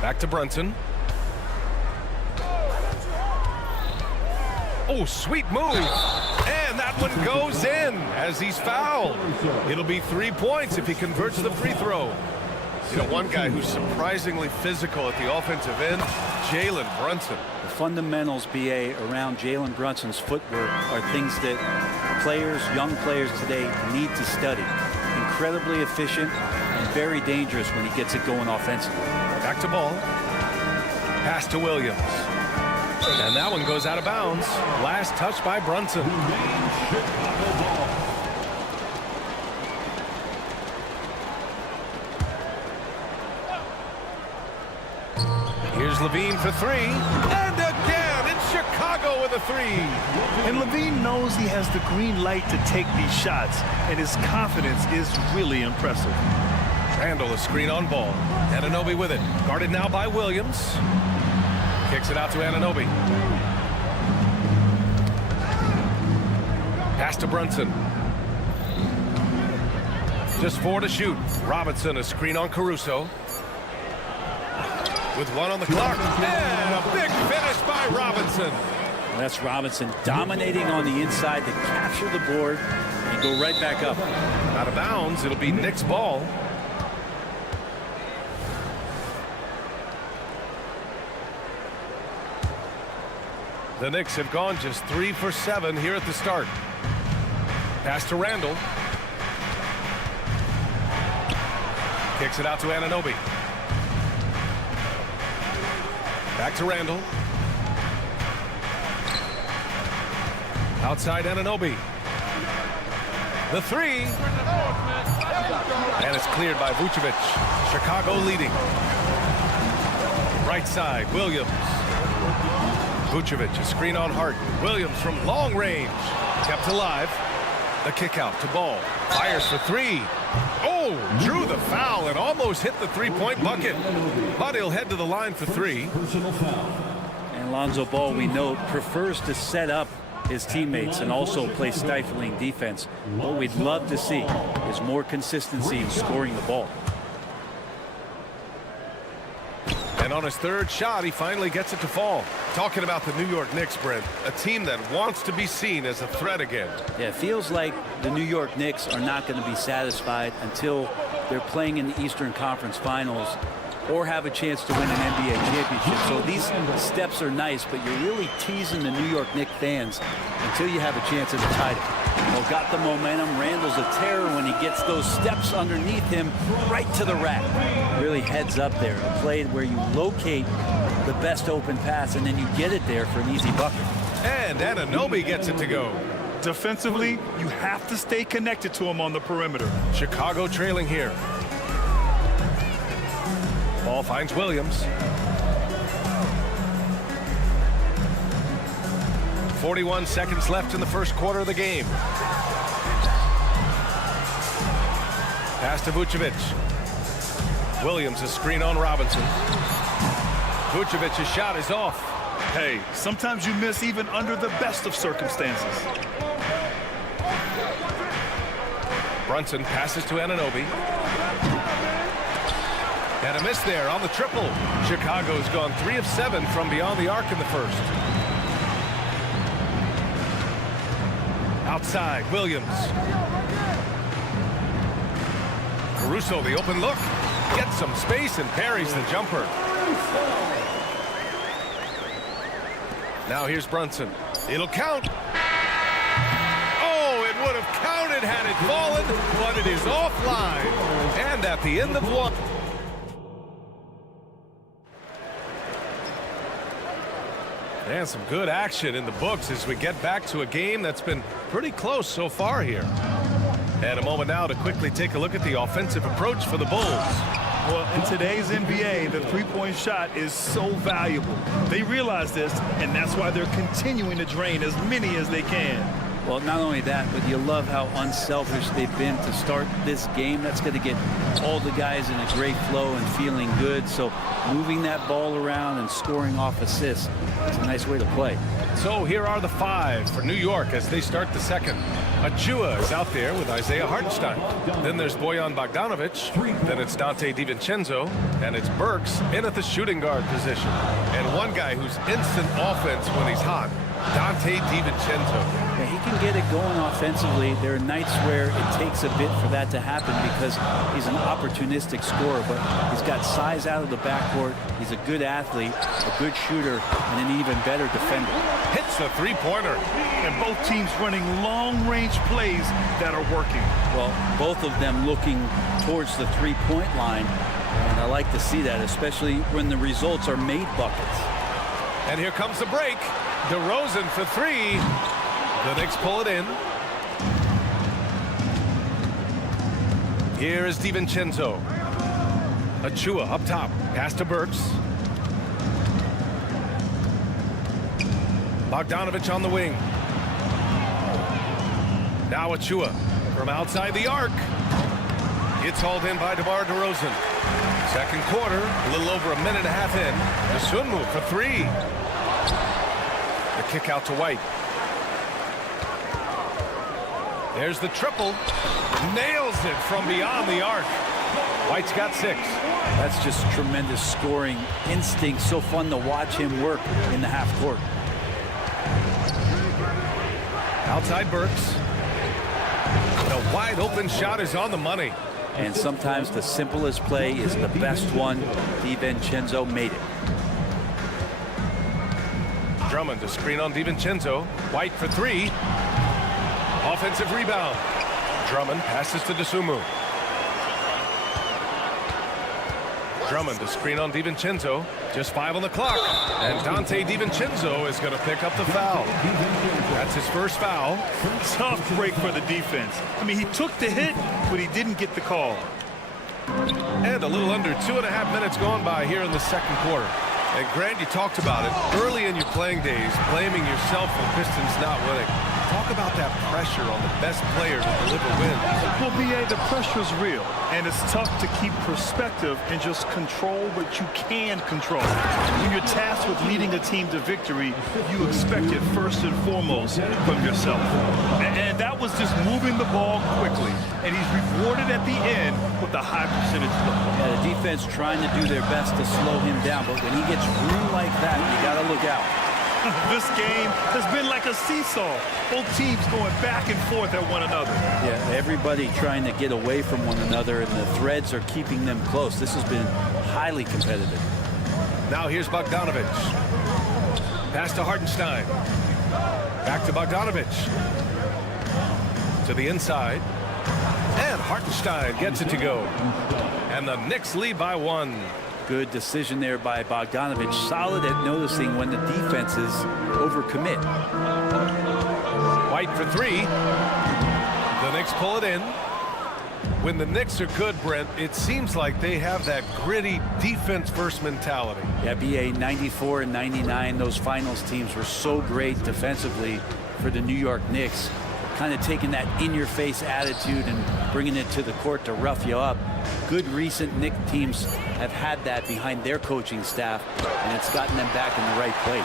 Back to Brunson. Oh, sweet move. And that one goes in as he's fouled. It'll be 3 points if he converts the free throw. You know, one guy who's surprisingly physical at the offensive end, Jalen Brunson. The fundamentals, BA, around Jalen Brunson's footwork are things that players, young players today need to study. Incredibly efficient and very dangerous when he gets it going offensively. Back to Ball. Pass to Williams. And that one goes out of bounds. Last touch by Brunson. Here's Levine for 3. And again, it's Chicago with a 3. And Levine knows he has the green light to take these shots, and his confidence is really impressive. Randall, a screen on Ball. Anunoby with it. Guarded now by Williams. Kicks it out to Anunoby. Pass to Brunson. Just 4 to shoot. Robinson, a screen on Caruso. With 1 on the clock. And a big finish by Robinson. Well, that's Robinson dominating on the inside to capture the board and go right back up. Out of bounds. It'll be Knicks ball. The Knicks have gone just 3 for 7 here at the start. Pass to Randall. Kicks it out to Anunoby. Back to Randall. Outside Anunoby. The 3. And it's cleared by Vucevic. Chicago leading. Right side, Williams. Vucevic, a screen on Hart. Williams from long range. Kept alive. The kick out to Ball. Fires for 3. Oh, drew the foul and almost hit the 3-point bucket. But he'll head to the line for 3. And Lonzo Ball, we know, prefers to set up his teammates and also play stifling defense. What we'd love to see is more consistency in scoring the ball. And on his third shot, he finally gets it to fall. Talking about the New York Knicks, Brent, a team that wants to be seen as a threat again. Yeah, it feels like the New York Knicks are not going to be satisfied until they're playing in the Eastern Conference Finals or have a chance to win an NBA championship. So these steps are nice, but you're really teasing the New York Knicks fans until you have a chance at the title. Well, got the momentum. Randall's a terror when he gets those steps underneath him right to the rack. Really heads up there. A play where you locate the best open pass and then you get it there for an easy bucket. And Anunoby gets it to go. Defensively, you have to stay connected to him on the perimeter. Chicago trailing here. Ball finds Williams. 41 seconds left in the first quarter of the game. Pass to Vucevic. Williams, a screen on Robinson. Vucevic's shot is off. Hey, sometimes you miss even under the best of circumstances. Brunson passes to Anunoby. And a miss there on the triple. Chicago's gone 3 of 7 from beyond the arc in the first. Outside, Williams. Caruso, the open look. Gets some space and parries the jumper. Now here's Brunson. It'll count. Oh, it would have counted had it fallen, but it is offline. And at the end of one. And some good action in the books as we get back to a game that's been pretty close so far here. And a moment now to quickly take a look at the offensive approach for the Bulls. Well, in today's NBA, the three-point shot is so valuable. They realize this, and that's why they're continuing to drain as many as they can. Well, not only that, but you love how unselfish they've been to start this game. That's going to get all the guys in a great flow and feeling good. So moving that ball around and scoring off assists, it's a nice way to play. So here are the 5 for New York as they start the second. Achua is out there with Isaiah Hartenstein. Then there's Bojan Bogdanovic. Then it's Dante DiVincenzo. And it's Burks in at the shooting guard position. And one guy who's instant offense when he's hot, Dante DiVincenzo. Yeah, he can get it going offensively. There are nights where it takes a bit for that to happen because he's an opportunistic scorer, but he's got size out of the backcourt. He's a good athlete, a good shooter, and an even better defender. Hits the three-pointer. And both teams running long-range plays that are working. Well, both of them looking towards the three-point line, and I like to see that, especially when the results are made buckets. And here comes the break. DeRozan for 3. The Knicks pull it in. Here is DiVincenzo. Achua up top. Pass to Burks. Bogdanovic on the wing. Now Achua from outside the arc. It's hauled in by DeMar DeRozan. Second quarter, a little over a minute and a half in. Dosunmu for 3. The kick out to White. There's the triple. Nails it from beyond the arc. White's got 6. That's just tremendous scoring instinct. So fun to watch him work in the half court. Outside Burks. The wide open shot is on the money. And sometimes the simplest play is the best one. DiVincenzo made it. Drummond to screen on DiVincenzo. White for 3. Offensive rebound. Drummond passes to Dosunmu. Drummond to screen on DiVincenzo. Just 5 on the clock. And Dante DiVincenzo is going to pick up the foul. That's his first foul. Tough break for the defense. I mean, he took the hit, but he didn't get the call. And a little under 2.5 minutes gone by here in the second quarter. And Grant, you talked about it early in your playing days, blaming yourself for Pistons not winning. talk about that pressure on the best player to deliver wins. Well, BA, the pressure is real, and it's tough to keep perspective and just control what you can control. When you're tasked with leading a team to victory, you expect it first and foremost from yourself. And that was just moving the ball quickly, and he's rewarded at the end with a high percentage look. Yeah, the defense trying to do their best to slow him down, but when he gets room like that, you got to look out. This game has been like a seesaw. Both teams going back and forth at one another. Yeah, everybody trying to get away from one another, and the threads are keeping them close. This has been highly competitive. Now here's Bogdanovic. Pass to Hartenstein. Back to Bogdanovic. To the inside. And Hartenstein gets it to go. And the Knicks lead by 1. Good decision there by Bogdanovic. Solid at noticing when the defenses overcommit. White for 3. The Knicks pull it in. When the Knicks are good, Brent, it seems like they have that gritty defense-first mentality. Yeah, BA 94 and 99, those finals teams were so great defensively for the New York Knicks. Kind of taking that in-your-face attitude and bringing it to the court to rough you up. Good recent Knicks teams have had that behind their coaching staff, and it's gotten them back in the right place.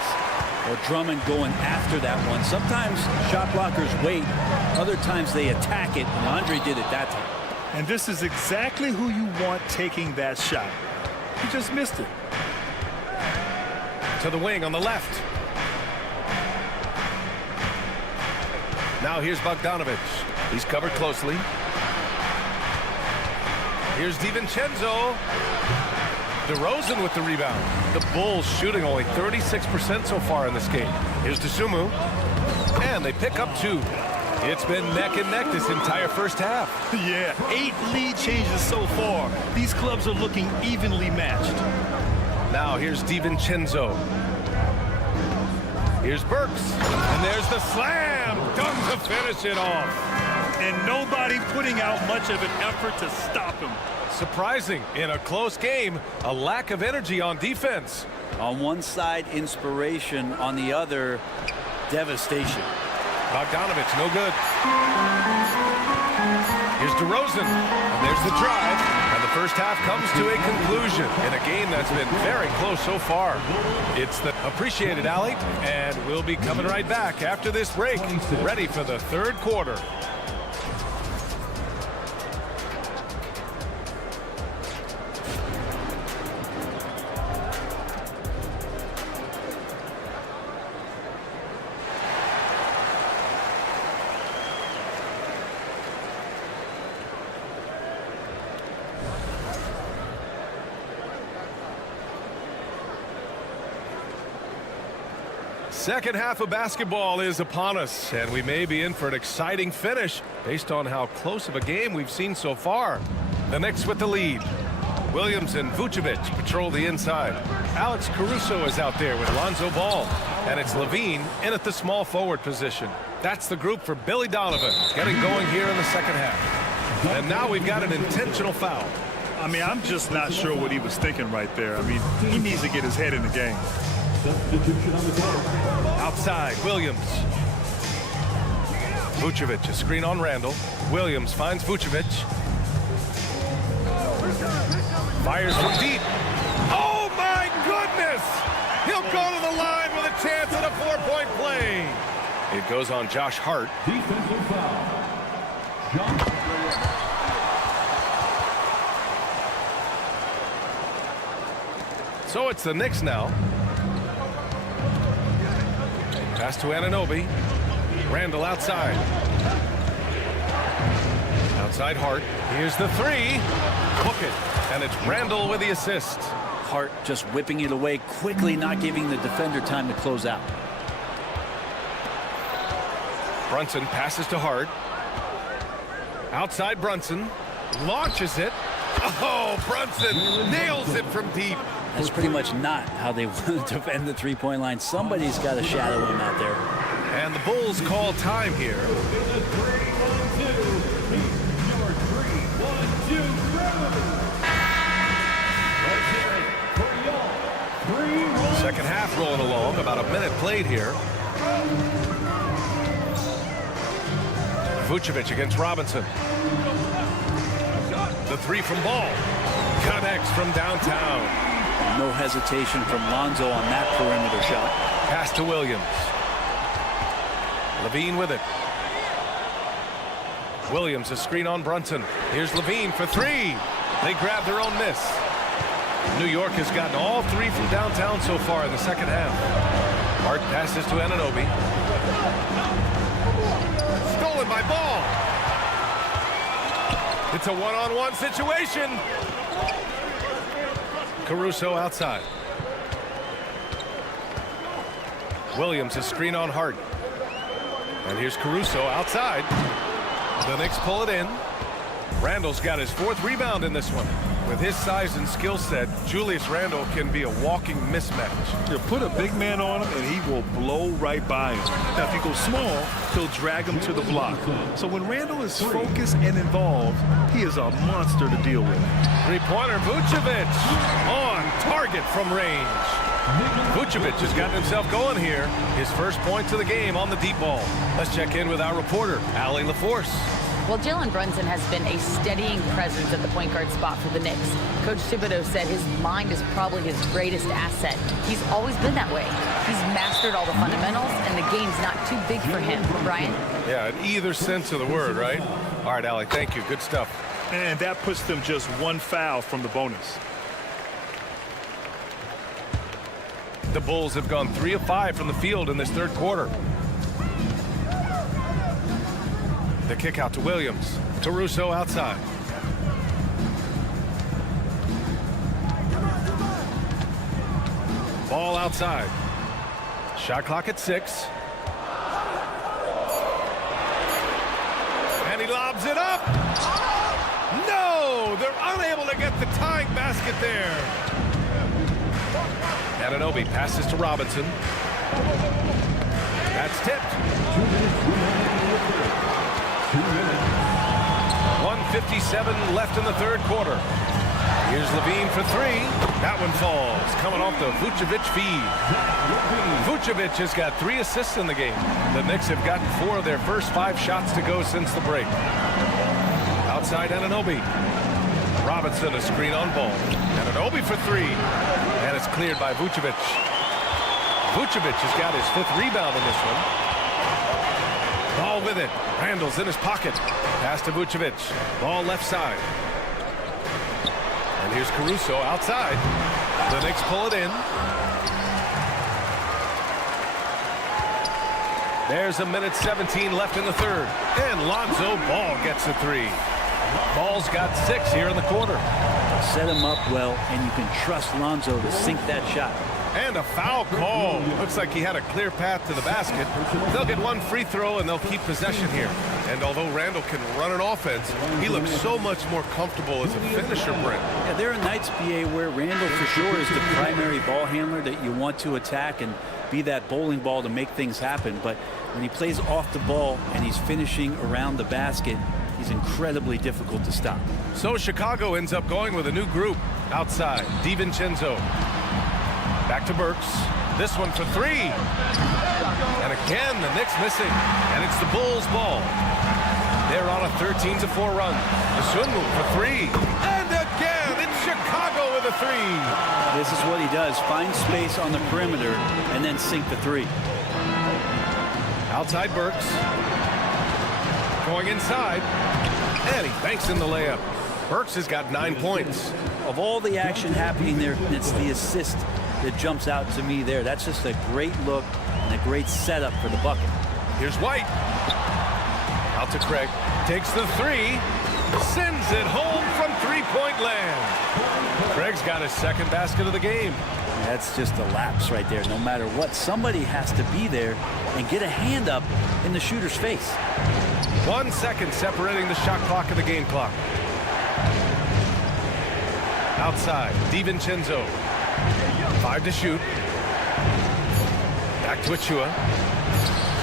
Well, Drummond going after that one. Sometimes shot blockers wait. Other times they attack it, and Andre did it that time. And this is exactly who you want taking that shot. He just missed it. To the wing on the left. Now here's Bogdanovic. He's covered closely. Here's DiVincenzo. DeRozan with the rebound. The Bulls shooting only 36% so far in this game. Here's DeSumo. And they pick up 2. It's been neck and neck this entire first half. Yeah, 8 lead changes so far. These clubs are looking evenly matched. Now here's DiVincenzo. Here's Burks. And there's the slam dunk to finish it off. And nobody putting out much of an effort to stop him. Surprising in a close game, a lack of energy on defense. On one side, inspiration. On the other, devastation. Bogdanovic, no good. Here's DeRozan, and there's the drive. And the first half comes to a conclusion in a game that's been very close so far. It's the appreciated alley, and we'll be coming right back after this break, ready for the third quarter. Second half of basketball is upon us, and we may be in for an exciting finish based on how close of a game we've seen so far. The Knicks with the lead. Williams and Vucevic patrol the inside. Alex Caruso is out there with Lonzo Ball, and it's Levine in at the small forward position. That's the group for Billy Donovan getting going here in the second half. And now we've got an intentional foul. I mean, I'm just not sure what he was thinking right there. I mean, he needs to get his head in the game. Outside, Williams. Vucevic, a screen on Randall. Williams finds Vucevic. Fires from deep. Oh, my goodness! He'll go to the line with a chance at a 4-point play. It goes on Josh Hart. Defensive foul. So it's the Knicks now. Pass to Anunoby. Randall outside. Outside Hart. Here's the 3. Hook it. And it's Randall with the assist. Hart just whipping it away quickly, not giving the defender time to close out. Brunson passes to Hart. Outside Brunson. Launches it. Oh, Brunson nails it from deep. That's pretty much not how they want to defend the three-point line. Somebody's got to shadow him out there. And the Bulls call time here. Second half rolling along. About a minute played here. Vucevic against Robinson. The three from Ball. Connects from downtown. No hesitation from Lonzo on that perimeter shot. Pass to Williams. Levine with it. Williams, a screen on Brunson. Here's Levine for three. They grab their own miss. New York has gotten all three from downtown so far in the second half. Hart passes to Anunoby. Stolen by Ball. It's a one-on-one situation. Caruso outside. Williams, a screen on Hart. And here's Caruso outside. The Knicks pull it in. Randle's got his fourth rebound in this one. With his size and skill set, Julius Randle can be a walking mismatch. You put a big man on him, and he will blow right by him. Now, if you go small, he'll drag him to the block. So when Randle is focused and involved, he is a monster to deal with. Three-pointer, Vucevic on target from range. Vucevic has gotten himself going here. His first points of the game on the deep ball. Let's check in with our reporter, Allie LaForce. Well, Jalen Brunson has been a steadying presence at the point guard spot for the Knicks. Coach Thibodeau said his mind is probably his greatest asset. He's always been that way. He's mastered all the fundamentals, and the game's not too big for him. Brian? Yeah, in either sense of the word, right? All right, Allie, thank you. Good stuff. And that puts them just one foul from the bonus. The Bulls have gone 3 of 5 from the field in this third quarter. The kick out to Williams. Caruso outside. Ball outside. Shot clock at 6. And he lobs it up. No! They're unable to get the tying basket there. Anunoby passes to Robinson. That's tipped. 1:57 left in the third quarter. Here's Levine for three. That one falls, coming off the Vucevic feed. Vucevic has got 3 assists in the game. The Knicks have gotten 4 of their first 5 shots to go since the break. Outside Anunoby. Robinson, a screen on Ball. Anunoby for 3. And it's cleared by Vucevic. Vucevic has got his 5th rebound in this one. Ball with it. Randle's in his pocket. Pass to Vucevic. Ball left side. And here's Caruso outside. The Knicks pull it in. There's 1:17 left in the third. And Lonzo Ball gets a 3. Ball's got 6 here in the quarter. Set him up well, and you can trust Lonzo to sink that shot. And a foul call. Looks like he had a clear path to the basket. They'll get 1 free throw, and they'll keep possession here. And although Randle can run an offense, he looks so much more comfortable as a finisher, Brent. Yeah, there are nights, BA, where Randle for sure is the primary ball handler that you want to attack and be that bowling ball to make things happen. But when he plays off the ball and he's finishing around the basket, he's incredibly difficult to stop. So Chicago ends up going with a new group outside. DiVincenzo. Back to Burks. This one for 3. And again, the Knicks missing. And it's the Bulls' ball. They're on a 13-4 run. Sunmu for 3. And again, it's Chicago with a 3. This is what he does. Find space on the perimeter and then sink the 3. Outside Burks. Going inside. And he banks in the layup. Burks has got 9 points. Of all the action happening there, it's the assist that jumps out to me there. That's just a great look and a great setup for the bucket. Here's White. Out to Craig. Takes the 3. Sends it home from three-point land. Craig's got his 2nd basket of the game. That's just a lapse right there. No matter what, somebody has to be there and get a hand up in the shooter's face. 1 second separating the shot clock and the game clock. Outside, DiVincenzo. 5 to shoot. Back to Achua.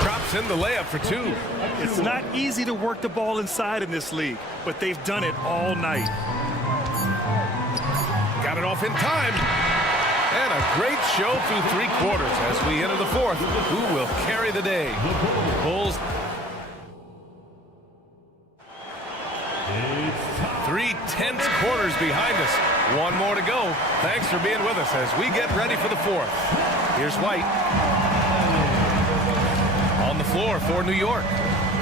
Drops in the layup for 2. It's not easy to work the ball inside in this league, but they've done it all night. Got it off in time. And a great show through 3 quarters as we enter the 4th. Who will carry the day? Bulls 3 tense quarters behind us. One more to go. Thanks for being with us as we get ready for the fourth. Here's White. On the floor for New York.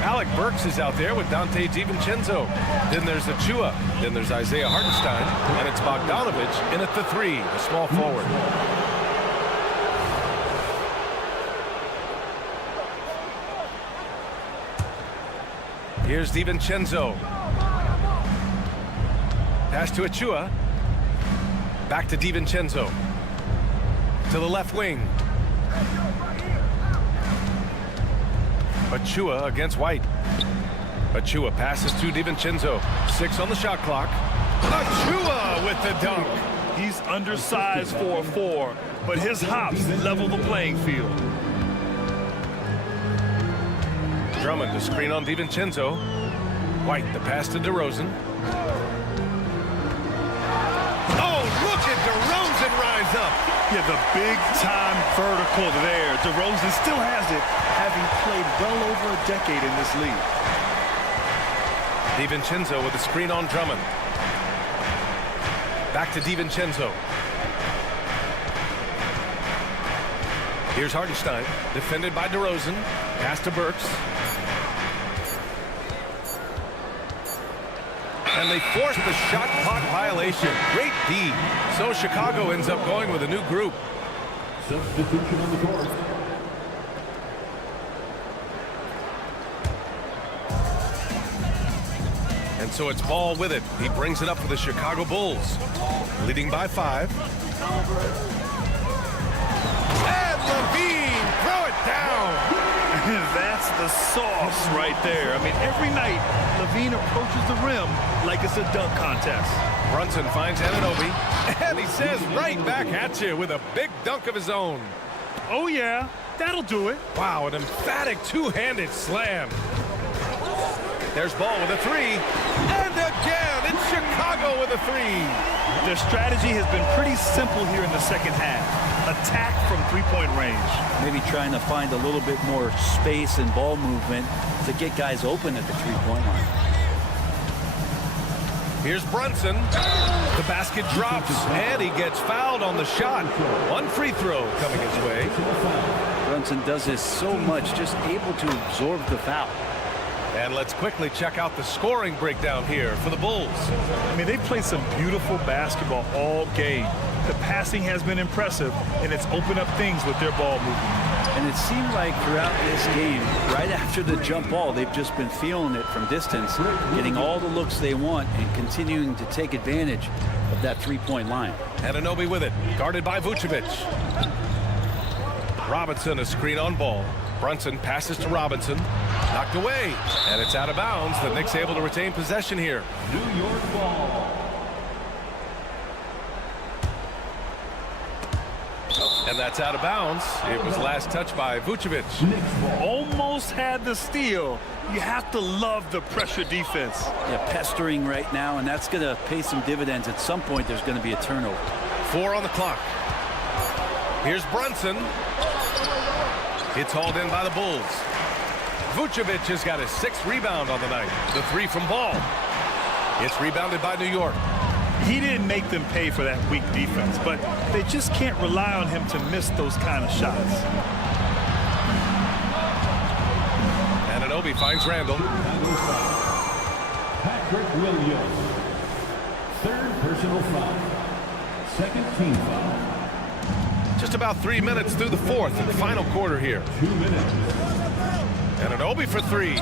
Alec Burks is out there with Dante DiVincenzo. Then there's Achua. Then there's Isaiah Hartenstein. And it's Bogdanovich in at the 3, a small forward. Here's DiVincenzo. Pass to Achua. Back to DiVincenzo. To the left wing. Achua against White. Achua passes to DiVincenzo. 6 on the shot clock. Achua with the dunk. He's undersized for a 4, but his hops level the playing field. Drummond to screen on DiVincenzo. White, the pass to DeRozan. Oh, look at DeRozan rise up. Yeah, the big-time vertical there. DeRozan still has it, having played well over a decade in this league. DiVincenzo with a screen on Drummond. Back to DiVincenzo. Here's Hartenstein, defended by DeRozan. Pass to Burks. And they force the shot clock violation. Great D. So Chicago ends up going with a new group. Substitution on the court. And so it's Ball with it. He brings it up for the Chicago Bulls. Leading by 5. And Levine, throw it down. That's the sauce right there. I mean, every night, Levine approaches the rim like it's a dunk contest. Brunson finds Anunoby, and he says right back at you with a big dunk of his own. Oh, yeah, that'll do it. Wow, an emphatic two-handed slam. There's Ball with a 3, and again, it's Chicago with a 3. Their strategy has been pretty simple here in the second half. Attack from three-point range. Maybe trying to find a little bit more space and ball movement to get guys open at the three-point line. Here's Brunson. The basket drops, and he gets fouled on the shot. One free throw coming his way. Brunson does this so much, just able to absorb the foul. And let's quickly check out the scoring breakdown here for the Bulls. I mean, they played some beautiful basketball all game. The passing has been impressive, and it's opened up things with their ball movement. And it seemed like throughout this game, right after the jump ball, they've just been feeling it from distance, getting all the looks they want and continuing to take advantage of that three-point line. Anunoby with it, guarded by Vucevic. Robinson a screen on Ball. Brunson passes to Robinson. Knocked away, and it's out of bounds. The Knicks able to retain possession here. New York ball. And that's out of bounds. It was last touched by Vucevic. Almost had the steal. You have to love the pressure defense. Yeah, pestering right now, and that's going to pay some dividends. At some point, there's going to be a turnover. 4 on the clock. Here's Brunson. It's hauled in by the Bulls. Vucevic has got his 6th rebound on the night. The 3 from Ball. It's rebounded by New York. He didn't make them pay for that weak defense, but they just can't rely on him to miss those kind of shots. Anunoby finds Randall. Patrick Williams. 3rd personal foul. 2nd team foul. Just about 3 minutes through the 4th and final quarter here. 2 minutes. Anunoby for 3.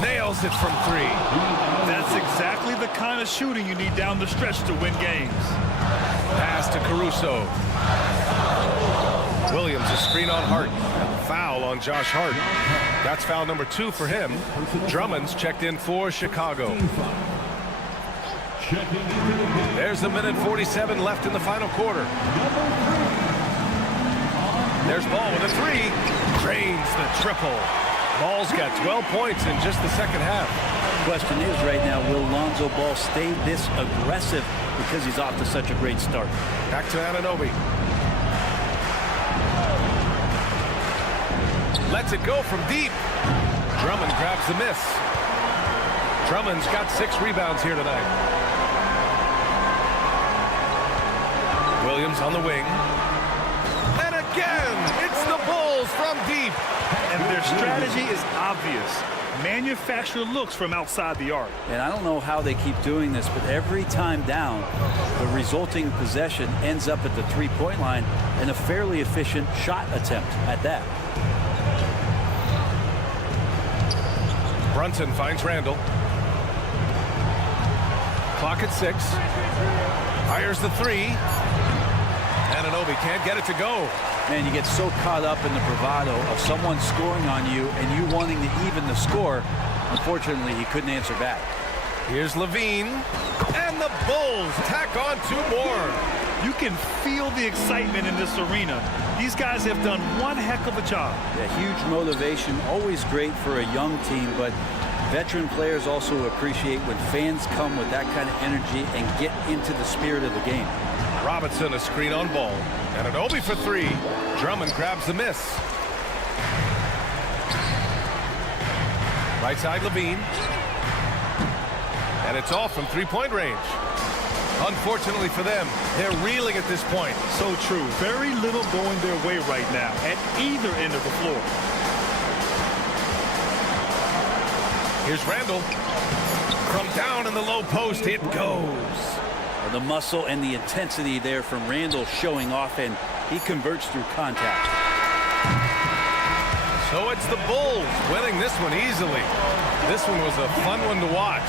Nails it from 3. That's exactly the kind of shooting you need down the stretch to win games. Pass to Caruso. Williams a screen on Hart. Foul on Josh Hart. That's foul number 2 for him. Drummond's checked in for Chicago. There's a minute 47 left in the final quarter. There's Ball with a 3. Drains the triple. Ball's got 12 points in just the second half. The question is right now, will Lonzo Ball stay this aggressive because he's off to such a great start? Back to Anunoby. Lets it go from deep. Drummond grabs the miss. Drummond's got 6 rebounds here tonight. Williams on the wing. And again, it's the Bulls from deep. And their strategy is obvious. Manufacture looks from outside the arc. And I don't know how they keep doing this, but every time down, the resulting possession ends up at the three-point line and a fairly efficient shot attempt at that. Brunson finds Randall. Clock at 6. Fires the three. Anunoby can't get it to go. Man, you get so caught up in the bravado of someone scoring on you and you wanting to even the score. Unfortunately, he couldn't answer back. Here's Levine. And the Bulls tack on 2 more. You can feel the excitement in this arena. These guys have done one heck of a job. Yeah, huge motivation, always great for a young team, but veteran players also appreciate when fans come with that kind of energy and get into the spirit of the game. Robinson a screen on ball. Anunoby for 3. Drummond grabs the miss. Right side Levine. And it's off from three-point range. Unfortunately for them, they're reeling at this point. So true. Very little going their way right now at either end of the floor. Here's Randall. From down in the low post, it goes. The muscle and the intensity there from Randall showing off, and he converts through contact. So it's the Bulls winning this one easily. This one was a fun one to watch.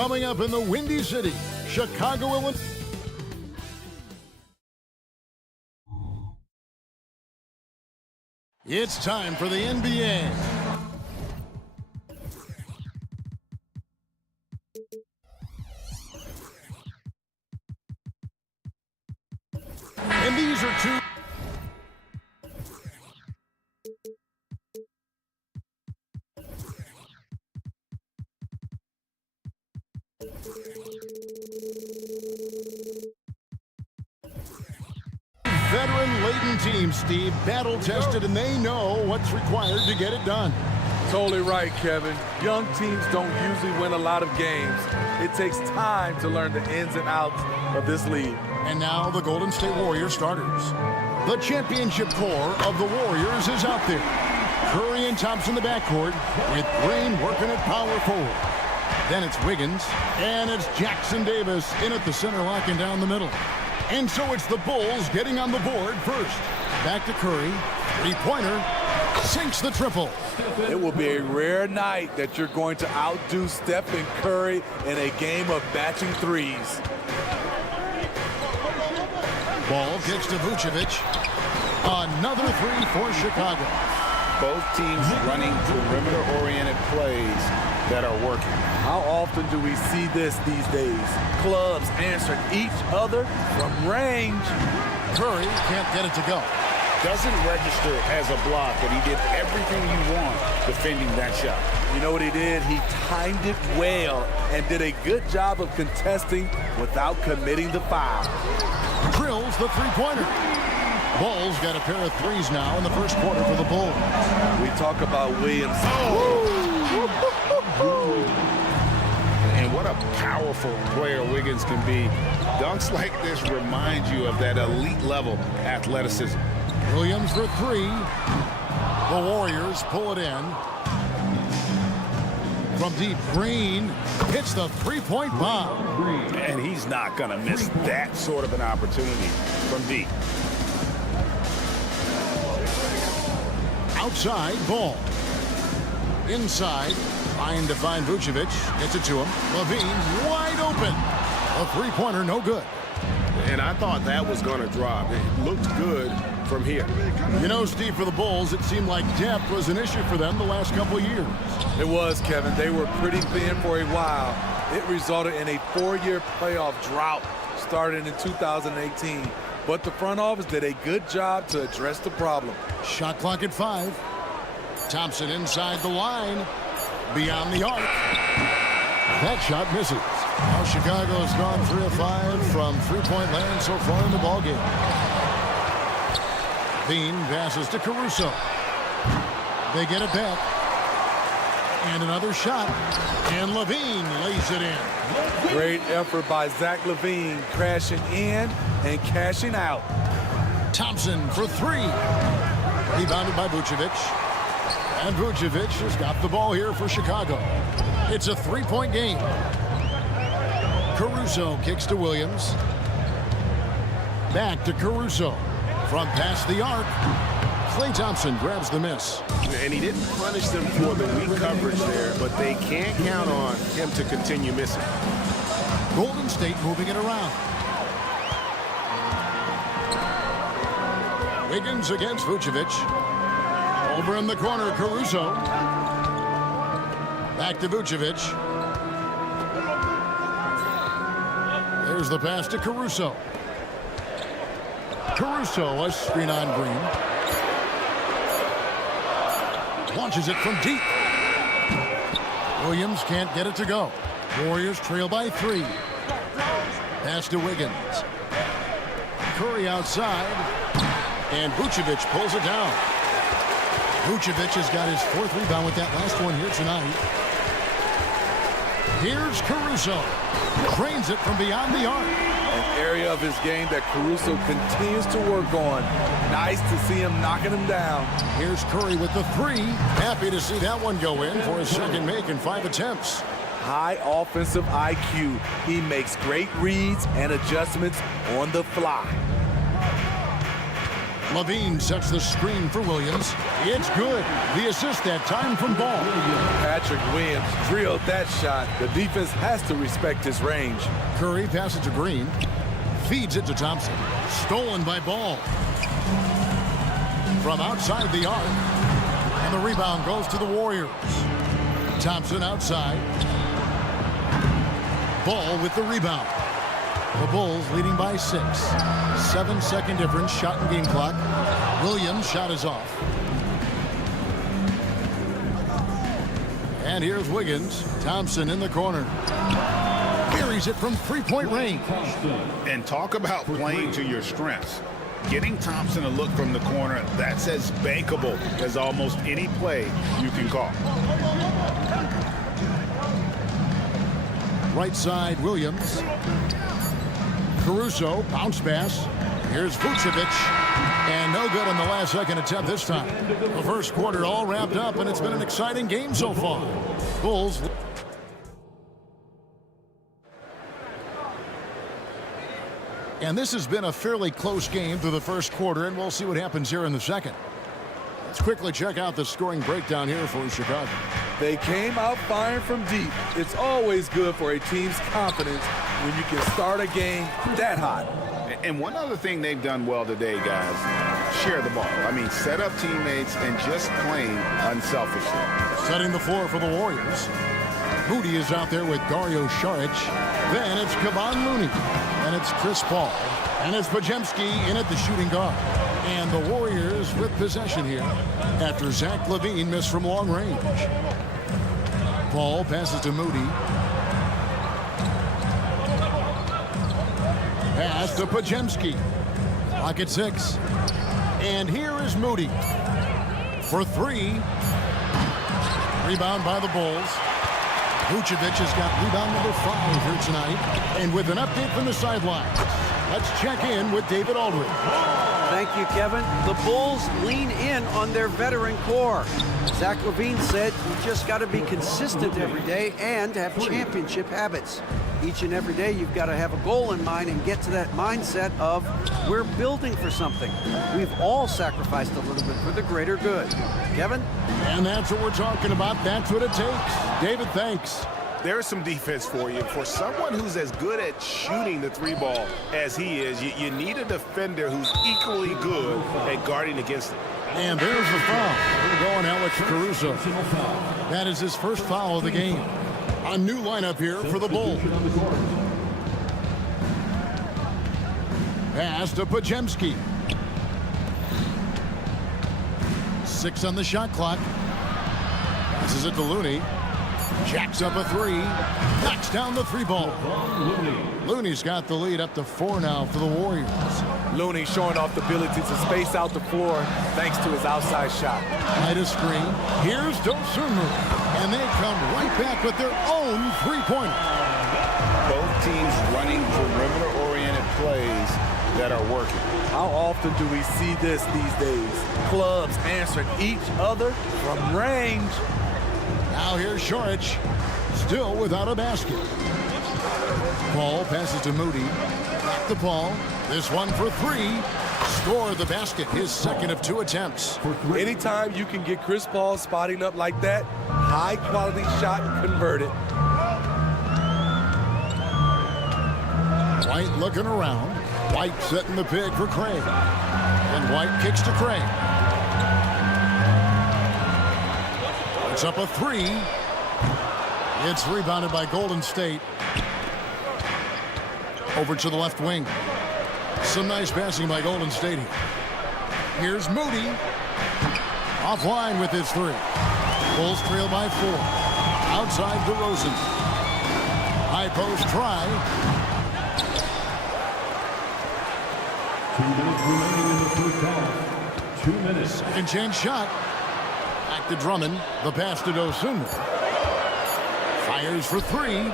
Coming up in the Windy City, Chicago, Illinois. It's time for the NBA. And these are two. Veteran-laden teams, Steve, battle-tested, and they know what's required to get it done. Totally right, Kevin. Young teams don't usually win a lot of games. It takes time to learn the ins and outs of this league. And now the Golden State Warriors starters. The championship core of the Warriors is out there. Curry and Thompson in the backcourt, with Green working at power forward. Then it's Wiggins, and it's Jackson Davis in at the center, locking down the middle. And so it's the Bulls getting on the board first. Back to Curry, three-pointer, sinks the triple. It will be a rare night that you're going to outdo Stephen Curry in a game of matching threes. Ball kicks to Vucevic. Another three for Chicago. Both teams running perimeter-oriented plays that are working. How often do we see this these days? Clubs answering each other from range. Curry can't get it to go. Doesn't register as a block, but he did everything you want defending that shot. You know what he did? He timed it well and did a good job of contesting without committing the foul. Drills the three-pointer. Bulls got a pair of threes now in the first quarter for the Bulls. We talk about Williams. And what a powerful player Wiggins can be. Dunks like this remind you of that elite level athleticism. Williams for three. The Warriors pull it in. From deep, Green hits the three-point bomb. And he's not going to miss that sort of an opportunity from deep. Outside, ball. Inside, trying to find Vucevic. Gets it to him. Levine wide open. A three-pointer, no good. And I thought that was going to drop. It looked good from here. You know, Steve, for the Bulls, it seemed like depth was an issue for them the last couple of years. It was, Kevin. They were pretty thin for a while. It resulted in a 4-year playoff drought starting in 2018. But the front office did a good job to address the problem. Shot clock at 5. Thompson inside the line. Beyond the arc. That shot misses. Now Chicago has gone 3 of 5 from three-point land so far in the ballgame. Bean passes to Caruso. They get it back. And another shot. And Levine lays it in. Great effort by Zach LaVine, crashing in and cashing out. Thompson for 3. Rebounded by Vucevic. And Vucevic has got the ball here for Chicago. It's a 3-point game. Caruso kicks to Williams. Back to Caruso. From past the arc. Klay Thompson grabs the miss. And he didn't punish them for the weak coverage there, but they can't count on him to continue missing. Golden State moving it around. Wiggins against Vucevic. Over in the corner, Caruso. Back to Vucevic. There's the pass to Caruso. Caruso, a screen on Green. Launches it from deep. Williams can't get it to go. Warriors trail by 3. Pass to Wiggins. Curry outside. And Vucevic pulls it down. Vucevic has got his 4th rebound with that last one here tonight. Here's Caruso. Cranes it from beyond the arc. An area of his game that Caruso continues to work on. Nice to see him knocking him down. Here's Curry with the 3. Happy to see that one go in for his second make in 5 attempts. High offensive IQ. He makes great reads and adjustments on the fly. Levine sets the screen for Williams. It's good. The assist that time from Ball. Patrick Williams drilled that shot. The defense has to respect his range. Curry passes to Green. Feeds it to Thompson. Stolen by Ball. From outside the arc. And the rebound goes to the Warriors. Thompson outside. Ball with the rebound. The Bulls leading by 6. 7-second difference, shot and game clock. Williams' shot is off. And here's Wiggins. Thompson in the corner. Carries it from three-point range. And talk about playing to your strengths. Getting Thompson a look from the corner, that's as bankable as almost any play you can call. Right side, Williams. Caruso, bounce pass. Here's Vucevic. And no good on the last second attempt this time. The first quarter all wrapped up, and it's been an exciting game so far. Bulls. And this has been a fairly close game through the first quarter, and we'll see what happens here in the second. Let's quickly check out the scoring breakdown here for Chicago. They came out firing from deep. It's always good for a team's confidence when you can start a game that hot. And one other thing they've done well today, guys, share the ball. I mean, set up teammates and just playing unselfishly. Setting the floor for the Warriors. Moody is out there with Dario Saric. Then it's Kevon Looney. And it's Chris Paul. And it's Podziemski in at the shooting guard. And the Warriors with possession here after Zach LaVine missed from long range. Paul passes to Moody. Pass to Podziemski. Clock at 6. And here is Moody for 3. Rebound by the Bulls. Vucevic has got rebound number 5 here tonight. And with an update from the sidelines, let's check in with David Aldridge. Thank you, Kevin. The Bulls lean in on their veteran core. Zach LaVine said you just got to be consistent every day and have championship habits. Each and every day you've got to have a goal in mind and get to that mindset of we're building for something. We've all sacrificed a little bit for the greater good. Kevin? And that's what we're talking about. That's what it takes. David, thanks. There's some defense for you. For someone who's as good at shooting the 3 ball as he is, you need a defender who's equally good at guarding against it. And there's the foul. We're going Alex Caruso. That is his first foul of the game. A new lineup here for the Bulls. Pass to Podziemski. 6 on the shot clock. Passes it to Looney. Jacks up a 3. Knocks down the 3 ball. Looney's got the lead up to 4 now for the Warriors. Looney showing off the ability to space out the floor thanks to his outside shot. Right a screen. Here's Dosunmu. And they come right back with their own 3-pointer. Both teams running perimeter-oriented plays that are working. How often do we see this these days? Clubs answering each other from range. Now here's Saric, still without a basket. Paul passes to Moody. Back to Paul. This one for 3. Score the basket, his second of 2 attempts. Anytime you can get Chris Paul spotting up like that, high-quality shot converted. White looking around. White setting the pick for Craig. And White kicks to Craig. It's up a 3. It's rebounded by Golden State. Over to the left wing. Some nice passing by Golden State. Here's Moody. Offline with his 3. Bulls trail by 4. Outside DeRozan. High post try. 2 minutes remaining in the first half. 2 minutes. Second chance shot. Back to Drummond. The pass to Dosunmu. Fires for 3.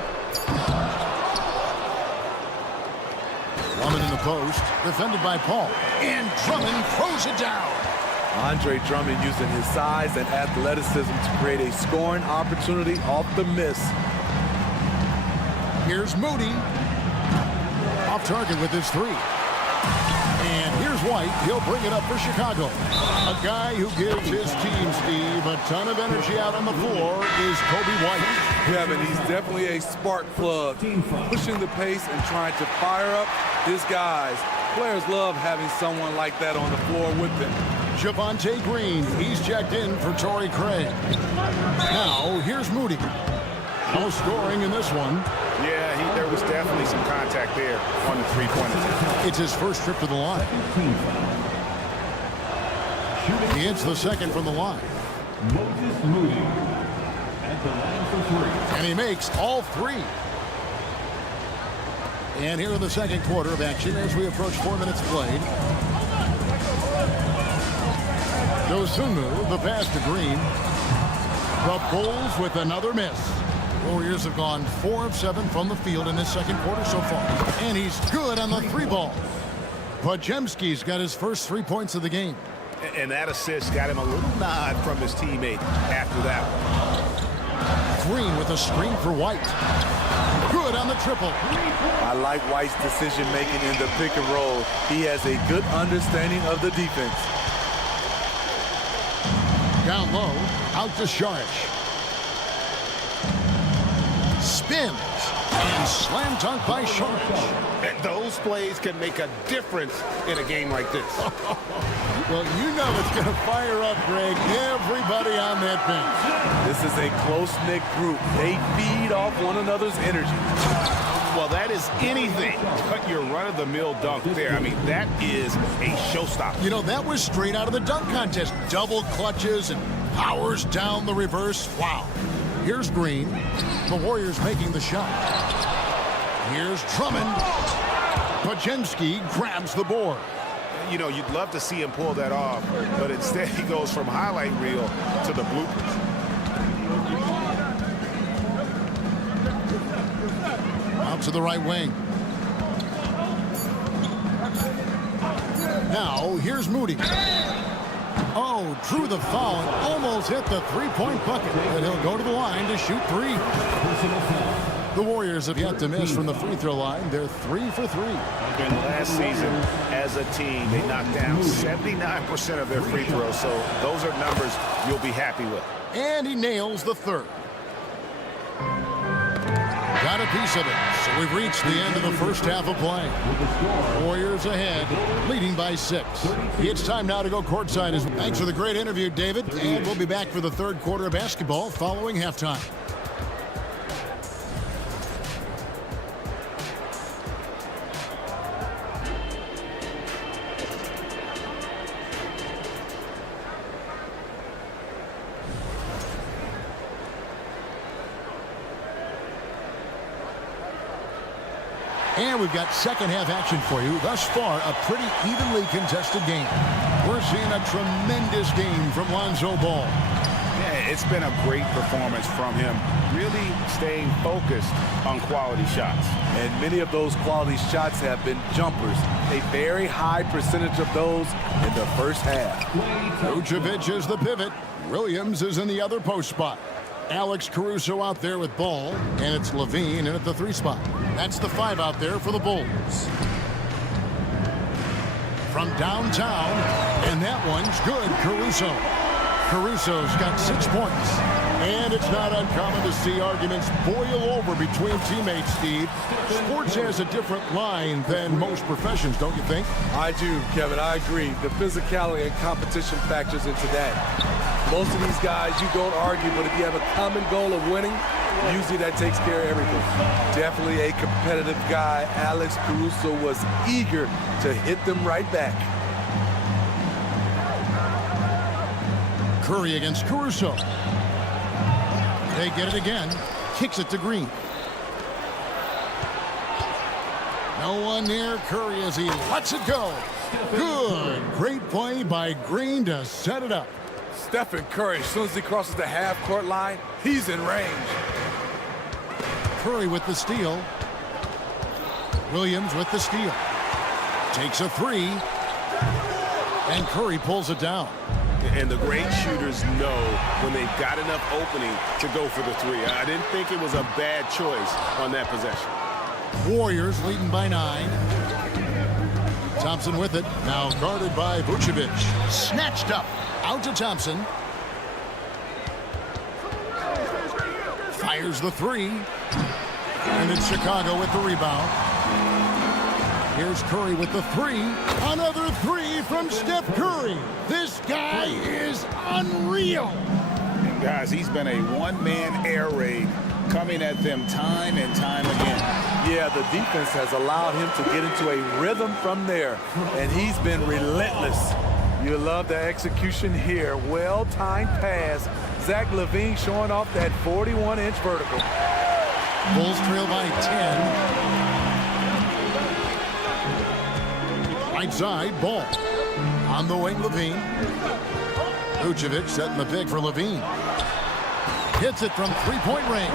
Drummond in the post. Defended by Paul. And Drummond throws it down. Andre Drummond using his size and athleticism to create a scoring opportunity off the miss. Here's Moody. Off target with his 3. And here's White. He'll bring it up for Chicago. A guy who gives his team, Steve, a ton of energy out on the floor is Kobe White. Kevin, he's definitely a spark plug, pushing the pace and trying to fire up his guys. Players love having someone like that on the floor with them. Javonte Green, he's checked in for Torrey Craig. Now, here's Moody. No scoring in this one. Yeah, there was definitely some contact there on the three-point attempt. It's his first trip to the line. He hits the second from the line. Moses Moody at the line for three. And he makes all three. And here in the second quarter of action as we approach 4 minutes played. Dosunmu, the pass to Green. The Bulls with another miss. Warriors have gone 4 of 7 from the field in this second quarter so far. And he's good on the three ball. Podziemski's got his first 3 points of the game. And that assist got him a little nod from his teammate after that one. Green with a screen for White. Good on the triple. I like White's decision-making in the pick and roll. He has a good understanding of the defense. Down low, out to Saric. Spins and slam dunk by Saric. And those plays can make a difference in a game like this. Well, you know it's going to fire up, Greg, everybody on that bench. This is a close-knit group. They feed off one another's energy. Well, that is anything but your run-of-the-mill dunk there. I mean, that is a showstopper. You know, that was straight out of the dunk contest. Double clutches and powers down the reverse. Wow. Here's Green. The Warriors making the shot. Here's Drummond. Podziemski grabs the board. You know, you'd love to see him pull that off, but instead he goes from highlight reel to the bloopers. Out to the right wing. Now, here's Moody. Oh, drew the foul and almost hit the three-point bucket. And he'll go to the line to shoot three. The Warriors have yet to miss from the free throw line. They're 3 for 3. And last season, as a team, they knocked down 79% of their free throws. So those are numbers you'll be happy with. And he nails the third. Got a piece of it. So we've reached the end of the first half of play. Warriors ahead, leading by 6. It's time now to go courtside. Thanks for the great interview, David. And we'll be back for the third quarter of basketball following halftime. And we've got second half action for you. Thus far, a pretty evenly contested game. We're seeing a tremendous game from Lonzo Ball. Yeah, it's been a great performance from him, really staying focused on quality shots. And many of those quality shots have been jumpers. A very high percentage of those in the first half. Vucevic is the pivot. Williams is in the other post spot. Alex Caruso out there with ball, and it's Levine in at the 3 spot. That's the 5 out there for the Bulls. From downtown, and that one's good, Caruso. Caruso's got 6 points. And it's not uncommon to see arguments boil over between teammates, Steve. Sports has a different line than most professions, don't you think? I do, Kevin. I agree. The physicality and competition factors into that. Most of these guys, you don't argue, but if you have a common goal of winning, usually that takes care of everything. Definitely a competitive guy. Alex Caruso was eager to hit them right back. Curry against Caruso. They get it again. Kicks it to Green. No one near Curry as he lets it go. Good. Great play by Green to set it up. Stephen Curry, as soon as he crosses the half-court line, he's in range. Curry with the steal. Williams with the steal. Takes a 3. And Curry pulls it down. And the great shooters know when they've got enough opening to go for the 3. I didn't think it was a bad choice on that possession. Warriors leading by 9. Thompson with it. Now guarded by Vucevic. Snatched up. Out to Thompson. Fires the three. And it's Chicago with the rebound. Here's Curry with the three. Another three from Steph Curry. This guy is unreal. And guys, he's been a one-man air raid coming at them time and time again. Yeah, the defense has allowed him to get into a rhythm from there, and he's been relentless. You love the execution here. Well-timed pass. Zach LaVine showing off that 41-inch vertical. Bulls trail by 10. Right side, ball. On the wing, LaVine. Vucevic setting the pick for LaVine. Hits it from three-point range.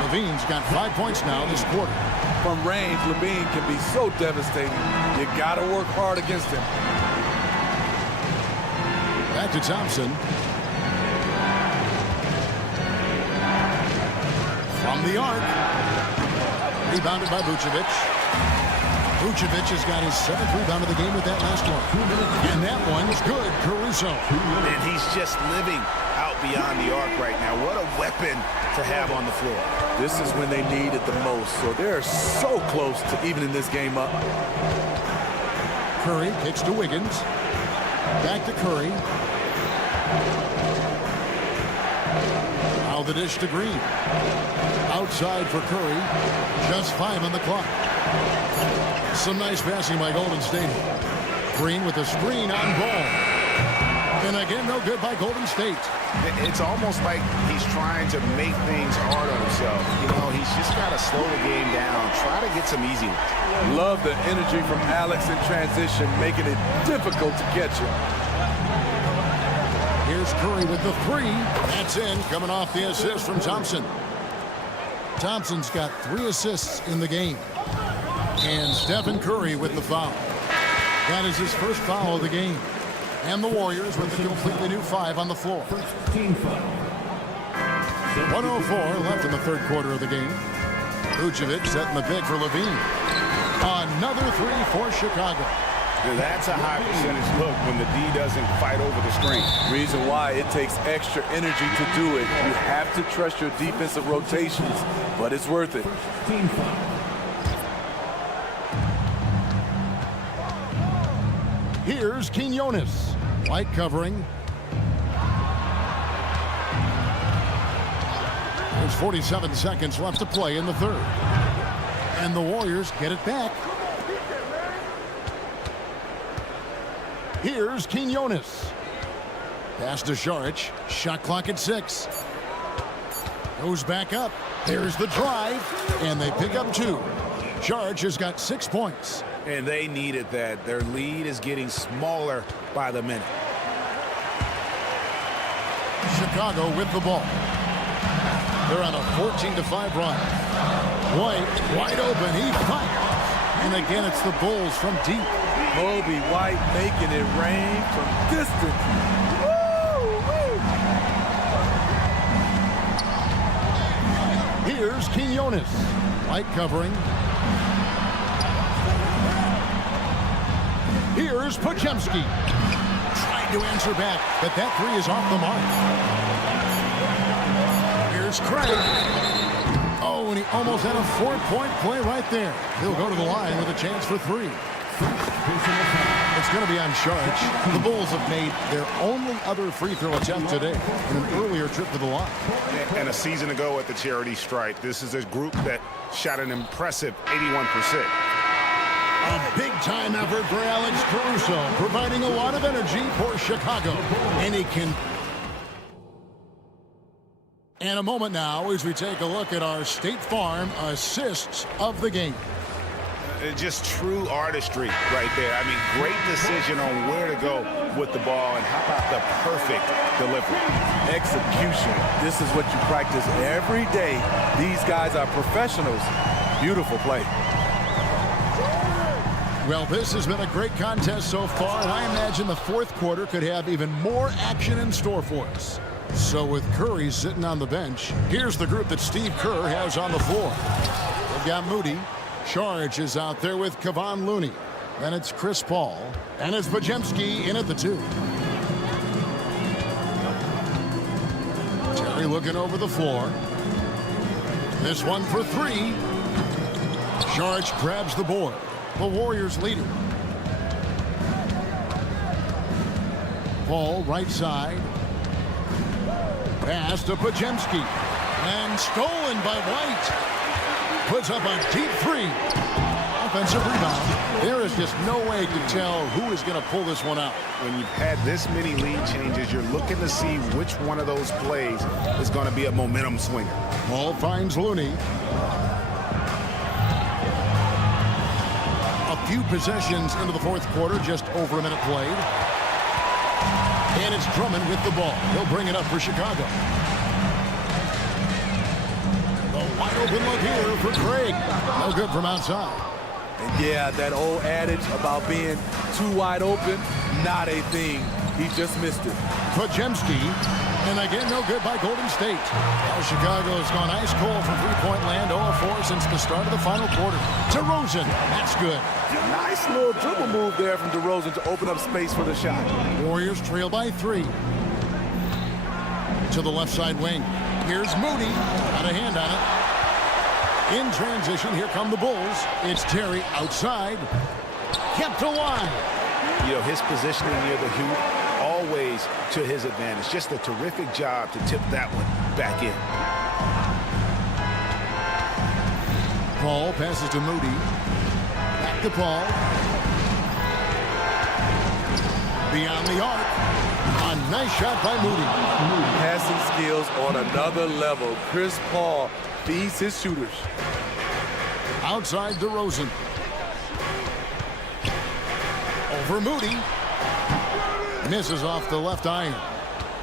LaVine's got 5 points now this quarter. From range, LaVine can be so devastating. You got to work hard against him. Back to Thompson. From the arc. Rebounded by Vucevic. Vucevic has got his 7th rebound of the game with that last one. And that one's good. Caruso. And he's just living out beyond the arc right now. What a weapon to have on the floor. This is when they need it the most. So they're so close to evening this game up. Curry kicks to Wiggins. Back to Curry. Now the dish to Green. Outside for Curry. Just 5 on the clock. Some nice passing by Golden State. Green with a screen on ball. And again, no good by Golden State. It's almost like he's trying to make things hard on himself. You know, he's just got to slow the game down. Try to get some easy ones. Love the energy from Alex in transition, making it difficult to catch him. Here's Curry with the three. That's in, coming off the assist from Thompson. Thompson's got 3 assists in the game. And Stephen Curry with the foul. That is his first foul of the game. And the Warriors with a completely new 5 on the floor. 1:04 left in the third quarter of the game. Vucevic setting the pick for LaVine. Another three for Chicago. That's a high percentage look when the D doesn't fight over the screen. Reason why it takes extra energy to do it. You have to trust your defensive rotations, but it's worth it. Here's Quinones. Light covering. There's 47 seconds left to play in the third. And the Warriors get it back. Here's Quinones. Pass to Saric. Shot clock at 6. Goes back up. There's the drive. And they pick up 2. Saric has got 6 points. And they needed that. Their lead is getting smaller by the minute. Chicago with the ball. They're on a 14-5 run. White wide open. He fires. And again, it's the Bulls from deep. Moby White making it rain from distance. Woo! Here's Quinones. White covering. Here's Podziemski. Trying to answer back, but that three is off the mark. Here's Craig. Oh, and he almost had a 4-point play right there. He'll go to the line with a chance for 3. It's going to be on Saric. The Bulls have made their only other free throw attempt today in an earlier trip to the line. And a season ago at the charity stripe, this is a group that shot an impressive 81%. A big-time effort for Alex Caruso, providing a lot of energy for Chicago. And he can... And a moment now as we take a look at our State Farm assists of the game. Just true artistry right there. I mean, great decision on where to go with the ball, and how about the perfect delivery? Execution. This is what you practice every day. These guys are professionals. Beautiful play. Well, this has been a great contest so far, and I imagine the fourth quarter could have even more action in store for us. So with Curry sitting on the bench, here's the group that Steve Kerr has on the floor. They've got Moody. Saric is out there with Kevon Looney. Then it's Chris Paul. And it's Podziemski in at the 2. Terry looking over the floor. This one for 3. Saric grabs the board. The Warriors leader. Paul right side. Pass to Podziemski. And stolen by White. Puts up a deep 3. Offensive rebound. There is just no way to tell who is going to pull this one out. When you've had this many lead changes, you're looking to see which one of those plays is going to be a momentum swinger. Paul finds Looney. A few possessions into the fourth quarter, just over a minute played. And it's Drummond with the ball. He'll bring it up for Chicago. The wide open look here for Craig. No good from outside. And yeah, that old adage about being too wide open, not a thing. He just missed it. Podziemski, and again, no good by Golden State. Well, Chicago's gone ice cold from three-point land, 0-4 since the start of the final quarter. DeRozan, that's good. Nice little dribble move there from DeRozan to open up space for the shot. Warriors trail by 3. To the left side wing. Here's Moody. Got a hand on it. In transition, here come the Bulls. It's Terry outside. Kept alive. You know, his positioning near the hoop, always to his advantage. Just a terrific job to tip that one back in. Paul passes to Moody. Back to Paul. Beyond the arc. A nice shot by Moody. Passing skills on another level. Chris Paul feeds his shooters. Outside DeRozan. Over Moody. Misses off the left iron.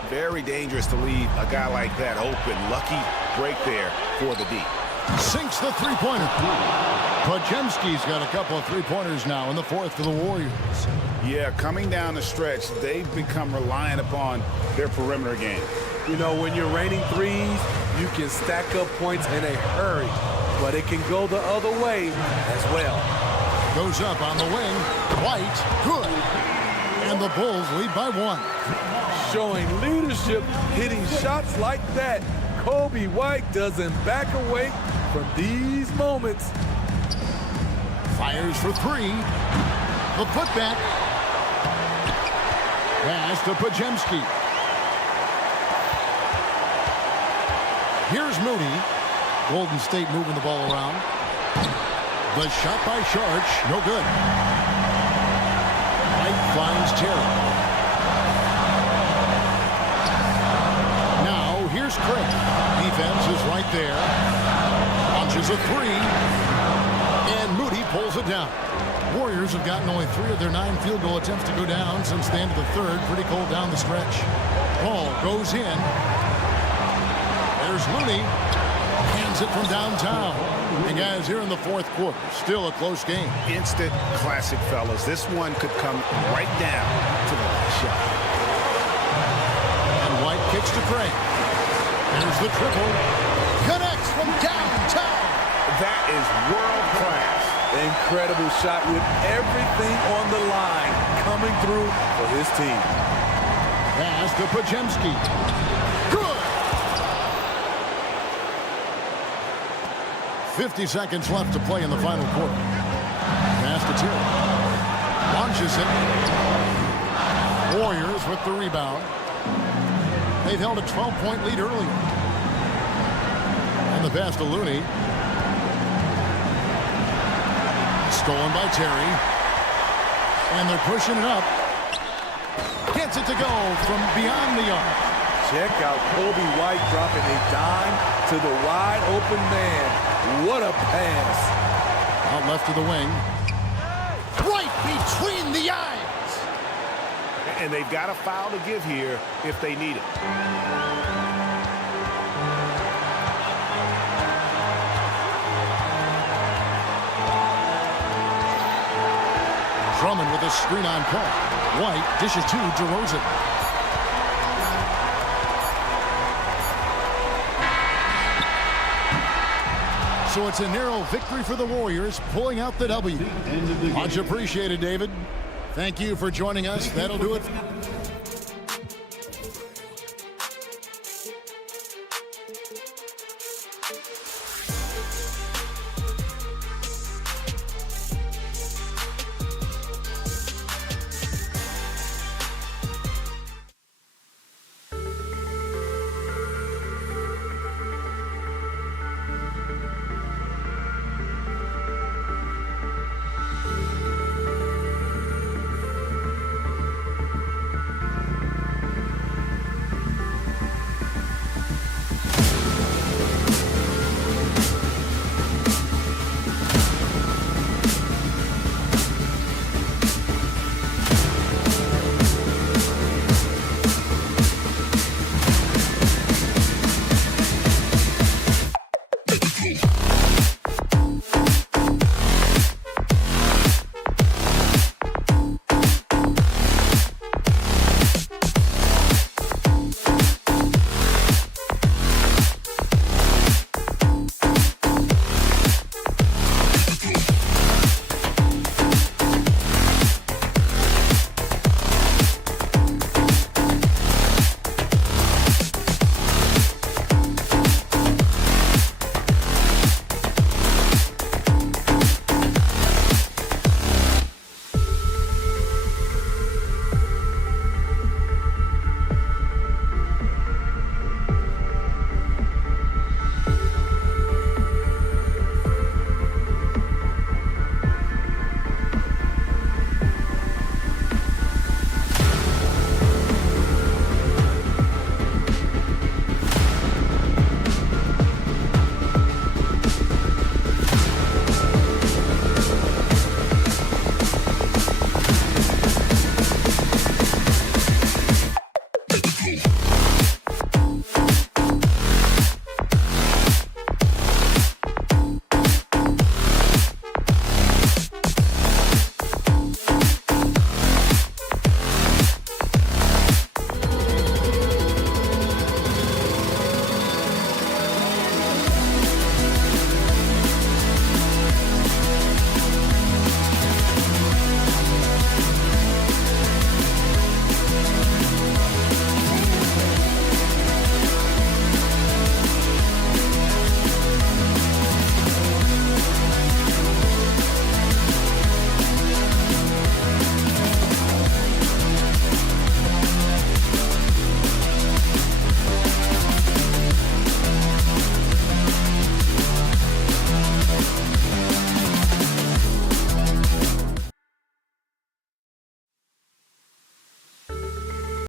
Very dangerous to leave a guy like that open. Lucky break there for the D. Sinks the three-pointer. Podziemski's got a couple of three-pointers now in the fourth for the Warriors. Yeah, coming down the stretch, they've become reliant upon their perimeter game. You know, when you're raining threes, you can stack up points in a hurry, but it can go the other way as well. Goes up on the wing. White, good. And the Bulls lead by 1. Showing leadership, hitting shots like that. Kobe White doesn't back away from these moments. Fires for 3. The putback. Pass to Podziemski. Here's Moody. Golden State moving the ball around. The shot by Saric, no good. White finds Terry. Now here's Craig. Defense is right there. Launches a 3. And Moody pulls it down. Warriors have gotten only 3 of their 9 field goal attempts to go down since the end of the third. Pretty cold down the stretch. Ball goes in. There's Looney. Hands it from downtown. And guys, here in the fourth quarter, still a close game. Instant classic, fellas. This one could come right down to the last shot. And White kicks to Craig. There's the triple. Connects from downtown. That is world class. Incredible shot with everything on the line coming through for his team. Pass to Podziemski. Good. 50 seconds left to play in the final quarter. Pass to Terry. Launches it. Warriors with the rebound. They've held a 12-point lead earlier. And the pass to Looney. Stolen by Terry. And they're pushing it up. Gets it to go from beyond the arc. Check out Kobe White dropping a dime to the wide open man. What a pass. Out left of the wing. Right between the eyes. And they've got a foul to give here if they need it. Drummond with a screen on Paul. White dishes to DeRozan. So it's a narrow victory for the Warriors, pulling out the W. Much appreciated, David. Thank you for joining us. That'll do it.